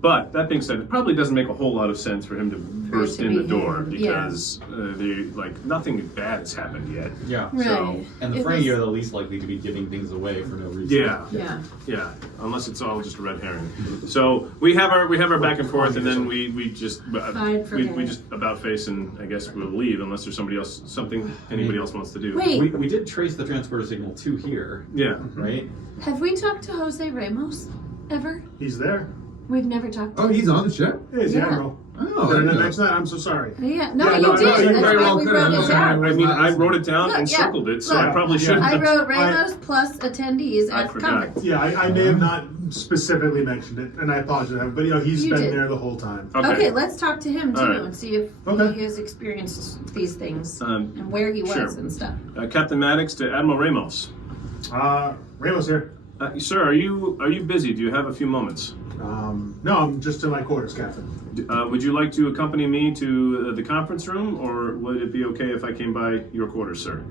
But that being said, it probably doesn't make a whole lot of sense for him to burst to in the be door him, yeah. because nothing bad has happened yet. Yeah. Right. And the It Ferengi was- are the least likely to be giving things away for no reason. Yeah. Yeah. Yeah, unless it's all just a red herring. So we have our back and forth, and then we just Fine, forget we it. just about face, and I guess we'll leave unless there's something anybody else wants to do. Wait. We did trace the transporter signal to here, Yeah. right? Have we talked to Jose Ramos ever? He's there. We've never talked to Oh, him. he's on the ship. Hey, Yeah. Admiral. Oh, Did I there not you mention go. that? I'm so sorry. Yeah, no, Yeah, you no, did. no, you That's very why well we could wrote have. it down. I mean, I wrote it down Look, and yeah. circled it, so Look. I probably Yeah. shouldn't I have. wrote Ramos plus attendees I as forgot. conference. Yeah, I may have not specifically mentioned it, and I apologize, but he's You been did. there the whole time. Okay, let's talk to him too All right. and see if Okay. he has experienced these things Um, and where he was sure. and stuff. Captain Maddox to Admiral Ramos. Ramos here. Sir, are you busy? Do you have a few moments? No, I'm just in my quarters, Captain. Would you like to accompany me to the conference room, or would it be okay if I came by your quarters, sir?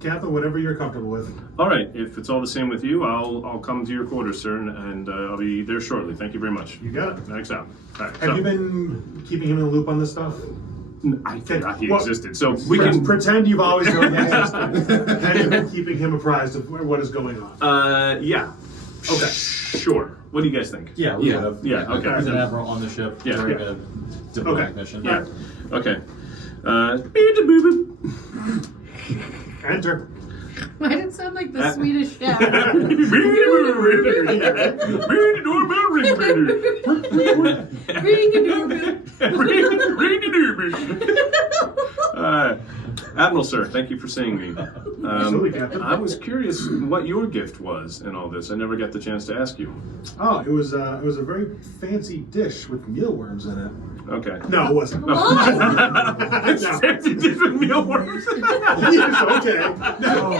Captain, whatever you're comfortable with. All right. If it's all the same with you, I'll come to your quarters, sir, and I'll be there shortly. Thank you very much. You got it. Thanks out. All right, Have you been keeping him in the loop on this stuff? I forgot he Well, existed. So we can. Pretend you've always known he existed. Have you been keeping him apprised of what is going on? Yeah. Okay. Sure. What do you guys think? Yeah, we would have. Yeah, okay. He's an admiral on the ship Yeah, during yeah. a diplomatic Okay. mission. Yeah. Okay. Enter. Why did it sound like the Uh, Swedish chef? Ring the doorbell, ring, Ring a doorbell. ring the doorbell. Admiral, sir, thank you for seeing me. Absolutely, Captain. I was curious what your gift was in all this. I never got the chance to ask you. Oh, it was a very fancy dish with mealworms in it. Okay. No, it wasn't. What? It's fancy different mealworms. Yes, okay. No.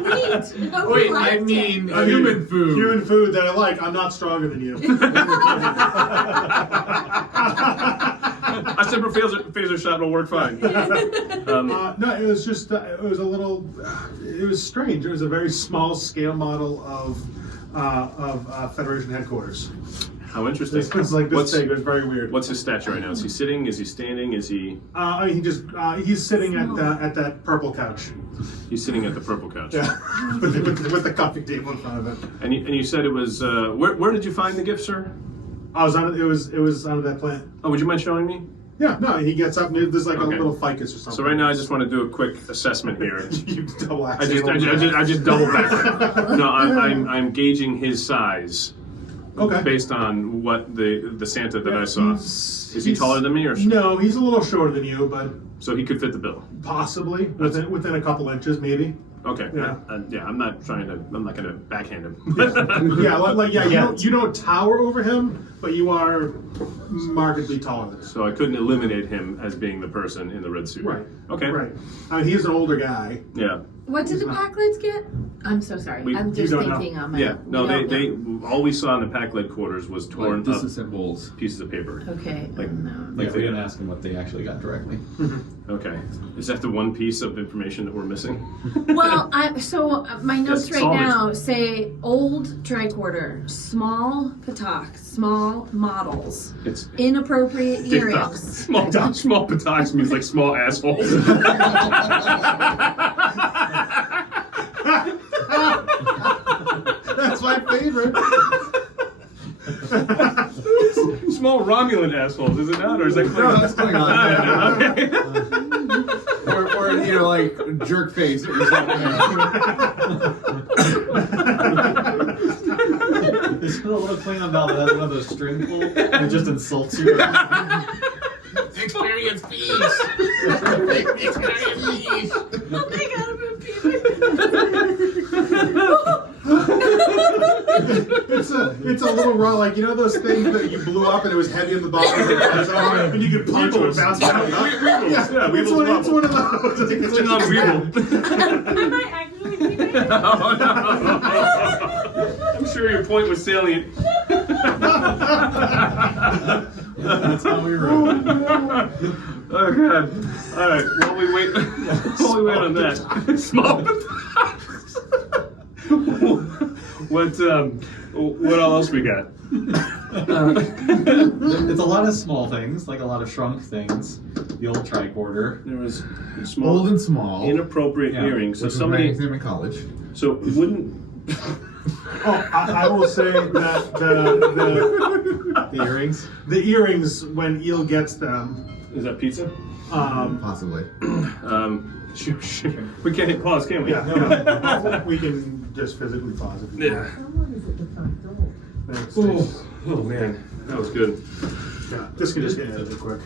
Neat. Oh, Wait, we I liked mean it. human food. Human food that I like. I'm not stronger than you. A simple phaser shot will work fine. No, it was just, it was a little, it was strange. It was a very small scale model of Federation headquarters. How interesting. It was like this big. It was very weird. What's his stature right now? Is he sitting? Is he standing? Is he? I mean, he's sitting at that purple couch. He's sitting at the purple couch. Yeah, with the coffee table in front of it. And you said it was. Where did you find the gift, sir? I was on it. It was under that plant. Oh, would you mind showing me? Yeah, no, he gets up and there's like Okay. a little ficus or something. So right now, I just want to do a quick assessment here. You double I axe. just double back. No, I'm gauging his size Okay. based on what the Santa that I saw. Is he taller than me, or No, he's a little shorter than you, but so he could fit the bill? possibly within a couple inches, maybe. Okay. Yeah. I'm not gonna backhand him. Yeah, you don't tower over him, but you are markedly taller than him. So I couldn't eliminate him as being the person in the red suit. Right. Okay. Right. I mean, he's an older guy. Yeah. What did the Packlets get? I'm so sorry. I'm you just don't know. thinking on my. Yeah. No, we don't they know. all we saw in the pack lead quarters was torn Like up disassembles. pieces of paper. Okay. Like- no. Like we didn't ask him what they actually got directly. Okay. Is that the one piece of information that we're missing? Well, my notes Yes, right solve it. now say old tricorder, small patak, small models, It's inappropriate earrings. small patox means like small assholes. That's my favorite. Small Romulan assholes, is it not? Or is that No, that's Klingon. Okay. or you know, like jerk face or something. There's a little Klingon doll that has one of those string pulls and it just insults you. Experience fees. Experience fees. Oh my god, I'm It's a little raw, like, you know those things that you blew up and it was heavy in the bottom and you could punch it and bounce back up? Yeah, It's one of those. It's Klingon Weevil. Am I actually doing it? Oh, no. I'm sure your point was salient. That's how we roll. Oh god. Alright, while we wait on that. Small what else we got? It's a lot of small things, like a lot of shrunk things. The old tricorder. There was small Old and small. inappropriate Yeah, earrings. So Which was my somebody exam in college. so wouldn't I will say that The earrings. the earrings, when Eel gets them, is that pizza? Possibly. Sure. We can't hit pause, can we? yeah, we can just physically pause if you Yeah. want. Thanks. Oh man, that was good. Yeah, this can just get edited quick.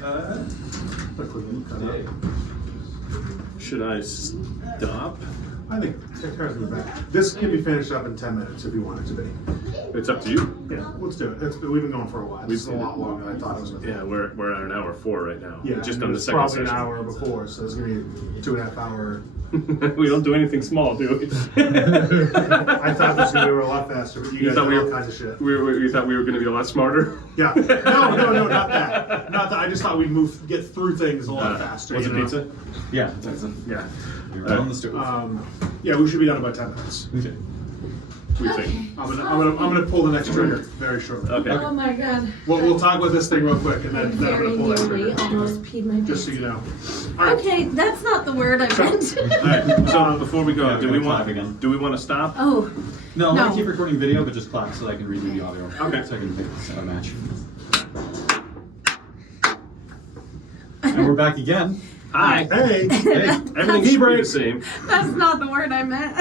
Quickly cut out. Should I stop? I think take care of the back. This can be finished up in 10 minutes if you want it to be. It's up to you. Yeah, let's do it. We've been going for a while. It's a lot longer than I thought it was going to be. Yeah, we're at an hour 4 right now. Yeah, just and on it the was second probably session. an hour before, so it's going to be a 2.5 hour We don't do anything small, do we? I thought this we were a lot faster, but you guys thought did we all were- kinds of shit. You thought we were going to be a lot smarter? Yeah. No, not that. Not that. I just thought we'd get through things a lot faster. Was it you know? pizza? Yeah, that's it. Yeah. You're right on the stove. Yeah, we should be done in about 10 minutes. Okay. We think. I'm gonna pull the next trigger very shortly. Okay. Oh my god. We'll talk about this thing real quick, and I then I'm very gonna pull that nearly trigger. almost peed my Just so pants. you know. All right. Okay, that's not the word I meant. All right. So before we go, Yeah, do we're we gonna want clap again. do we want to stop? Oh, No, I'm No. gonna keep recording video, but just clap so that I can redo the audio. Okay. So I can make this a match. And we're back again. Hi. Hey. Hey. Everything should be the same. that's not the word I meant.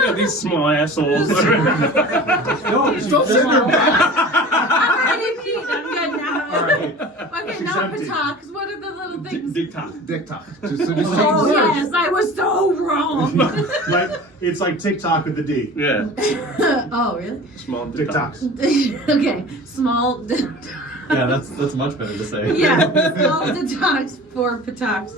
Yeah, these small assholes. No, Don't send her back. I'm already peed. I'm good now. All right. Okay, She's now empty. pataks. What are the little things? Dick top. Dick talk. Just change Oh words. yes, I was so wrong. Like it's like TikTok with the D. Yeah. Oh really? Small TikToks. Okay, small. Yeah, that's much better to say. Yeah, small detox for pataks.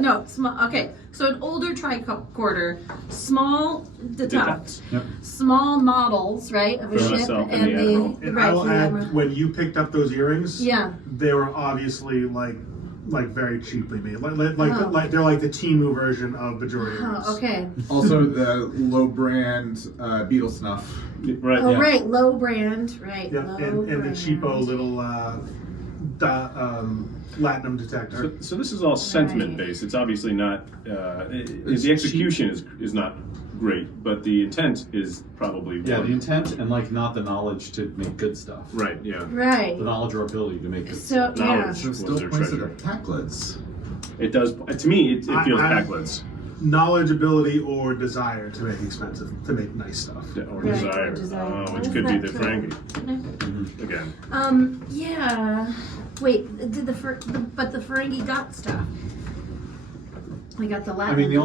No, small. Okay, so an older tricorder, small detox, Yep. small models, right, of a For ship myself and and the Admiral. And right, I will for the add, Admiral. when you picked up those earrings, Yeah. they were obviously like very cheaply made. Oh. Like they're like the Timu version of Bajordi earrings. Oh, okay. Also, the low brand beetle snuff. Right. Oh, Yeah. right, low brand, right. Yeah, low and the brand. cheapo little Latinum detector. So this is all sentiment Right. based. It's obviously not. It's The execution is not great, but the intent is probably Yeah, one. the intent and like not the knowledge to make good stuff. Right. Yeah. Right. The knowledge or ability to make good So, stuff. yeah. Knowledge So was still their points at treasure. attack lids. It does. To me, it feels I- backwards. Knowledge, ability, or desire to make nice stuff. Or Right, desire, desire. which What could is be that the called? Ferengi again. Yeah. Wait, did the Ferengi got stuff? We got the Latin I mean, the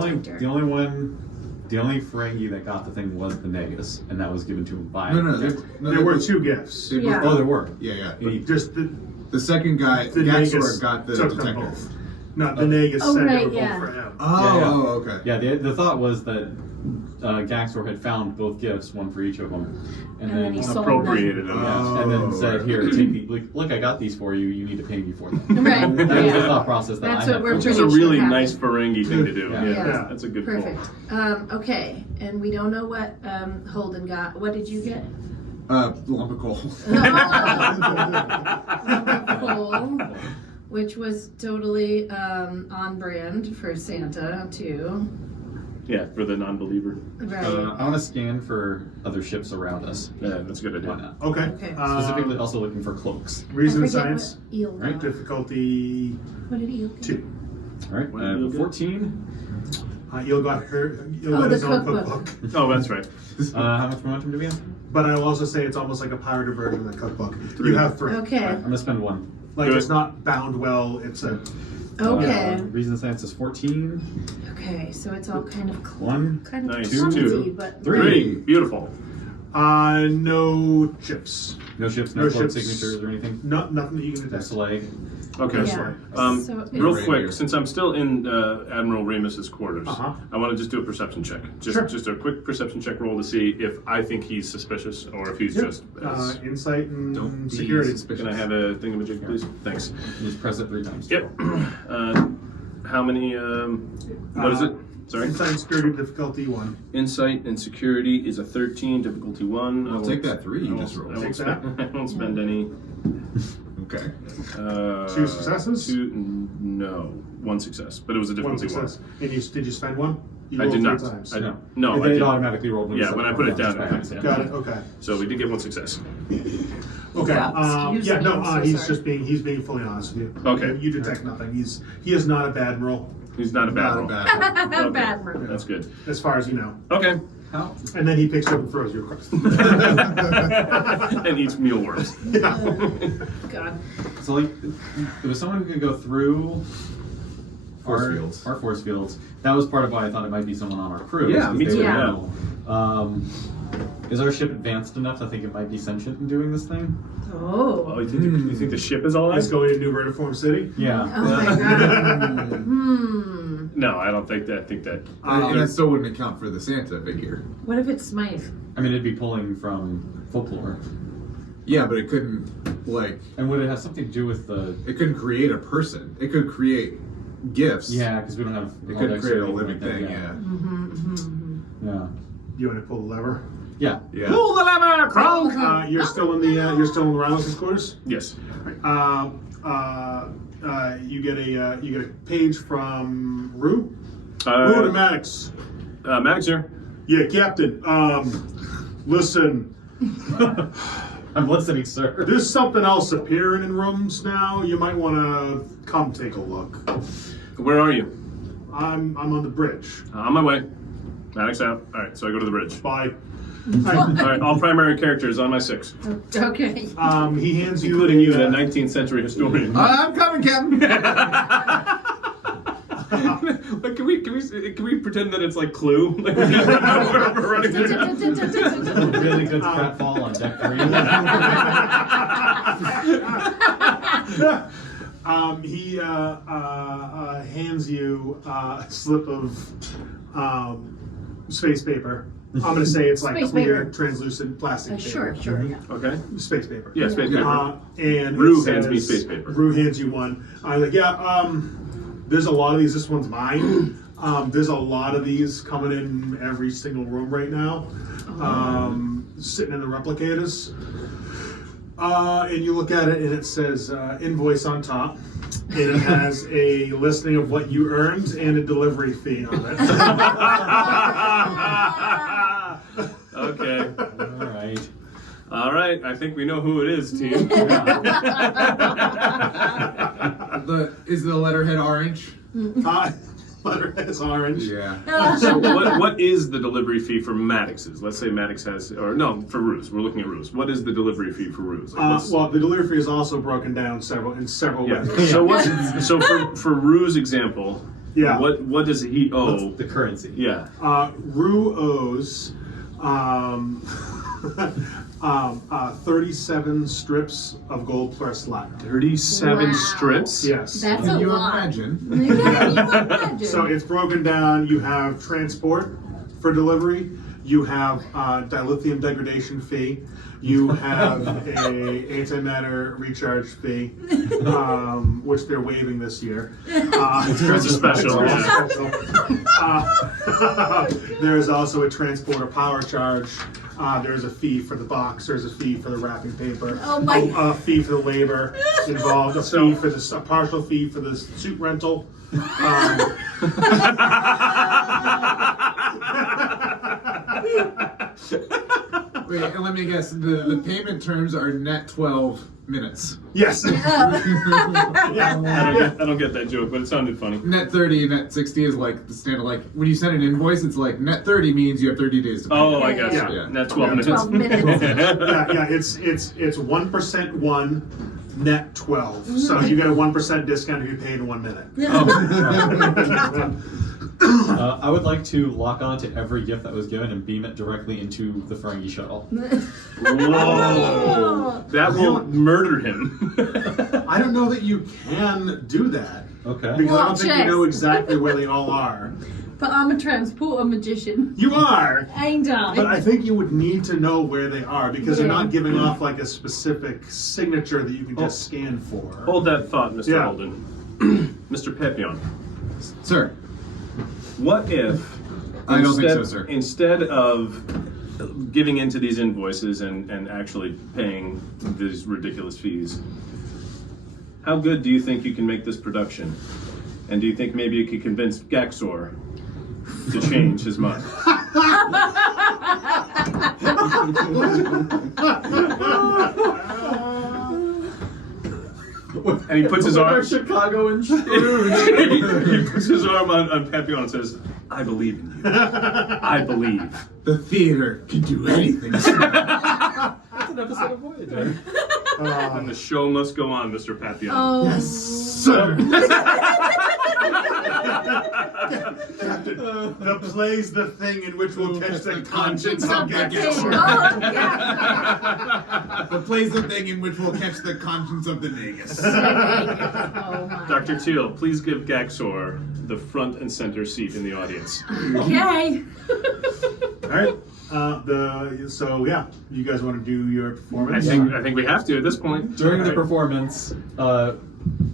only Ferengi that got the thing was the Negus, and that was given to him by. No, There were two gifts. They both- Yeah. Oh, there were. Yeah. He- Just The second guy, the Gaxor, Nagus got the took them detector. both. Not the Nagus Oh, said right, they were yeah. both for him. Oh, okay. Yeah, the thought was that Gaxor had found both gifts, one for each of them, And then he sold Appropriated them. Oh. and then said, "Here, take the look. I got these for you. You need to pay me for them." Right, That was the yeah. thought process that That's I what had. we're Which is a pretty really sure nice happened. Ferengi thing to do. Yeah. Yeah, Yeah. that's a good Perfect. pull. Okay, and we don't know what Holden got. What did you get? Lump of coal. Coal, which was totally on brand for Santa too. Yeah, for the non-believer. Right. I want to scan for other ships around us. Yeah, that's a good Why idea. not? Okay. Okay. Specifically, also looking for cloaks. Reason I and forget science. what Eel got. Right, Difficulty What did Eel get? 2. All right, What did you get? 14. Eel got Oh, his the own cookbook. cookbook. Oh, that's right. How much momentum do we have? But I will also say it's almost like a pirated version of the cookbook. 3. You have 3. Okay. I'm gonna spend 1. Like Good. it's not bound well. It's a Okay. Reason science is 14. Okay. So it's all kind of 1. kind of Nice. clumsy, 2. but 3. Beautiful. no chips. No ships, no No cloak ships. signatures or anything. Nothing that you can That's detect. slag. Okay. Yeah. So Real it's- quick, since I'm still in Admiral Remus's quarters, Uh-huh. I want to just do a perception check. Sure. Just a quick perception check roll to see if I think he's suspicious or if he's Yep. just. Insight and Don't be security. suspicious. Can I have a thingamajig, please? Thanks. Just press it 3 times. Yep. How many? What is it? Sorry. Insight and security difficulty 1. Insight and security is a 13, difficulty 1. I'll take that 3 you just rolled. I won't Take that. spend, I won't spend any. Okay. 2 successes? 2, no. 1 success, but it was a 1 difficulty 1. success. And did you spend 1? You I rolled did 3 not. times. No, And I then it did. automatically rolled when you Yeah, set when it I put it down, down, it's yeah. Got it. Okay. So we did get 1 success. Okay. Excuse Yeah. me, No. I'm so He's sorry. just being fully honest with you. Okay. You detect nothing. He is not a bad roll He's not a bad Not a roll. bad Okay. Bad room. That's good. as far as you know. Okay. How? And then he picks it up and throws you across. And eats mealworms. God. So like, there was someone who could go through Force our, fields. our force fields. That was part of why I thought it might be someone on our crew. Yeah, because me they too, would yeah. know. Is our ship advanced enough to think it might be sentient in doing this thing? Oh. Oh, you think the ship is all Let's right? go into New Vertiform City. Yeah. Oh my god. No, I don't think that. I think that. And that still wouldn't account for the Santa figure. What if it's Smythe? I mean, it'd be pulling from folklore. Yeah, but it couldn't, like, And would it have something to do with the... it couldn't create a person. It could create gifts. Yeah, because we don't have... It couldn't create a anything living like that thing, yet. yeah. Yeah. You want to pull the lever? Yeah. Yeah. Pull the lever, Kronk! You're still in the Rylance's quarters. Yes. You get a page from Rue. Rue to Maddox. Max here. Yeah, Captain. Listen, I'm listening, sir. there's something else appearing in rooms now. You might want to come take a look. Where are you? I'm on the bridge. On my way. Maddox out. All right, so I go to the bridge. Bye. All right, all primary characters on my 6, Okay. He hands you, including you, the 19th century historian. I'm coming, Captain. Like, can we pretend that it's like Clue? Like we're running through. Really good pratfall on deck 3. He hands you a slip of space paper. I'm going to say it's like Space clear, paper. translucent plastic paper. Sure, yeah. Okay. Space paper. Yeah, space paper. And Rue it hands me says- space paper. Rue hands you one. I'm like, yeah, there's a lot of these. This one's mine. There's a lot of these coming in every single room right now. Sitting in the replicators. And you look at it and it says invoice on top. And it has a listing of what you earned and a delivery fee on it. Okay. All right. All right. I think we know who it is, team. Is the letterhead orange? Letterhead is orange. Yeah. So what is the delivery fee for Maddox's? Let's say Maddox has, or no, for Ruse. We're looking at Ruse. What is the delivery fee for Ruse? Like, Well, the delivery fee is also broken down in several yeah. ways. So for Rue's example, Yeah. what does he owe? What's the currency? Yeah. Rue owes 37 strips of gold per slot. 37 Wow. strips. Yes. That's Can a you lot. imagine? Yeah, you imagine. So it's broken down. You have transport for delivery. You have dilithium degradation fee. You have a antimatter recharge fee, which they're waiving this year. It's a special. Yeah. There's also a transporter power charge. There's a fee for the box. There's a fee for the wrapping paper. Oh my- A fee for the labor involved. A fee for this. A partial fee for the suit rental. Wait, and let me guess. The payment terms are net 12 minutes. Yes. I don't get that joke, but it sounded funny. Net 30 and net 60 is like the standard. Like when you send an invoice, it's like net 30 means you have 30 days to pay. Oh, I guess. Yeah. Yeah. Not 12 minutes. 12 minutes. Yeah. It's 1% 1, net 12. So you get a 1% discount if you pay in 1 minute. I would like to lock on to every gift that was given and beam it directly into the Ferengi shuttle. Whoa! That will murder him. I don't know that you can do that Okay. because I Well, don't think you chess. know exactly where they all are. But I'm a transporter magician. You are, Ain't I? but I think you would need to know where they are because they're Yeah. not giving off like a specific signature that you can just scan for. Hold that thought, Mr. Yeah. Holden. Mr. Papillon. Sir, What if I don't think so, sir. Instead of giving into these invoices and actually paying these ridiculous fees, how good do you think you can make this production? And do you think maybe you could convince Gaxor to change his mind? And he puts his arm. Chicago and He puts his arm on Papillon and says, "I believe in you. I believe." the theater can do anything. That's an episode of Voyager. And the show must go on, Mr. Papillon. Oh. Sir. Captain, the play's the thing in which we'll catch the conscience of Oh, Gexor. yeah. The play's the thing in which we'll catch the conscience of the Nagus. Oh my Dr. God. Teal, please give Gaxor the front and center seat in the audience. Okay. All right. So yeah, you guys want to do your I performance? think we have to at this point. During the All right. performance,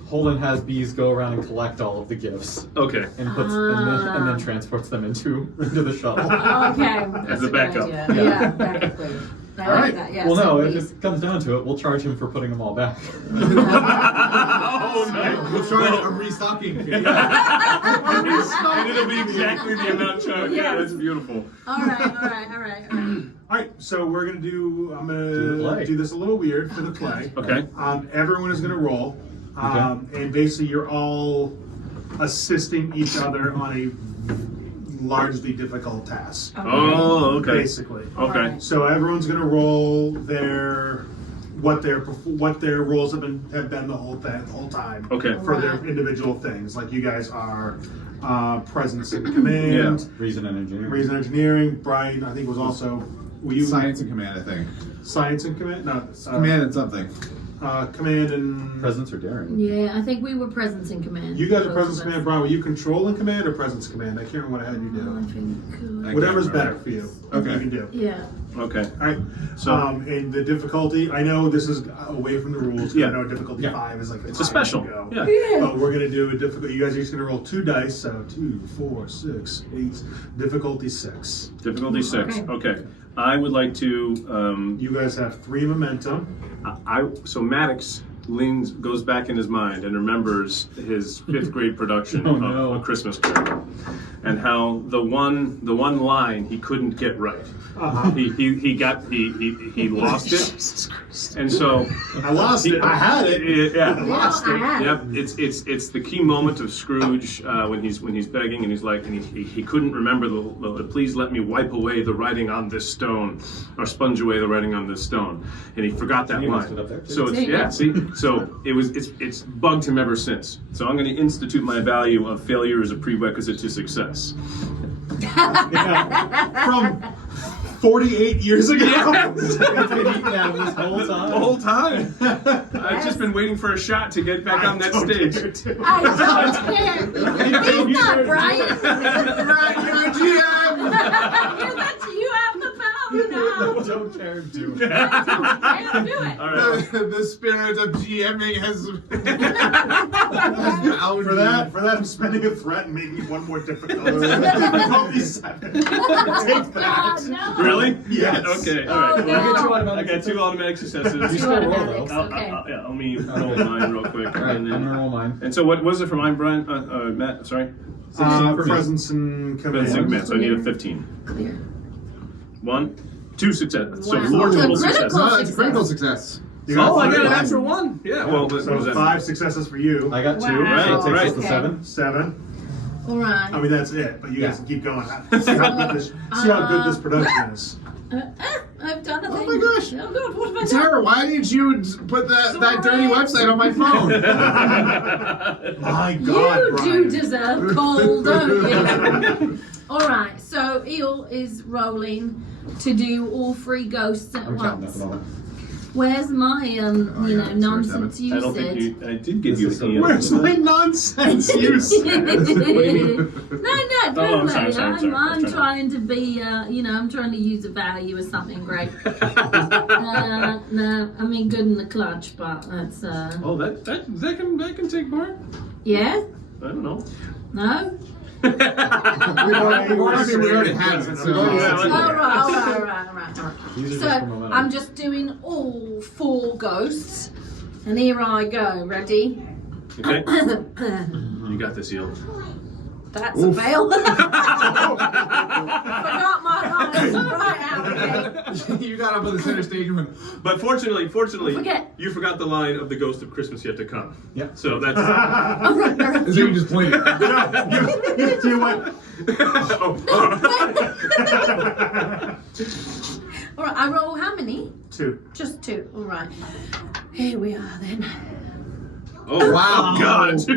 Holden has bees go around and collect all of the gifts Okay. and puts and then transports them into the shuttle. Okay. As That's a good backup. idea. Yeah. Yeah, backup. I All like right. that. Yeah, Well, so no, if please. it comes down to it, we'll charge him for putting them all back. Oh no! We'll try a restocking fee. And it'll be exactly the amount charged. Yeah, that's beautiful. All right. All right. So we're gonna do. I'm Do the gonna play. do this a little weird for the play. Okay. Everyone is gonna roll, and basically you're all assisting each other on a largely difficult task. Oh, okay. Basically. Okay. So everyone's gonna roll what their roles have been the whole time. Okay. For their individual things, like you guys are presence and command, Reason and engineering. reason engineering. Brian, I think was also. Were you Science and command, I think. science and command? No, Command and something. command and. Presence or daring? Yeah, I think we were presence in command. You guys are Both presence of command. us. Brian, were you control and command or presence command? I can't remember what I had you I do. think. I Whatever's can't better remember. for you. Okay. You can do. Yeah. Okay. All right. So- And the difficulty, I know this is away from the rules. 'Cause Yeah. I know difficulty Yeah. 5 is like the It's a time special. to go. Yeah. But we're gonna do a difficult. You guys are just gonna roll 2 dice. So 2, 4, 6, 8. Difficulty 6. Difficulty 6. Okay. Okay. I would like to. You guys have 3 momentum. So Maddox goes back in his mind and remembers his 5th grade production Oh, of no. A Christmas Carol, and how the one line he couldn't get right. He lost it, and so I lost it. I had it. Yeah. I lost I it. had Yep, it's the key moment of Scrooge when he's begging and he's like, and he couldn't remember the please let me wipe away the writing on this stone, or sponge away the writing on this stone, and he forgot that He line. messed it up there, too. So so it's bugged him ever since. So I'm going to institute my value of failure as a prerequisite to success. From 48 years ago. This whole The time. whole time, I've just been waiting for a shot to get back on that stage. I don't care. He's not Brian. You have the power now. Don't care, do it. Do it. All right. The spirit of GMing has. For that, I'm spending a threat and making it one more difficult. Difficulty 7. Take that. No. Really? Yes. Okay. All Oh, right. no. I got 2 automatic successes. You still roll, Automatics, though. okay. Yeah, let me roll mine real quick. Alright, And I'm then- gonna roll mine. And so what was it for mine, Brian? Matt, sorry? Presence and command. So I need a 15. Clear. 1, 2 successes. So Wow. 4 A total critical successes. No, that's a critical success. You got Oh, I got an 5. extra 1. Yeah. Well, what was So that? 5 successes for you. I got 2, Wow. so it takes us Right. to Okay. 7. 7. All right. I mean, that's it. But you guys Yeah. can keep going. See how good this production is. I've done a Oh thing. my gosh. Oh God, what have I done? Tara, why didn't you put that dirty website on my phone? My God, You Brian. do deserve coal, don't you? All right. So Eel is rolling to do all 3 ghosts at I'm counting at once. the moment. Where's my yeah, nonsense I don't think usage? I did give This you is an so Ian. Where's my nonsense use? No, don't Oh, worry. I'm sorry, I'm I'm trying trying to be, I'm trying to use a value or something great. No, I mean good in the clutch, but that's Oh, that can take part. yeah. I don't know. No. We already have it. So. All right. These are So just for momentum. I'm just doing all 4 ghosts, and here I go. Ready? Okay. You got this, Eel. That's a fail. Forgot my lines right out of You got up on the center stage and went, But fortunately, Forget. you forgot the line of the Ghost of Christmas Yet to Come. Yeah. So that's. Oh, right. and so you just pointed. You what? All right, I roll how many? 2. Just 2. All right. Here we are then. Oh Wow. God! 2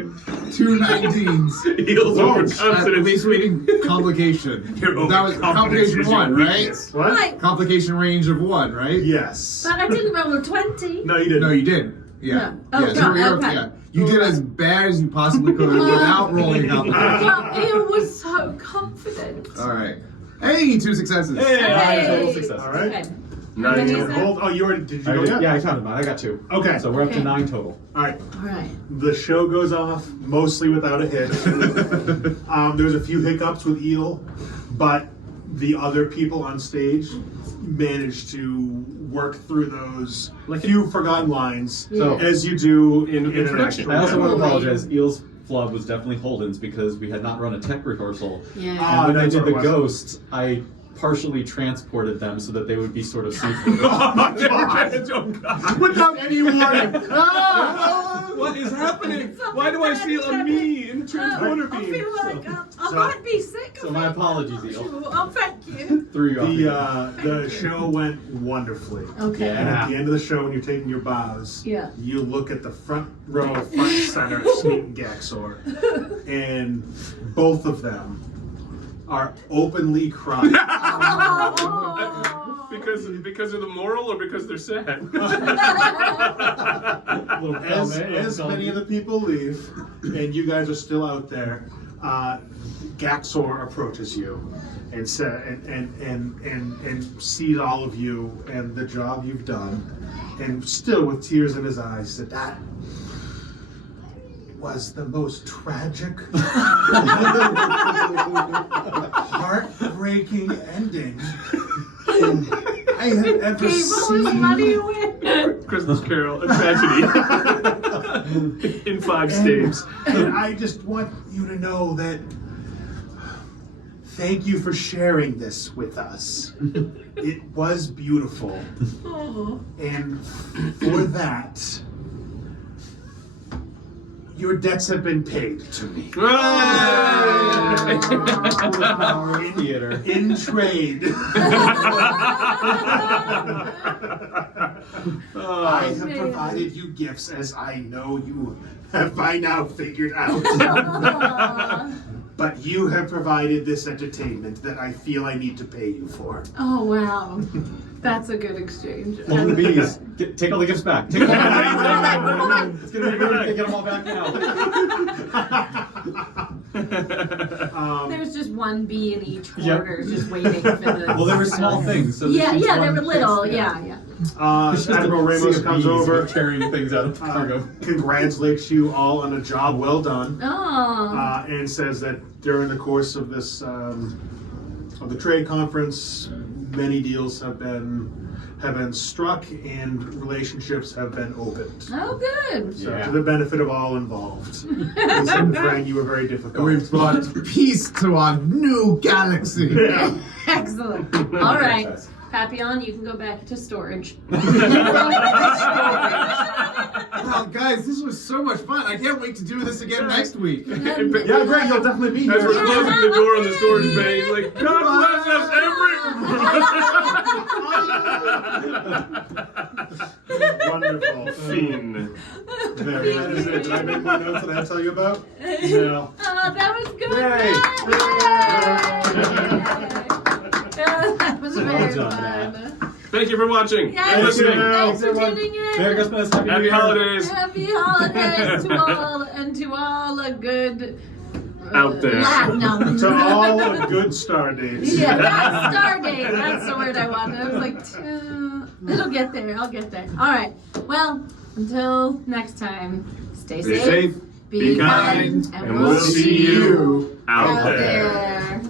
19s. Eels Whoa. overconfidence. Base rating complication. Your That was overconfidence complication is your 1, right? weakness. What? Right. Complication range of 1, right? Yes. But I didn't roll a 20. No, you didn't. No, you didn't. Yeah. No. Oh, yeah. God, you're- okay. yeah. You did as bad as you possibly could without rolling a complication. Well, Eel was so confident. All right. Hey, 2 successes. Hey, Hey. total success. All right. Okay. Nine. How many is that? Hold. Oh, you already did you I go did- yet? yeah, I counted mine. I got 2. Okay. So we're up to Okay. 9 total. All right. All right. The show goes off mostly without a hitch. There's a few hiccups with Eel, but the other people on stage managed to work through those few forgotten lines, So- as you do in an introduction. actual I also want to show. apologize. Eel's flub was definitely Holden's because we had not run a tech rehearsal. Yeah. Ah, And when I that's did what the it was. ghosts, I partially transported them so that they would be sort of see-through. Oh my God! Oh God! Without any warning. What is happening? Something Why do I bad feel a happened. me in transporter I beam? feel like I So- might be sick. So of my it. apologies, Eel. Oh, thank you. Threw you off. The show went wonderfully. Okay. Yeah. And at the end of the show, when you're taking your bows, Yeah. you look at the front row, front center of Sneak and Gaxor, and both of them are openly crying. Oh. Because of the moral or because they're sad? As many of the people leave, and you guys are still out there, Gaxor approaches you and and sees all of you and the job you've done, and still with tears in his eyes said, "That was the most tragic, heartbreaking ending I have ever Okay, what was money seen." win? Christmas Carol, a tragedy in 5 staves. And I just want you to know that thank you for sharing this with us. It was beautiful. Oh. And for that, your debts have been paid to me. Power of theater. In trade. I have man. provided you gifts, as I know you have by now figured out. Aw. But you have provided this entertainment that I feel I need to pay you for. Oh, wow. That's a good exchange. Hold the bees. Take all the gifts back. Take all the gifts back. It's gonna be good. Get them all back now. There's just one bee in each Yep. quarter, just waiting for the. Well, they were small things. So Yeah, each yeah, they one were little. fits, Yeah, yeah. Admiral Ramos comes over, carrying things out of cargo. congratulates you all on a job well done, Oh. and says that during the course of this of the trade conference, many deals have been struck and relationships have been opened. Oh, good. So Yeah. to the benefit of all involved. Listen, Frank, you were very difficult. We've brought peace to our new galaxy. Yeah. Excellent. All right. Papillon, you can go back to storage. Well, guys, this was so much fun. I can't wait to do this again next week. Yeah, great, you'll definitely be As we're here. closing the door on the storage bay, he's like, God bless us, Wonderful. Fiend. Very nice. Did I make my notes that I tell you about? No. Oh, that was good. Yay. That was Well very done, fun. Thank you for watching Yes, and listening. thanks for tuning in. Merry Christmas. Happy New Happy Year. holidays Happy holidays to all, and to all a good out there. Latinum. To all a good star dates. Yeah, that's star date. That's the word I wanted. I was like, it'll get there. I'll get there. All right. Well, until next time, stay Stay safe, safe, be kind, and we'll see you out there.